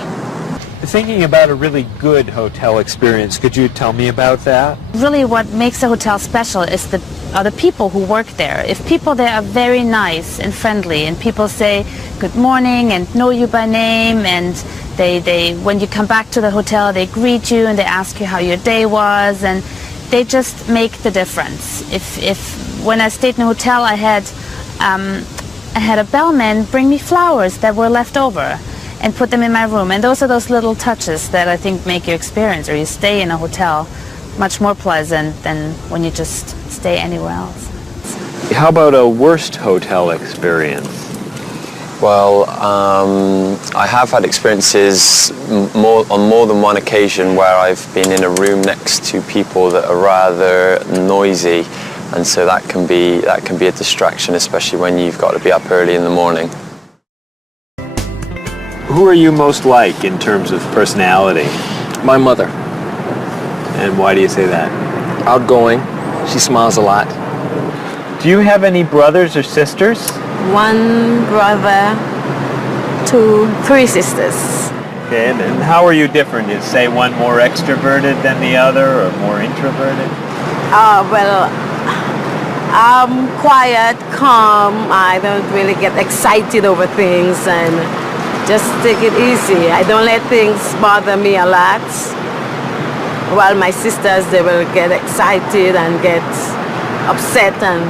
Thinking about a really good hotel experience, could you tell me about that? Really what makes a hotel special is are the people who work there. If people there are very nice and friendly and people say good morning and know you by name, and they when you come back to the hotel they greet you and they ask you how your day was, and they just make the difference. When I stayed in a hotel, I had a bellman bring me flowers that were left over and put them in my room, and those are those little touches that I think make your experience or you stay in a hotel much more pleasant than when you just stay anywhere else. How about a worst hotel experience? Well, I have had experiences on more than one occasion where I've been in a room next to people that are rather noisy, and so that can be a distraction, especially when you've got to be up early in the morning. Who are you most like in terms of personality? My mother. And why do you say that? Outgoing. She smiles a lot. Do you have any brothers or sisters? One brother, 3 sisters. Okay, and how are you different? Is, say, one more extroverted than the other or more introverted? Well, I'm quiet, calm. I don't really get excited over things and just take it easy. I don't let things bother me a lot. While my sisters, they will get excited and get upset, and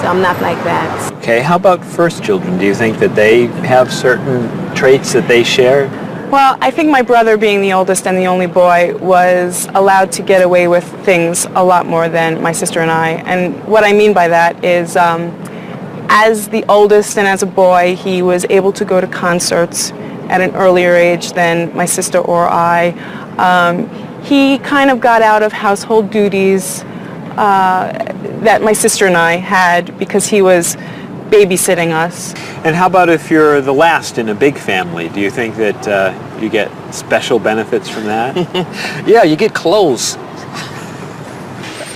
so I'm not like that. Okay, how about first children? Do you think that they have certain traits that they share? Well, I think my brother, being the oldest and the only boy, was allowed to get away with things a lot more than my sister and I. And what I mean by that is, as the oldest and as a boy, he was able to go to concerts at an earlier age than my sister or I. He kind of got out of household duties that my sister and I had because he was babysitting us. And how about if you're the last in a big family? Do you think that you get special benefits from that? Yeah, you get clothes.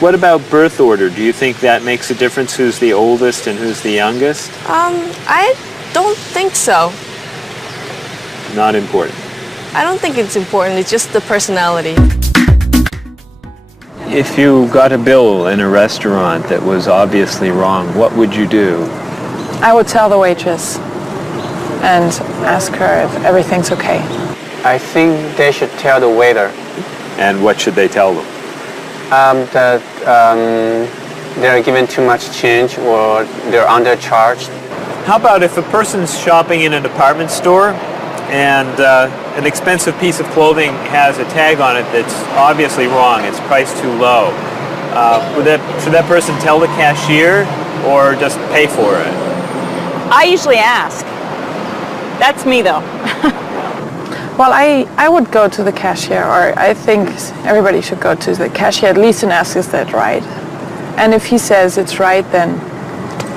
What about birth order? Do you think that makes a difference who's the oldest and who's the youngest? I don't think so. Not important. I don't think it's important. It's just the personality. If you got a bill in a restaurant that was obviously wrong, what would you do? I would tell the waitress and ask her if everything's okay. I think they should tell the waiter. And what should they tell them? That they're given too much change or they're undercharged. How about if a person's shopping in a department store and an expensive piece of clothing has a tag on it that's obviously wrong, it's priced too low. Should that person tell the cashier or just pay for it? I usually ask. That's me though. Well, I would go to the cashier, or I think everybody should go to the cashier at least and ask, is that right? And if he says it's right, then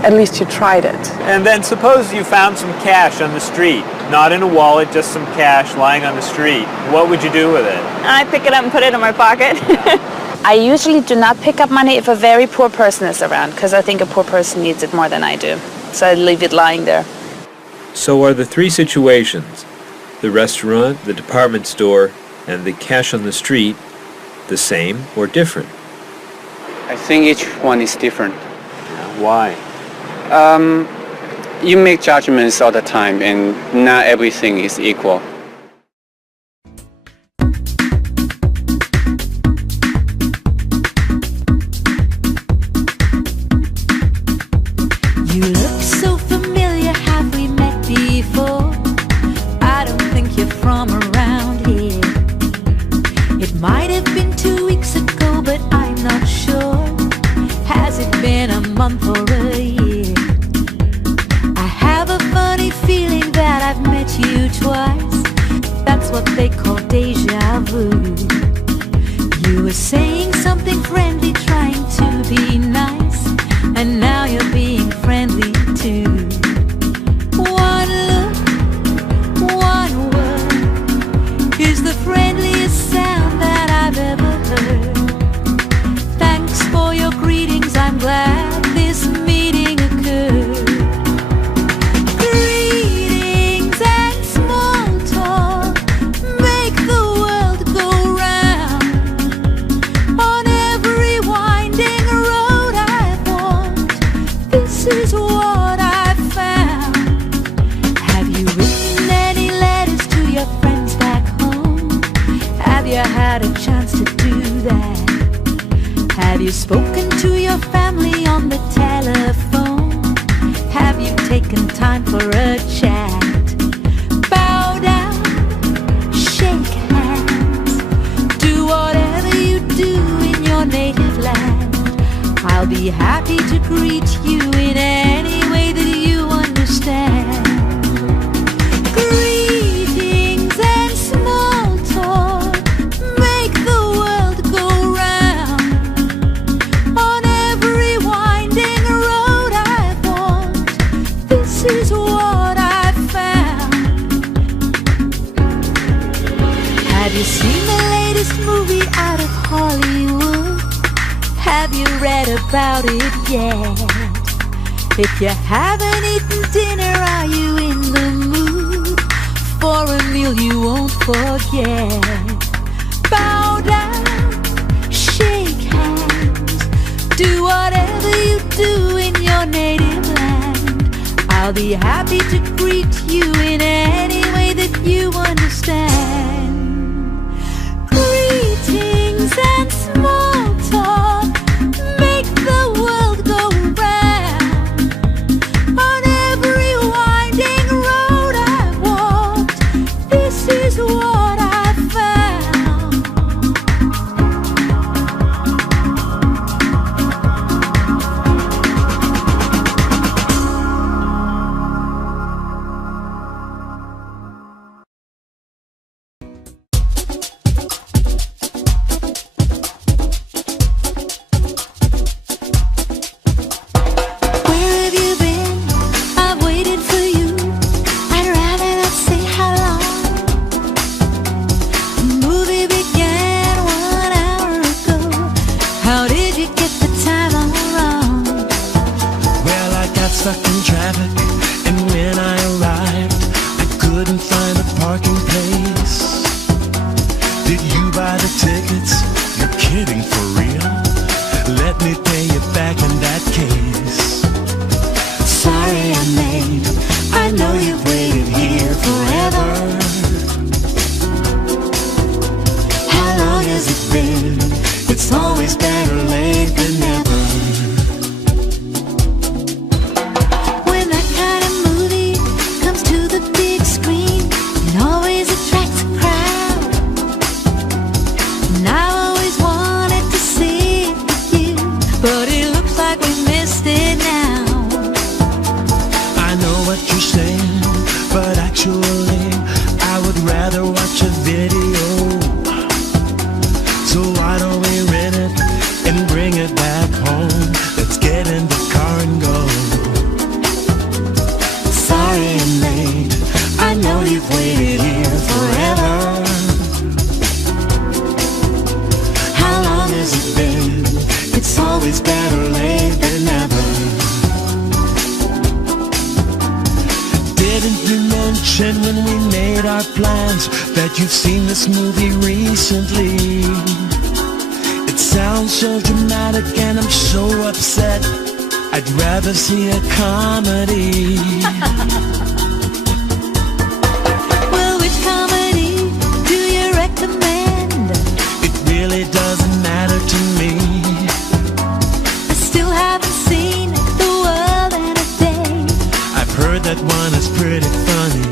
at least you tried it. And then suppose you found some cash on the street, not in a wallet, just some cash lying on the street. What would you do with it? I pick it up and put it in my pocket. I usually do not pick up money if a very poor person is around, because I think a poor person needs it more than I do. So I leave it lying there. So are the three situations, the restaurant, the department store, and the cash on the street, the same or different? I think each one is different. Why? You make judgments all the time, and not everything is equal. You look so familiar, have we met before? I don't think you're from around here. It might have been 2 weeks ago, but I'm not sure. Has it been a month or a year? I have a funny feeling that I've met you twice. That's what they call deja vu. You were saying something friendly, trying to be nice, and now you're being friendly too. One look, one word is the friendliest sound that I've ever heard. Thanks for your greetings, I'm glad this meeting occurred. Greetings and small talk make the world go round. On every winding road I've walked, this is what I've found. Have you written any letters to your friends back home? Have you had a chance to do that? Have you spoken to your family on the telephone? Have you taken time for a chat? Bow down, shake hands, do whatever you do in your native land. I'll be happy to greet you in any way that you understand. Greetings and small talk make the world go round. On every winding road I've walked, this is what I've found. Have you seen the latest movie out of Hollywood? Have you read about it yet? If you haven't eaten dinner, are you in the mood for a meal you won't forget? Bow down, shake hands, do whatever you do in your native land. I'll be happy to greet you in any way that you understand. Greetings and small talk make the world go round. On every winding road I've walked, this is what I've found. Where have you been? I've waited for you. I'd rather not say how long. The movie began 1 hour ago. How did you get the time all wrong? Well, I got stuck in traffic, and when I arrived, I couldn't find a parking place. Did you buy the tickets? You're kidding for real? Let me pay you back in that case. Sorry I'm late. I know you've waited here forever. How long has it been? It's always better late than never. When that kind of movie comes to the big screen, it always attracts a crowd. And I always wanted to see it with you, but it looks like we missed it now. our plans that you've seen this movie recently. It sounds so dramatic and I'm so upset. I'd rather see a comedy. Well, which comedy do you recommend? It really doesn't matter to me. I still haven't seen The World in a Day. I've heard that one is pretty funny.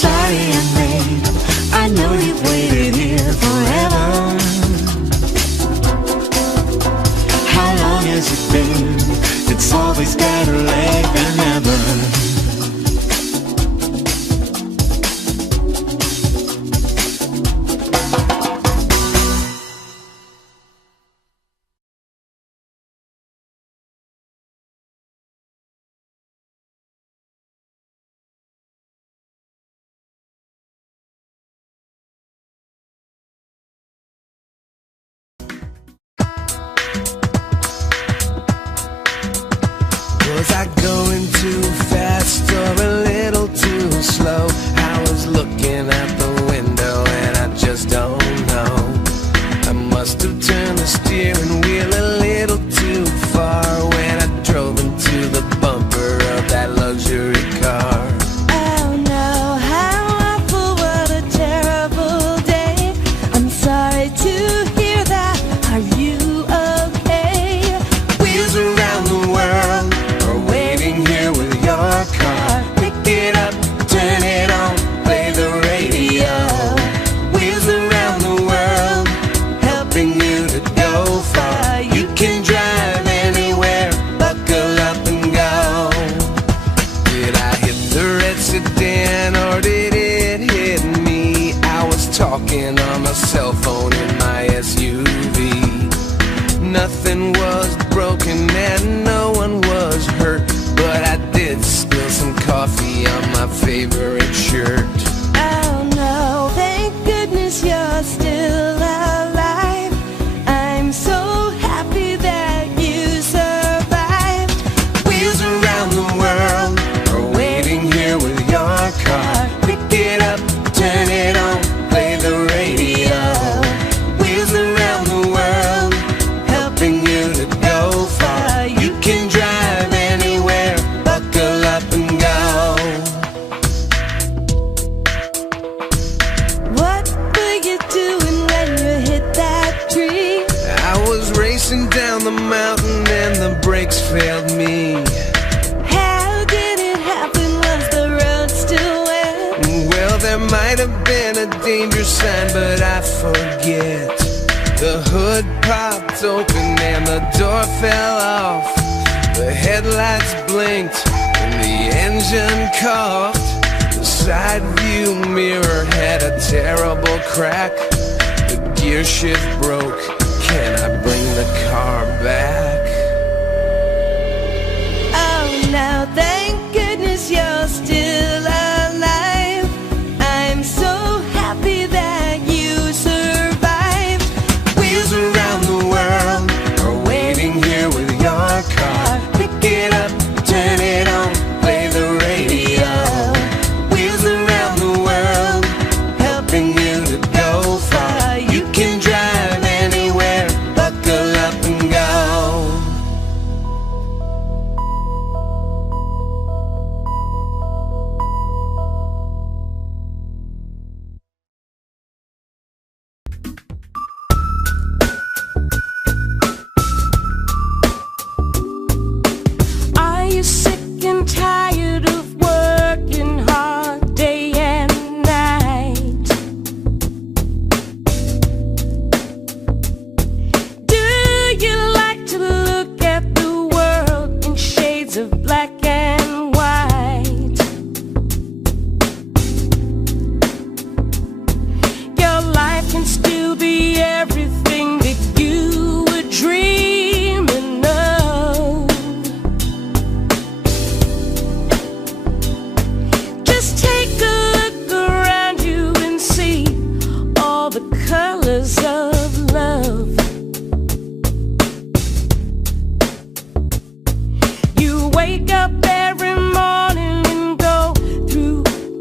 Sorry I'm late, I know you've waited here forever. How long has it been? It's always better late than never. Was I going too fast or a little too slow? I was looking out the window and I just don't know. I must have turned the steering wheel a little too far when I drove into the bumper of that luxury car. Oh no, how awful, what a terrible day. I'm sorry to hear that. Are you okay? Wheels around the world are waiting here with your car. Pick it up, turn it on, play the radio. Wheels around the world, helping you to go far. You can drive anywhere, buckle up and go. Did I hit the red sedan or did it hit me? I was talking on my cell phone in my SUV. Nothing was broken and no one was hurt, but I did spill some coffee on my favorite shirt. Oh no, thank goodness you're still alive. I'm so happy that you survived. Wheels around the world are waiting here with your car. Pick it up, turn it on, play the radio. Wheels around the world, helping you to go far. You can drive anywhere, buckle up and go. What were you doing when you hit that tree? I was racing down the mountain and the brakes failed me. How did it happen? Was the road still wet? Well, there might have been a danger sign, but I forget. The hood popped open and the door fell off. The headlights blinked and the engine coughed. The side view mirror had a terrible crack. The gear shift broke. Can I bring the car back? Oh no, thank goodness you're still alive. I'm so happy that you survived. Wheels around the world are waiting here with your car. Pick it up, turn it on, play the radio. Wheels around the world, helping you to go far. You can drive anywhere, buckle up and go.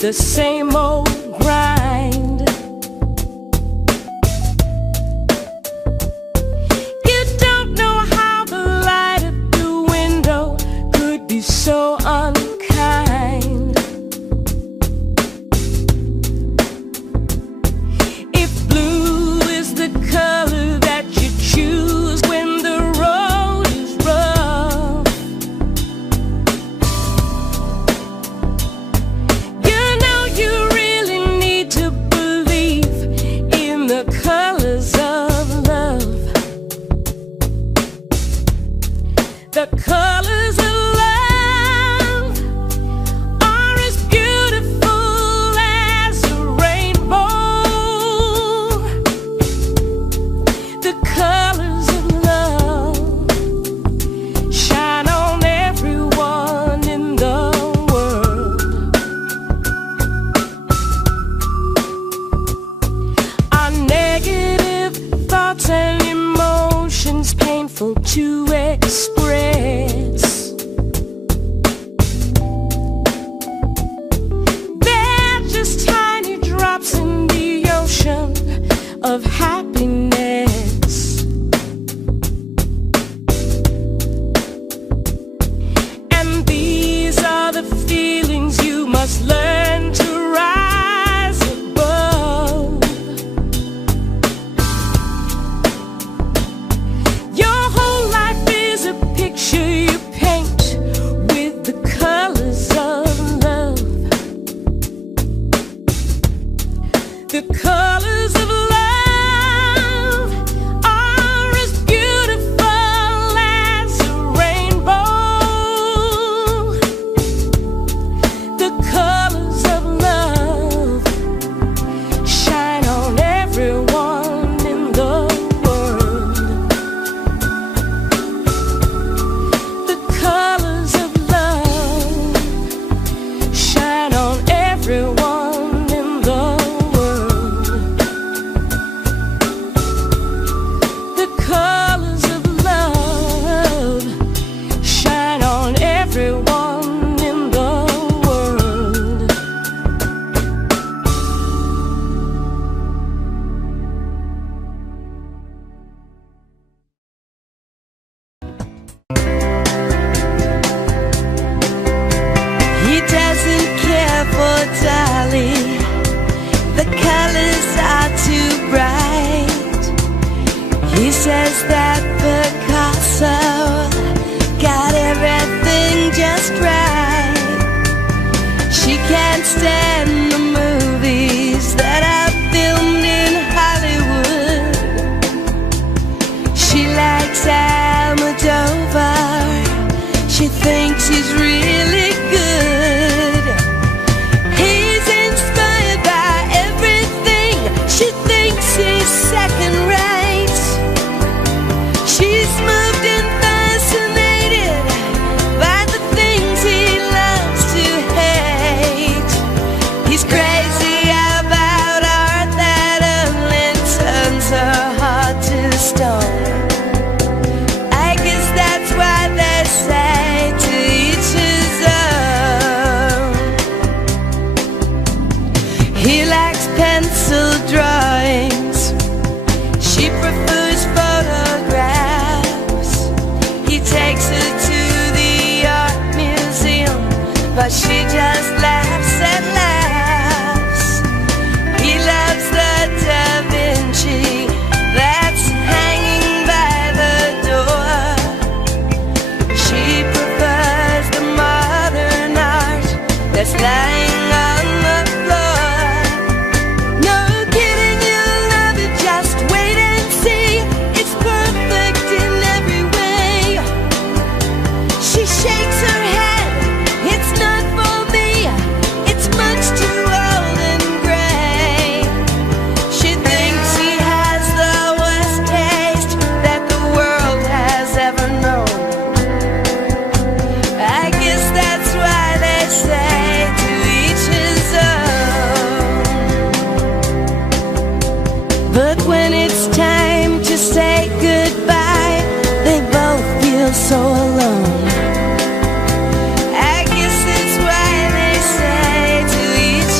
the same old grind. You don't know how the light at the window could be so unkind. If blue is the color that you choose when the road is rough, you know you really need to believe in the colors of love. The colors of love are as beautiful as a rainbow. The colors of love shine on everyone in the world. Our negative thoughts and emotions painful to express. They're just tiny drops in the ocean of happiness. And these are the feelings you must learn to rise above. Your whole life is a picture you paint with the colors of love. The colors of love are as beautiful as a rainbow. The colors of love shine on everyone in the world. The colors of love shine on everyone in the world. The colors of love shine on everyone in the world. He doesn't care for Dolly. The colors are too bright. He says that Picasso got everything just right. She can't stand the movies that are filmed in Hollywood. She likes Almodovar. She thinks he's really good. He's inspired by everything. She thinks he's second rate. She's moved and fascinated by the things he loves to hate. He's crazy about art that only turns her heart to stone. I guess that's why they say to each his own. He likes pencil drawings. She prefers photographs. He takes her to the art museum, but she just laughs and laughs. He loves the Da Vinci that's hanging by the door. She prefers the modern art that's lying on the floor. No kidding, you'll love it, just wait and see. It's perfect in every way. She shakes her head, it's not for me. It's much too old and gray. She thinks he has the worst taste that the world has ever known. I guess that's why they say to each his own. But when it's time to say goodbye, they both feel so alone. I guess that's why they say to each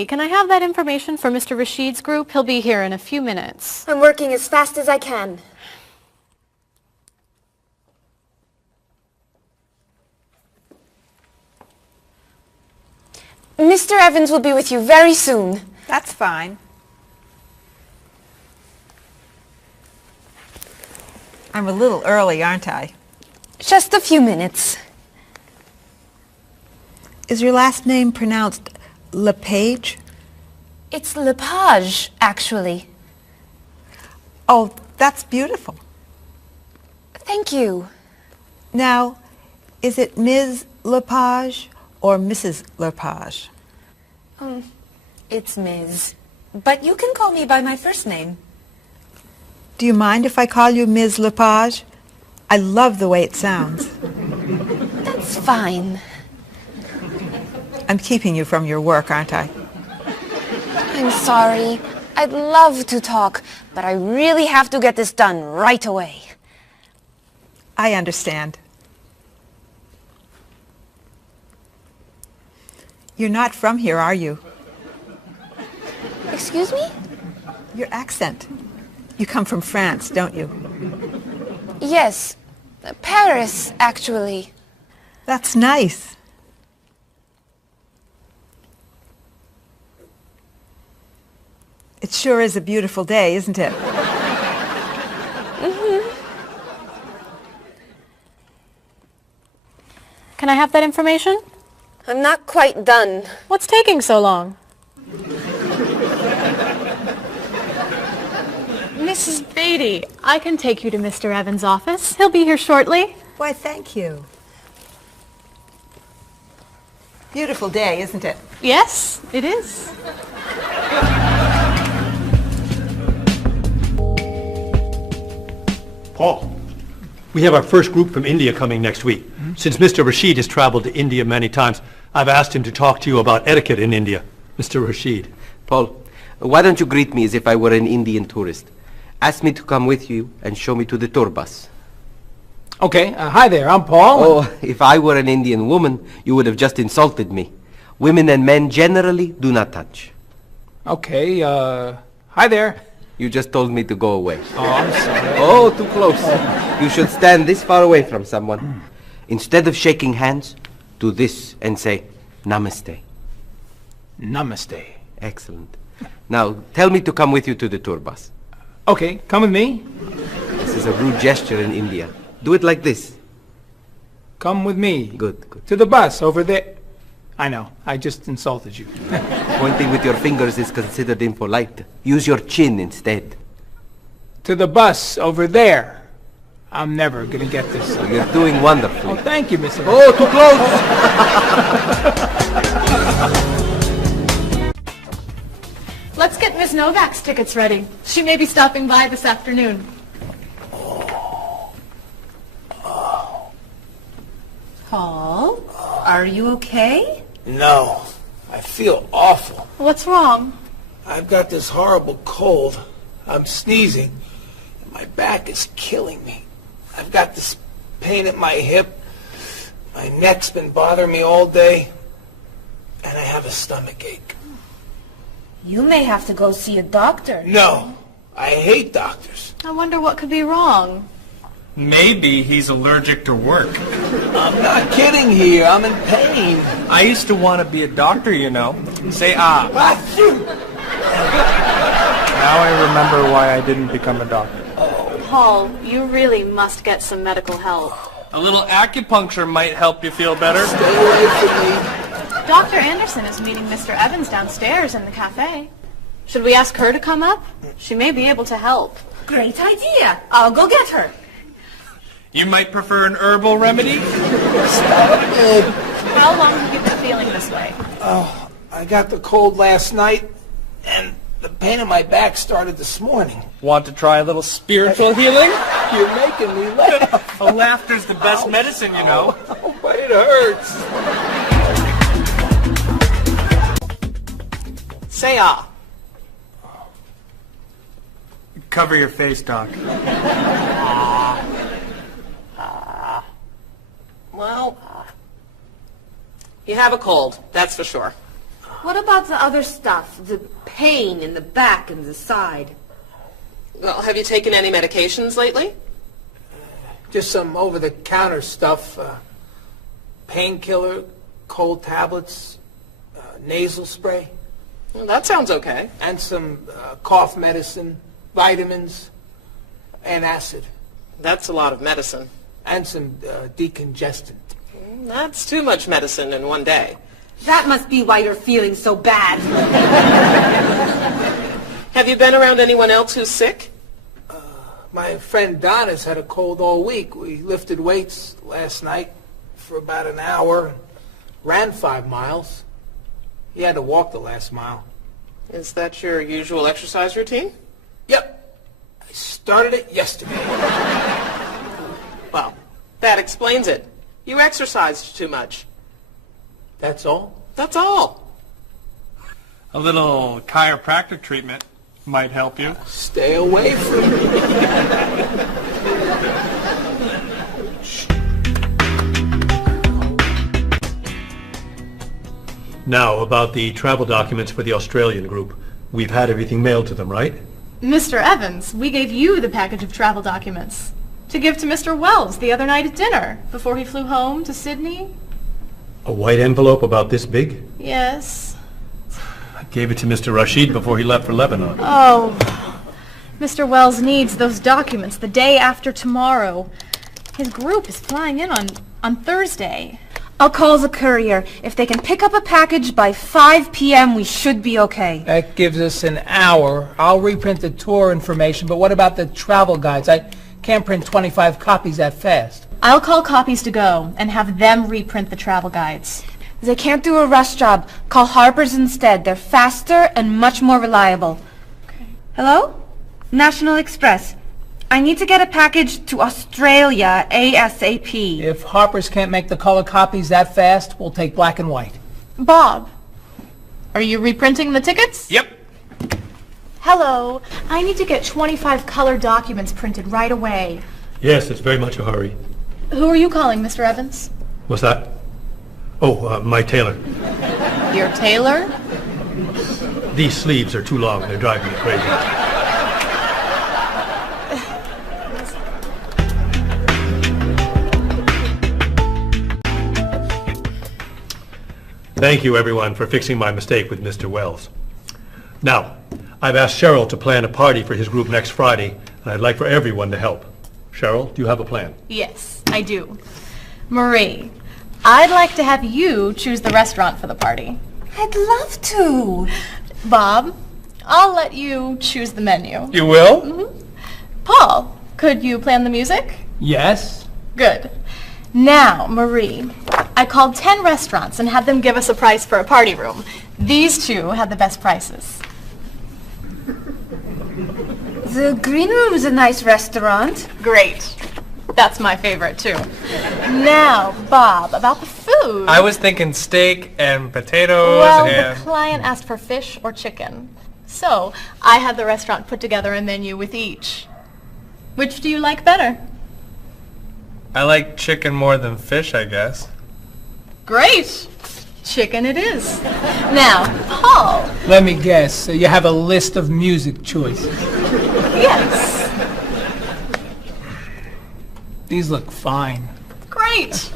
me, can I have that information for Mr. Rashid's group? He'll be here in a few minutes. I'm working as fast as I can. Mr. Evans will be with you very soon. That's fine. I'm a little early, aren't I? Just a few minutes. Is your last name pronounced LePage? It's Lepage, actually. Oh, that's beautiful. Thank you. Now, is it Ms. Lepage or Mrs. Lepage? It's Ms. But you can call me by my first name. Do you mind if I call you Ms. Lepage? I love the way it sounds. That's fine. I'm keeping you from your work, aren't I? I'm sorry. I'd love to talk, but I really have to get this done right away. I understand. You're not from here, are you? Excuse me? Your accent. You come from France, don't you? Yes. Paris, actually. That's nice. It sure is a beautiful day, isn't it? Can I have that information? I'm not quite done. What's taking so long? Mrs. Beatty, I can take you to Mr. Evans' office. He'll be here shortly. Why, thank you. Beautiful day, isn't it? Yes, it is. Paul, we have our first group from India coming next week. Since Mr. Rashid has traveled to India many times, I've asked him to talk to you about etiquette in India. Mr. Rashid. Paul, why don't you greet me as if I were an Indian tourist? Ask me to come with you and show me to the tour bus. Okay, hi there, I'm Paul. Oh, if I were an Indian woman, you would have just insulted me. Women and men generally do not touch. Okay, hi there. You just told me to go away. Oh, I'm sorry. Oh, too close. You should stand this far away from someone. Instead of shaking hands, do this and say, Namaste. Namaste. Excellent. Now, tell me to come with you to the tour bus. Okay, come with me. This is a rude gesture in India. Do it like this. Come with me. Good, good. To the bus over there. I know, I just insulted you. Pointing with your fingers is considered impolite. Use your chin instead. To the bus over there. I'm never going to get this. Oh, you're doing wonderfully. Oh, thank you, Mr. Oh, too close! Let's get Ms. Novak's tickets ready. She may be stopping by this afternoon. Paul, are you okay? No, I feel awful. What's wrong? I've got this horrible cold. I'm sneezing, and my back is killing me. I've got this pain at my hip. My neck's been bothering me all day, and I have a stomach ache. You may have to go see a doctor. No, I hate doctors. I wonder what could be wrong. Maybe he's allergic to work. I'm not kidding here. I'm in pain. I used to want to be a doctor, you know. Say ah. Now I remember why I didn't become a doctor. Paul, you really must get some medical help. A little acupuncture might help you feel better. Stay away from me. Dr. Anderson is meeting Mr. Evans downstairs in the cafe. Should we ask her to come up? She may be able to help. Great idea. I'll go get her. You might prefer an herbal remedy? Stop it. How long have you been feeling this way? Oh, I got the cold last night, and the pain in my back started this morning. Want to try a little spiritual healing? You're making me laugh. Laughter's the best medicine, you know. Oh, but it hurts. Say ah. Cover your face, Doc. Well, you have a cold, that's for sure. What about the other stuff? The pain in the back and the side? Well, have you taken any medications lately? Just some over-the-counter stuff. Painkiller, cold tablets, nasal spray. Well, that sounds okay. And some cough medicine, vitamins, and acid. That's a lot of medicine. And some decongestant. That's too much medicine in one day. That must be why you're feeling so bad. Have you been around anyone else who's sick? My friend Donna's had a cold all week. We lifted weights last night for about an hour, ran 5 miles. He had to walk the last mile. Is that your usual exercise routine? Yep. I started it yesterday. Well, that explains it. You exercised too much. That's all? That's all. A little chiropractic treatment might help you. Stay away from me. Now, about the travel documents for the Australian group. We've had everything mailed to them, right? Mr. Evans, we gave you the package of travel documents to give to Mr. Wells the other night at dinner before he flew home to Sydney. A white envelope about this big? Yes. I gave it to Mr. Rashid before he left for Lebanon. Oh, Mr. Wells needs those documents the day after tomorrow. His group is flying in on Thursday. I'll call the courier. If they can pick up a package by 5 p.m., we should be okay. That gives us an hour. I'll reprint the tour information, but what about the travel guides? I can't print 25 copies that fast. I'll call Copies to Go and have them reprint the travel guides. They can't do a rush job. Call Harper's instead. They're faster and much more reliable. Okay. Hello? National Express. I need to get a package to Australia ASAP. If Harper's can't make the color copies that fast, we'll take black and white. Bob, are you reprinting the tickets? Yep. Hello. I need to get 25 color documents printed right away. Yes, it's very much a hurry. Who are you calling, Mr. Evans? What's that? Oh, my tailor. Your tailor? These sleeves are too long. They're driving me crazy. Thank you, everyone, for fixing my mistake with Mr. Wells. Now, I've asked Cheryl to plan a party for his group next Friday, and I'd like for everyone to help. Cheryl, do you have a plan? Yes, I do. Marie, I'd like to have you choose the restaurant for the party. I'd love to. Bob, I'll let you choose the menu. You will? Mm-hmm. Paul, could you plan the music? Yes. Good. Now, Marie, I called 10 restaurants and had them give us a price for a party room. These two had the best prices. The Green Room is a nice restaurant. Great. That's my favorite, too. Now, Bob, about the food. I was thinking steak and potatoes Well, and... the client asked for fish or chicken. So, I had the restaurant put together a menu with each. Which do you like better? I like chicken more than fish, I guess. Great. Chicken it is. Now, Paul. Let me guess. So you have a list of music choices. Yes. These look fine. Great.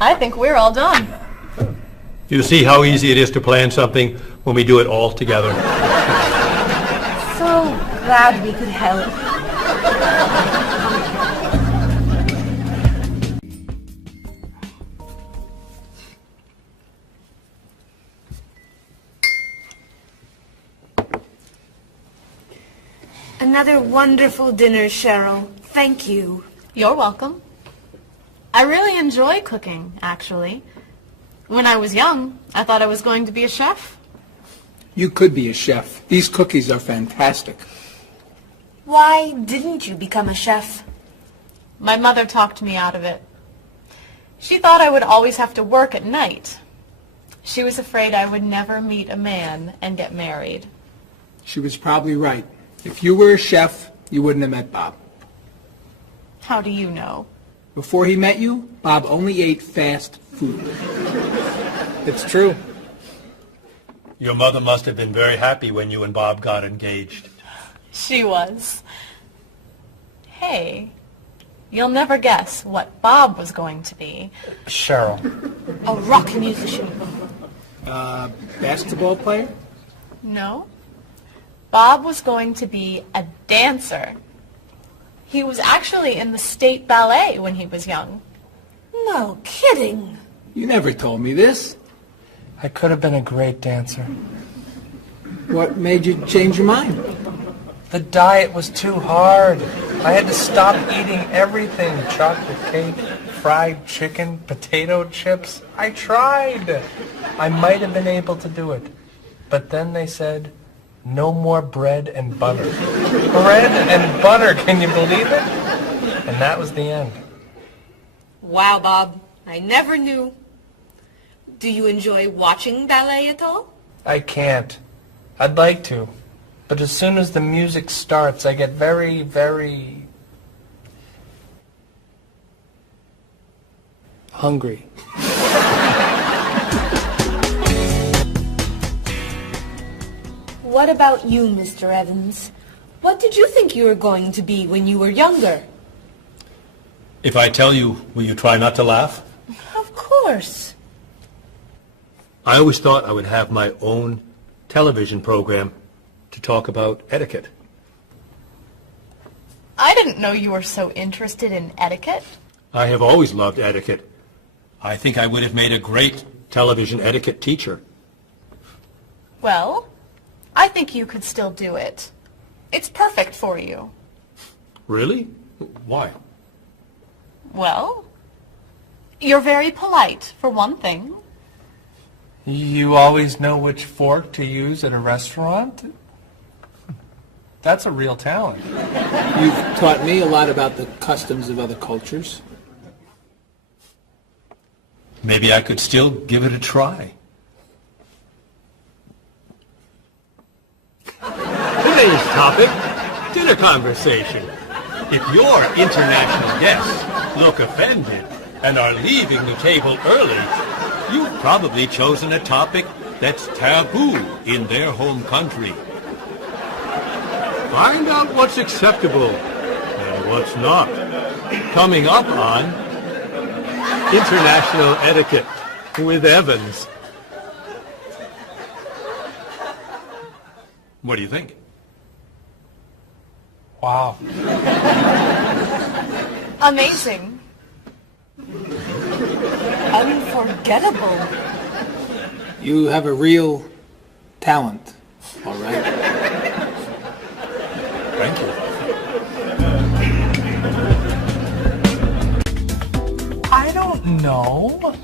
I think we're all done. You see how easy it is to plan something when we do it all together. So glad we could help. Another wonderful dinner, Cheryl. Thank you. You're welcome. I really enjoy cooking, actually. When I was young, I thought I was going to be a chef. You could be a chef. These cookies are fantastic. Why didn't you become a chef? My mother talked me out of it. She thought I would always have to work at night. She was afraid I would never meet a man and get married. She was probably right. If you were a chef, you wouldn't have met Bob. How do you know? Before he met you, Bob only ate fast food. It's true. Your mother must have been very happy when you and Bob got engaged. She was. Hey, you'll never guess what Bob was going to be. Cheryl. A rock musician. Basketball player? No. Bob was going to be a dancer. He was actually in the state ballet when he was young. No kidding. You never told me this. I could have been a great dancer. What made you change your mind? The diet was too hard. I had to stop eating everything. Chocolate cake, fried chicken, potato chips. I tried. I might have been able to do it. But then they said, no more bread and butter. Bread and butter, can you believe it? And that was the end. Wow, Bob. I never knew. Do you enjoy watching ballet at all? I can't. I'd like to. But as soon as the music starts, I get very, very hungry. What about you, Mr. Evans? What did you think you were going to be when you were younger? If I tell you, will you try not to laugh? Of course. I always thought I would have my own television program to talk about etiquette. I didn't know you were so interested in etiquette. I have always loved etiquette. I think I would have made a great television etiquette teacher. Well, I think you could still do it. It's perfect for you. Really? Why? Well, you're very polite, for one thing. You always know which fork to use at a restaurant? That's a real talent. You've taught me a lot about the customs of other cultures. Maybe I could still give it a try. Today's topic, dinner conversation. If your international guests look offended and are leaving the table early, you've probably chosen a topic that's taboo in their home country. Find out what's acceptable and what's not. Coming up on International Etiquette with Evans. What do you think? Wow. Amazing. Unforgettable. You have a real talent, all right? Thank you. I don't know.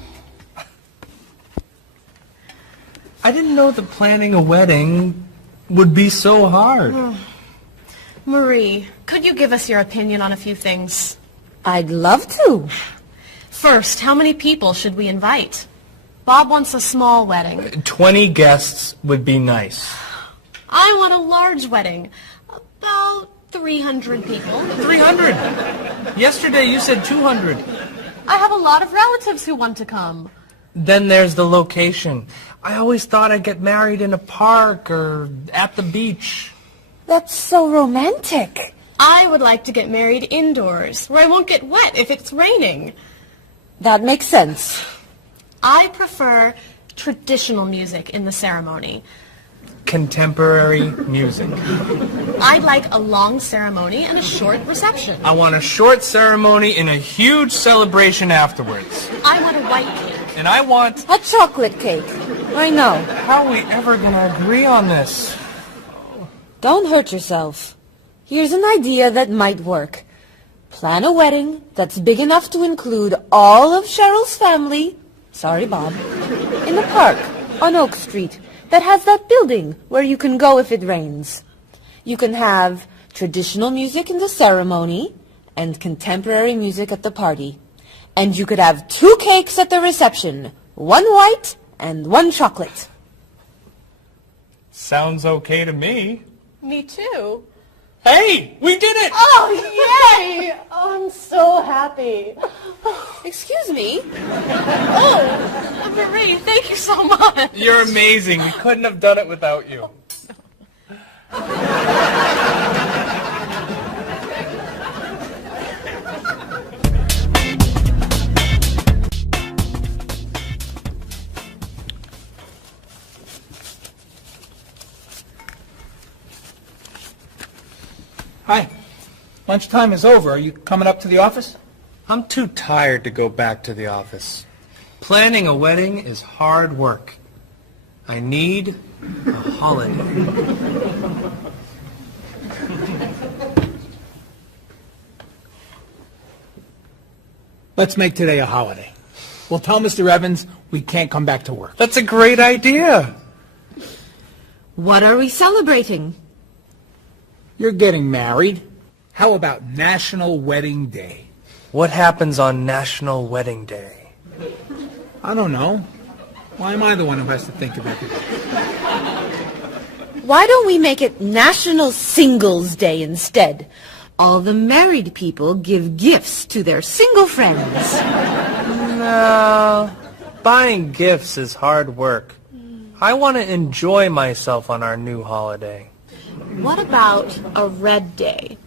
I didn't know that planning a wedding would be so hard. Marie, could you give us your opinion on a few things? I'd love to. First, how many people should we invite? Bob wants a small wedding. 20 guests would be nice. I want a large wedding. About 300 people. 300? Yesterday you said 200. I have a lot of relatives who want to come. Then there's the location. I always thought I'd get married in a park or at the beach. That's so romantic. I would like to get married indoors, where I won't get wet if it's raining. That makes sense. I prefer traditional music in the ceremony. Contemporary music. I'd like a long ceremony and a short reception. I want a short ceremony and a huge celebration afterwards. I want a white cake. And I want... a chocolate cake. I know. How are we ever going to agree on this? Don't hurt yourself. Here's an idea that might work. Plan a wedding that's big enough to include all of Cheryl's family, sorry Bob, in a park on Oak Street that has that building where you can go if it rains. You can have traditional music in the ceremony and contemporary music at the party. And you could have 2 cakes at the reception, 1 white and 1 chocolate. Sounds okay to me. Me too. Hey, we did it! Oh, yay! Oh, I'm so happy. Excuse me? Oh, Marie, thank you so much. You're amazing. We couldn't have done it without you. Hi. Lunchtime is over. Are you coming up to the office? I'm too tired to go back to the office. Planning a wedding is hard work. I need a holiday. Let's make today a holiday. We'll tell Mr. Evans we can't come back to work. That's a great idea. What are we celebrating? You're getting married. How about National Wedding Day? What happens on National Wedding Day? I don't know. Why am I the one who has to think of everything? Why don't we make it National Singles Day instead? All the married people give gifts to their single friends. No, buying gifts is hard work. I want to enjoy myself on our new holiday. What about a red day?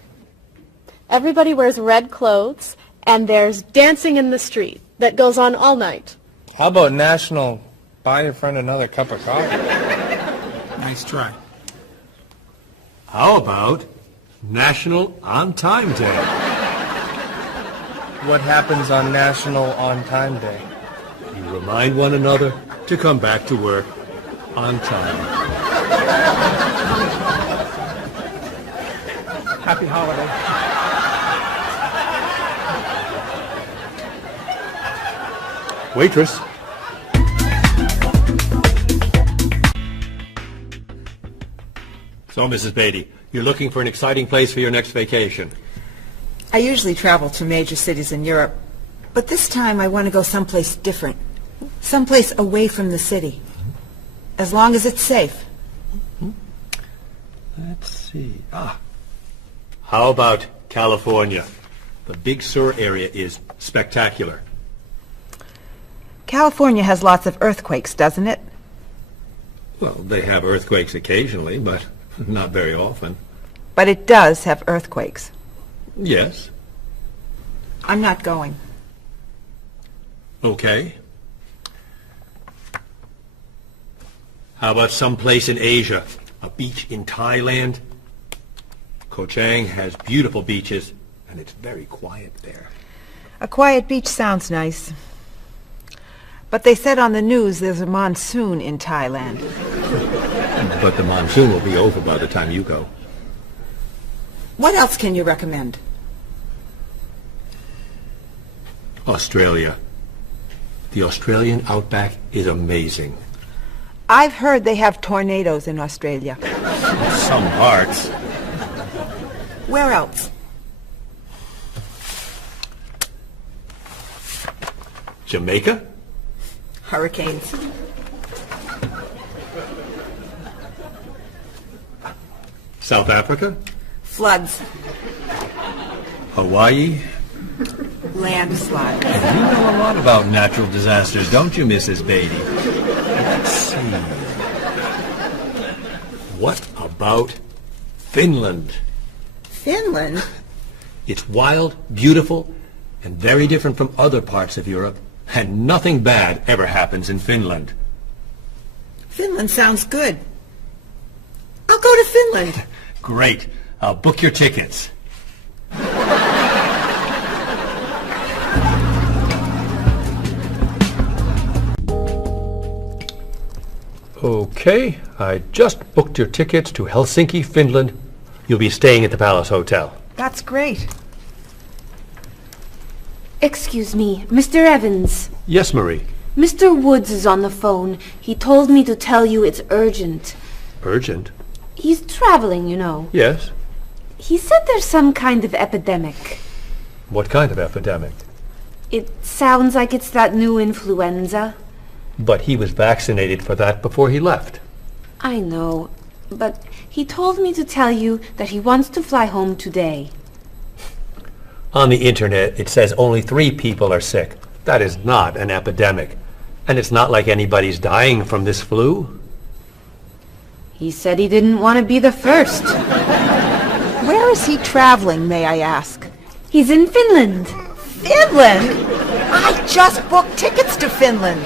Everybody wears red clothes, and there's dancing in the street that goes on all night. How about National Buy Your Friend Another Cup of Coffee? Nice try. How about National On Time Day? What happens on National On Time Day? You remind one another to come back to work on time. Happy holiday. Waitress. So, Mrs. Beatty, you're looking for an exciting place for your next vacation. I usually travel to major cities in Europe, but this time I want to go someplace different. Someplace away from the city. As long as it's safe. Let's see. How about California? The Big Sur area is spectacular. California has lots of earthquakes, doesn't it? Well, they have earthquakes occasionally, but not very often. But it does have earthquakes. Yes. I'm not going. Okay. How about someplace in Asia? A beach in Thailand? Koh Chang has beautiful beaches, and it's very quiet there. A quiet beach sounds nice. But they said on the news there's a monsoon in Thailand. But the monsoon will be over by the time you go. What else can you recommend? Australia. The Australian outback is amazing. I've heard they have tornadoes in Australia. Some parts. Where else? Jamaica? Hurricanes. South Africa? Floods. Hawaii? Landslides. You know a lot about natural disasters, don't you, Mrs. Beatty? Let's see. What about Finland? Finland? It's wild, beautiful, and very different from other parts of Europe, and nothing bad ever happens in Finland. Finland sounds good. I'll go to Finland. Great. I'll book your tickets. Okay, I just booked your tickets to Helsinki, Finland. You'll be staying at the Palace Hotel. That's great. Excuse me, Mr. Evans. Yes, Marie. Mr. Woods is on the phone. He told me to tell you it's urgent. Urgent? He's traveling, you know. Yes. He said there's some kind of epidemic. What kind of epidemic? It sounds like it's that new influenza. But he was vaccinated for that before he left. I know. But he told me to tell you that he wants to fly home today. On the internet, it says only 3 people are sick. That is not an epidemic. And it's not like anybody's dying from this flu. He said he didn't want to be the first. Where is he traveling, may I ask? He's in Finland. Finland? I just booked tickets to Finland.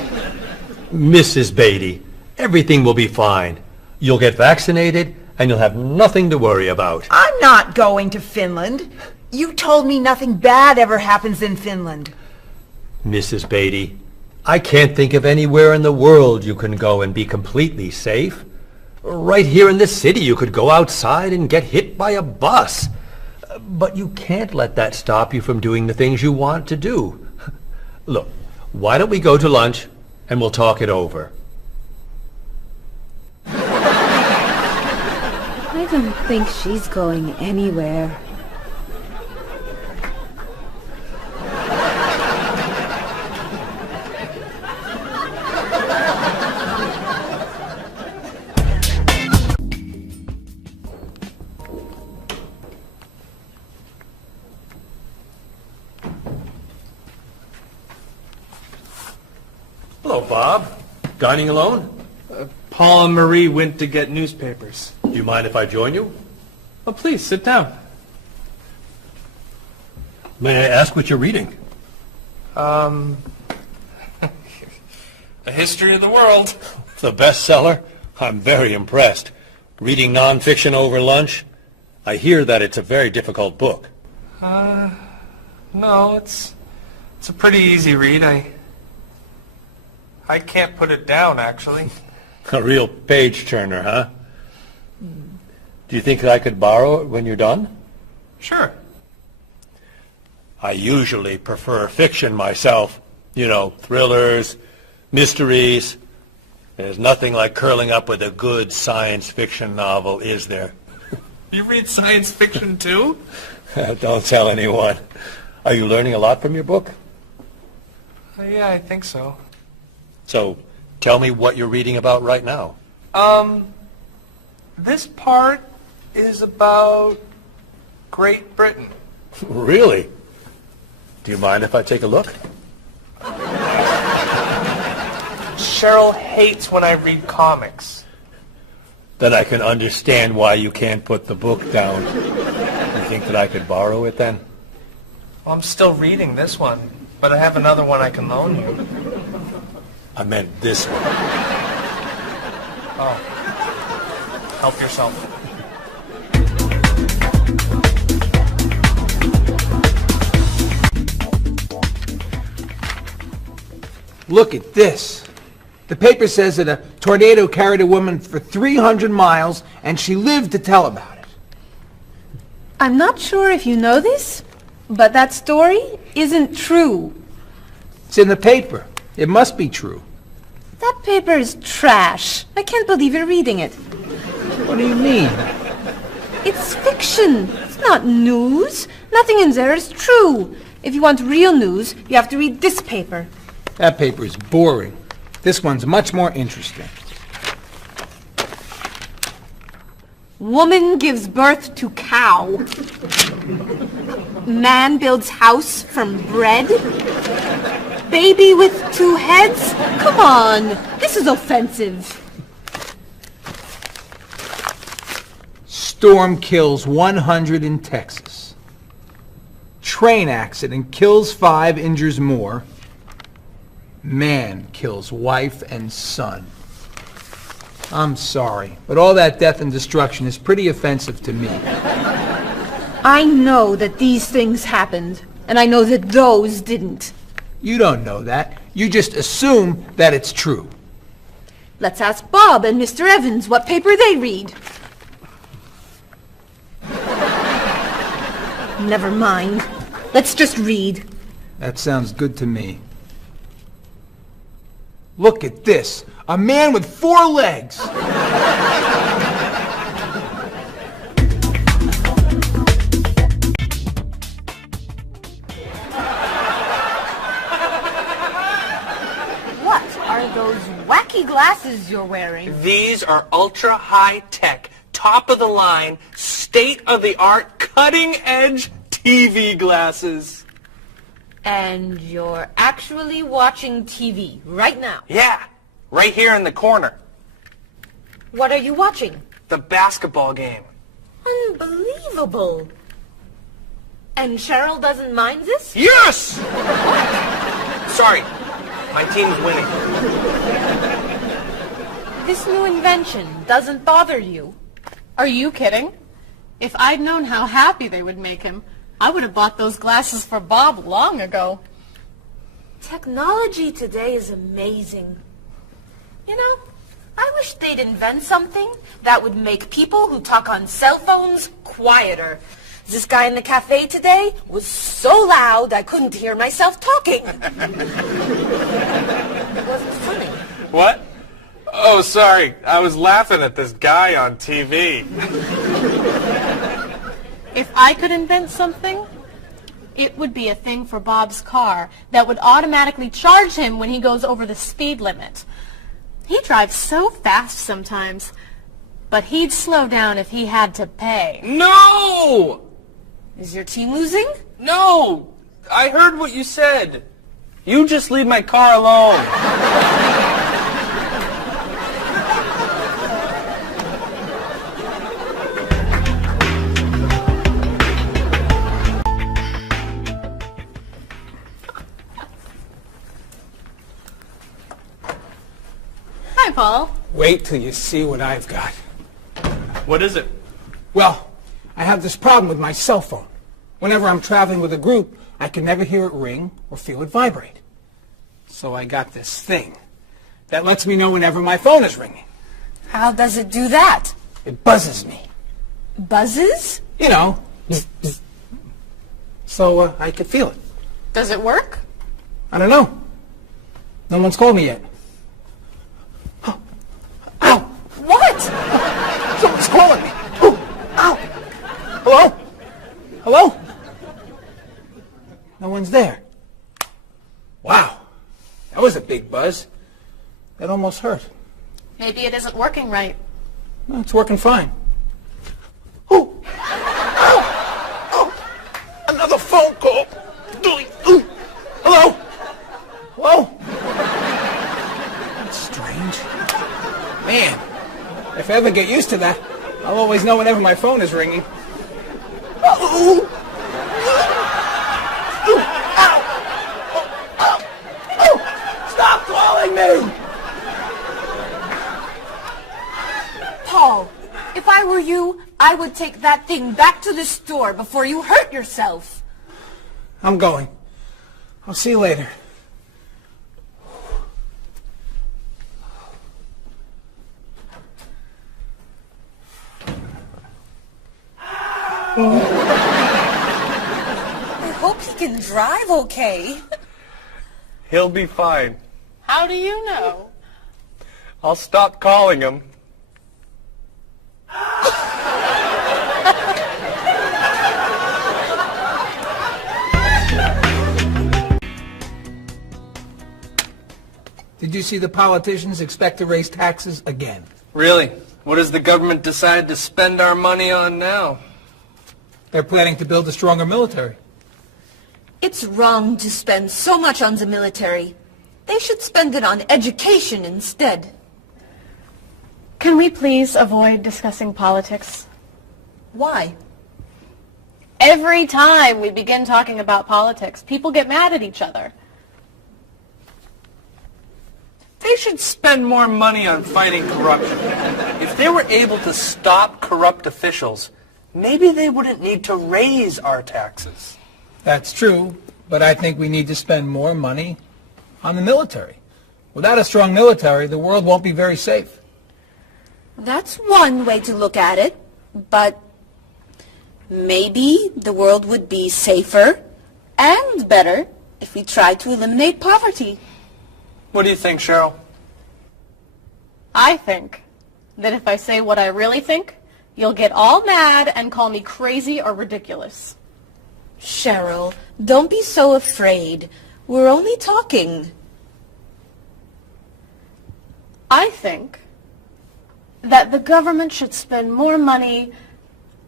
Mrs. Beatty, everything will be fine. You'll get vaccinated, and you'll have nothing to worry about. I'm not going to Finland. You told me nothing bad ever happens in Finland. Mrs. Beatty, I can't think of anywhere in the world you can go and be completely safe. Right here in this city, you could go outside and get hit by a bus. But you can't let that stop you from doing the things you want to do. Look, why don't we go to lunch and we'll talk it over? I don't think she's going anywhere. Hello, Bob. Dining alone? Paul and Marie went to get newspapers. Do you mind if I join you? Oh, please, sit down. May I ask what you're reading? A history of the world. The bestseller? I'm very impressed. Reading nonfiction over lunch? I hear that it's a very difficult book. No, it's a pretty easy read. I can't put it down, actually. A real page-turner, huh? Do you think I could borrow it when you're done? Sure. I usually prefer fiction myself. You know, thrillers, mysteries. There's nothing like curling up with a good science fiction novel, is there? You read science fiction too? Don't tell anyone. Are you learning a lot from your book? Yeah, I think so. So, tell me what you're reading about right now. This part is about Great Britain. Really? Do you mind if I take a look? Cheryl hates when I read comics. Then I can understand why you can't put the book down. You think that I could borrow it then? Well, I'm still reading this one, but I have another one I can loan you. I meant this one. Oh. Help yourself. Look at this. The paper says that a tornado carried a woman for 300 miles, and she lived to tell about it. I'm not sure if you know this, but that story isn't true. It's in the paper. It must be true. That paper is trash. I can't believe you're reading it. What do you mean? It's fiction. It's not news. Nothing in there is true. If you want real news, you have to read this paper. That paper is boring. This one's much more interesting. Woman gives birth to cow. Man builds house from bread. Baby with 2 heads? Come on, this is offensive. Storm kills 100 in Texas. Train accident kills 5, injures more. Man kills wife and son. I'm sorry, but all that death and destruction is pretty offensive to me. I know that these things happened, and I know that those didn't. You don't know that. You just assume that it's true. Let's ask Bob and Mr. Evans what paper they read. Never mind. Let's just read. That sounds good to me. Look at this. A man with 4 legs. What are those wacky glasses? glasses you're wearing? These are ultra high-tech, top-of-the-line, state-of-the-art, cutting-edge TV glasses. And you're actually watching TV right now? Yeah, right here in the corner. What are you watching? The basketball game. Unbelievable. And Cheryl doesn't mind this? Yes! Sorry, my team's winning. This new invention doesn't bother you? Are you kidding? If I'd known how happy they would make him, I would have bought those glasses for Bob long ago. Technology today is amazing. You know, I wish they'd invent something that would make people who talk on cell phones quieter. This guy in the cafe today was so loud I couldn't hear myself talking. It wasn't funny. What? Oh, sorry. I was laughing at this guy on TV. If I could invent something, it would be a thing for Bob's car that would automatically charge him when he goes over the speed limit. He drives so fast sometimes, but he'd slow down if he had to pay. No! Is your team losing? No! I heard what you said. You just leave my car alone. Hi, Paul. Wait till you see what I've got. What is it? Well, I have this problem with my cell phone. Whenever I'm traveling with a group, I can never hear it ring or feel it vibrate. So I got this thing that lets me know whenever my phone is ringing. How does it do that? It buzzes me. Buzzes? You know, bzz, bzz. So I could feel it. Does it work? I don't know. No one's called me yet. Ow! What? Someone's calling me. Ooh, ow! Hello? Hello? No one's there. Wow. That was a big buzz. That almost hurt. Maybe it isn't working right. No, it's working fine. Ooh! Ow! Oh! Another phone call. Ooh. Hello? Hello? That's strange. Man, if I ever get used to that, I'll always know whenever my phone is ringing. Oh! Ow! Oh! Oh! Stop calling me! Paul, if I were you, I would take that thing back to the store before you hurt yourself. I'm going. I'll see you later. I hope he can drive okay. He'll be fine. How do you know? I'll stop calling him. Did you see the politicians expect to raise taxes again? Really? What does the government decide to spend our money on now? They're planning to build a stronger military. It's wrong to spend so much on the military. They should spend it on education instead. Can we please avoid discussing politics? Why? Every time we begin talking about politics, people get mad at each other. They should spend more money on fighting corruption. If they were able to stop corrupt officials, maybe they wouldn't need to raise our taxes. That's true, but I think we need to spend more money on the military. Without a strong military, the world won't be very safe. That's one way to look at it, but maybe the world would be safer and better if we tried to eliminate poverty. What do you think, Cheryl? I think that if I say what I really think, you'll get all mad and call me crazy or ridiculous. Cheryl, don't be so afraid. We're only talking. I think that the government should spend more money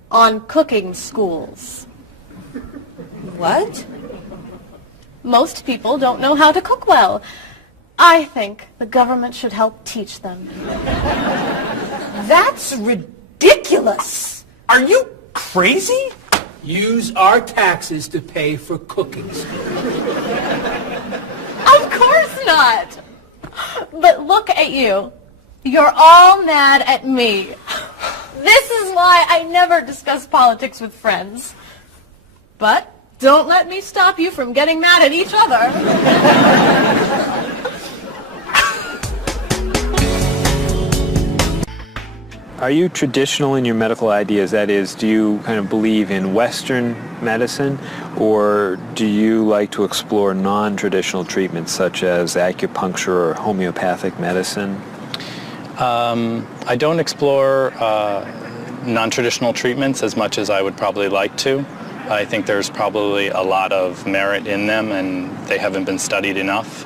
on cooking schools. What? Most people don't know how to cook well. I think the government should help teach them. That's ridiculous. Are you crazy? Use our taxes to pay for cooking school. Of course not. But look at you. You're all mad at me. This is why I never discuss politics with friends. But don't let me stop you from getting mad at each other. Are you traditional in your medical ideas? That is, do you kind of believe in Western medicine, or do you like to explore non-traditional treatments such as acupuncture or homeopathic medicine? I don't explore non-traditional treatments as much as I would probably like to. I think there's probably a lot of merit in them, and they haven't been studied enough.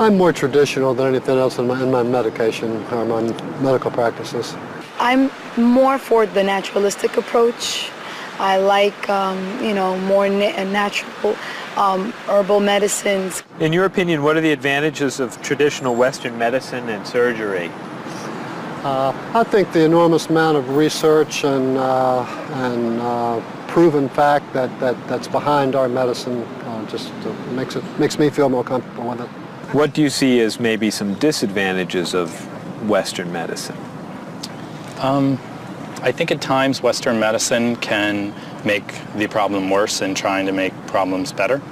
I'm more traditional than anything else in my medication or my medical practices. I'm more for the naturalistic approach. I like, more natural herbal medicines. In your opinion, what are the advantages of traditional Western medicine and surgery? I think the enormous amount of research and proven fact that's behind our medicine just makes me feel more comfortable with it. What do you see as maybe some disadvantages of Western medicine? I think at times Western medicine can make the problem worse in trying to make problems better.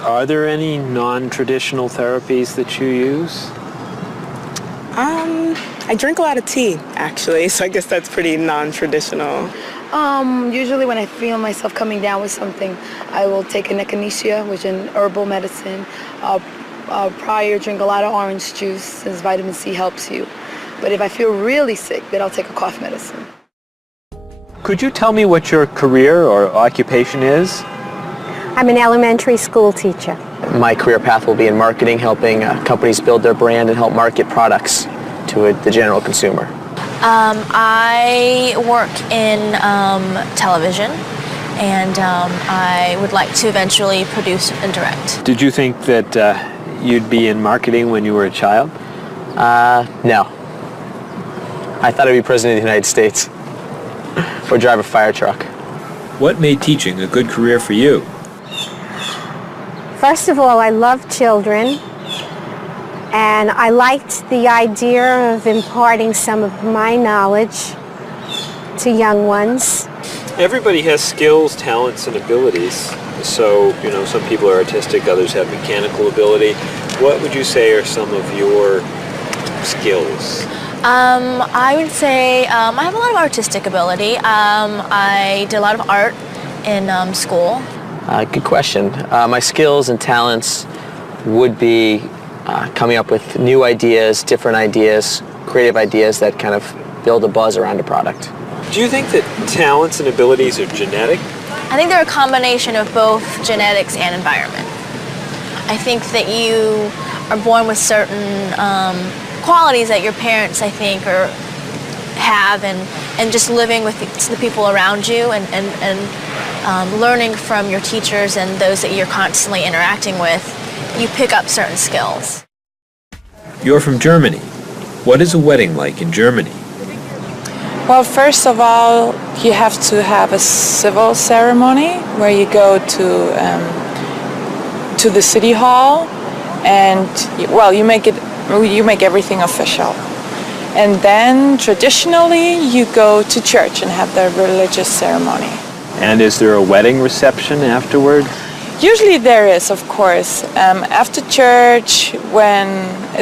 Are there any non-traditional therapies that you use? I drink a lot of tea, actually, so I guess that's pretty non-traditional. Usually when I feel myself coming down with something, I will take an echinacea, which is an herbal medicine. Prior, drink a lot of orange juice, since vitamin C helps you. But if I feel really sick, then I'll take a cough medicine. Could you tell me what your career or occupation is? I'm an elementary school teacher. My career path will be in marketing, helping companies build their brand and help market products to the general consumer. I work in television, and I would like to eventually produce and direct. Did you think that you'd be in marketing when you were a child? No. I thought I'd be president of the United States or drive a fire truck. What made teaching a good career for you? First of all, I love children, and I liked the idea of imparting some of my knowledge to young ones. Everybody has skills, talents, and abilities. So, some people are artistic, others have mechanical ability. What would you say are some of your skills? I would say I have a lot of artistic ability. I did a lot of art in school. Good question. My skills and talents would be coming up with new ideas, different ideas, creative ideas that kind of build a buzz around a product. Do you think that talents and abilities are genetic? I think they're a combination of both genetics and environment. I think that you are born with certain qualities that your parents, I think, have, and just living with the people around you and learning from your teachers and those that you're constantly interacting with, you pick up certain skills. You're from Germany. What is a wedding like in Germany? Well, first of all, you have to have a civil ceremony where you go to the city hall, and you make everything official. And then traditionally you go to church and have the religious ceremony. And is there a wedding reception afterward? Usually there is, of course. After church, when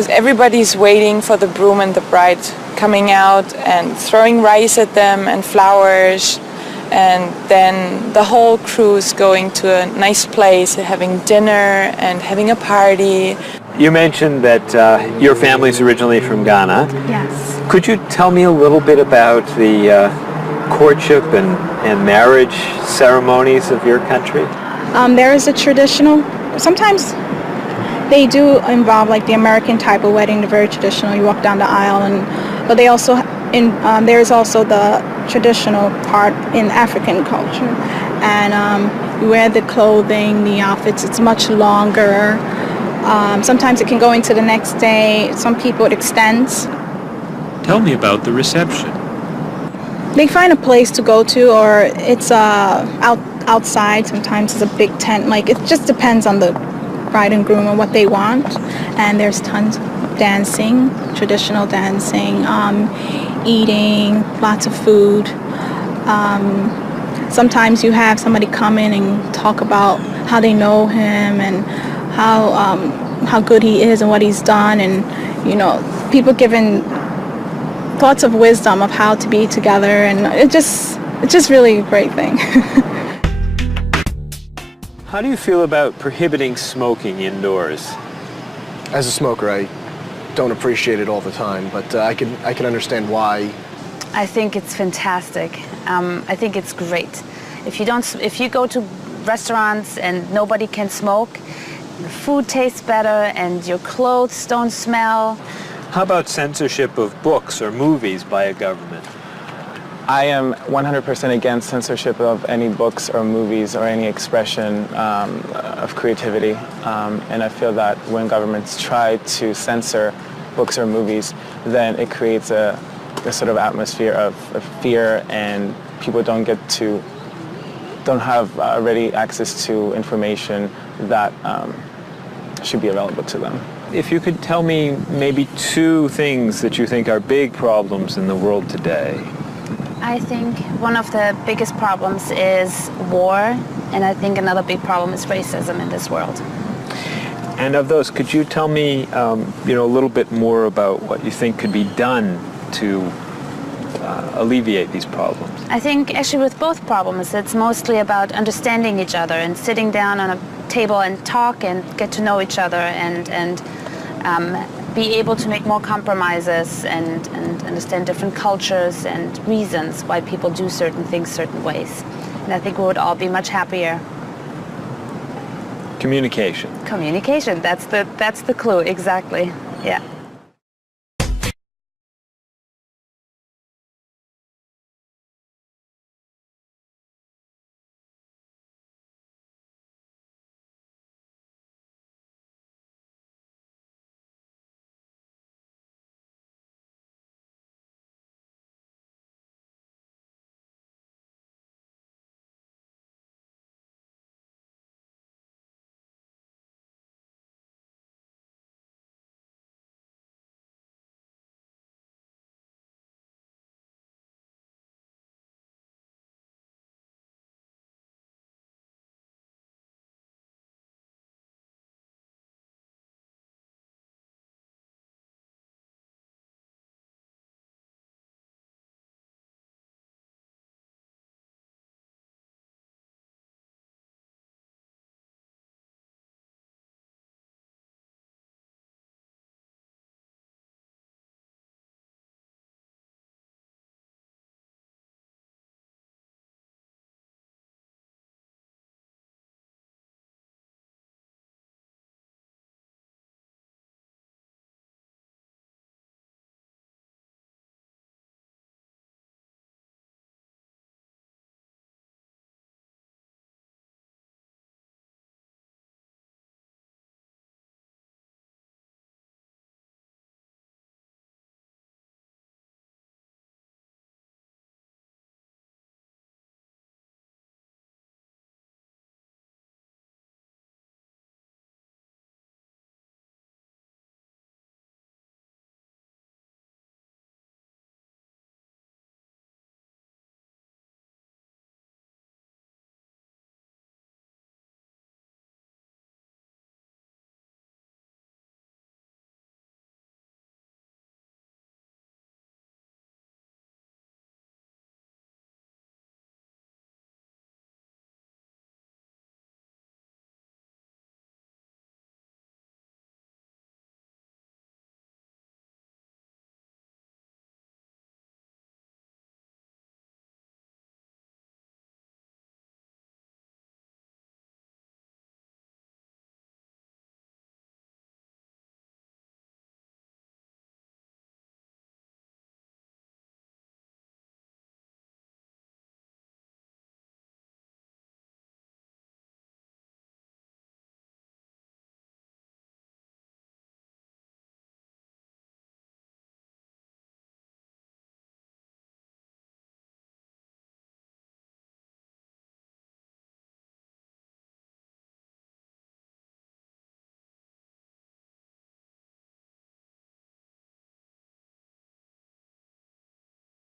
everybody's waiting for the groom and the bride coming out and throwing rice at them and flowers, and then the whole crew is going to a nice place, having dinner and having a party. You mentioned that your family's originally from Ghana. Yes. Could you tell me a little bit about the courtship and marriage ceremonies of your country? There is a traditional, sometimes They do involve like the American type of wedding, the very traditional. You walk down the aisle, but they also there is also the traditional part in African culture, and you wear the clothing, the outfits. It's much longer. Sometimes it can go into the next day. Some people it extends. Tell me about the reception. They find a place to go to, or it's outside. Sometimes it's a big tent. Like it just depends on the bride and groom and what they want. And there's tons of dancing, traditional dancing, eating, lots of food. Sometimes you have somebody come in and talk about how they know him and how good he is and what he's done, and people giving thoughts of wisdom of how to be together, and it's just really a great thing. How do you feel about prohibiting smoking indoors? As a smoker, I don't appreciate it all the time, but I can understand why. I think it's fantastic. I think it's great. If you go to restaurants and nobody can smoke, the food tastes better and your clothes don't smell. How about censorship of books or movies by a government? I am 100% against censorship of any books or movies or any expression of creativity. And I feel that when governments try to censor books or movies, then it creates a sort of atmosphere of fear, and people don't have ready access to information that should be available to them. If you could tell me maybe 2 things that you think are big problems in the world today. I think one of the biggest problems is war, and I think another big problem is racism in this world. And of those, could you tell me a little bit more about what you think could be done to alleviate these problems? I think actually with both problems, it's mostly about understanding each other and sitting down on a table and talk and get to know each other and be able to make more compromises and understand different cultures and reasons why people do certain things certain ways. And I think we would all be much happier. Communication. Communication, that's the clue, exactly. Yeah.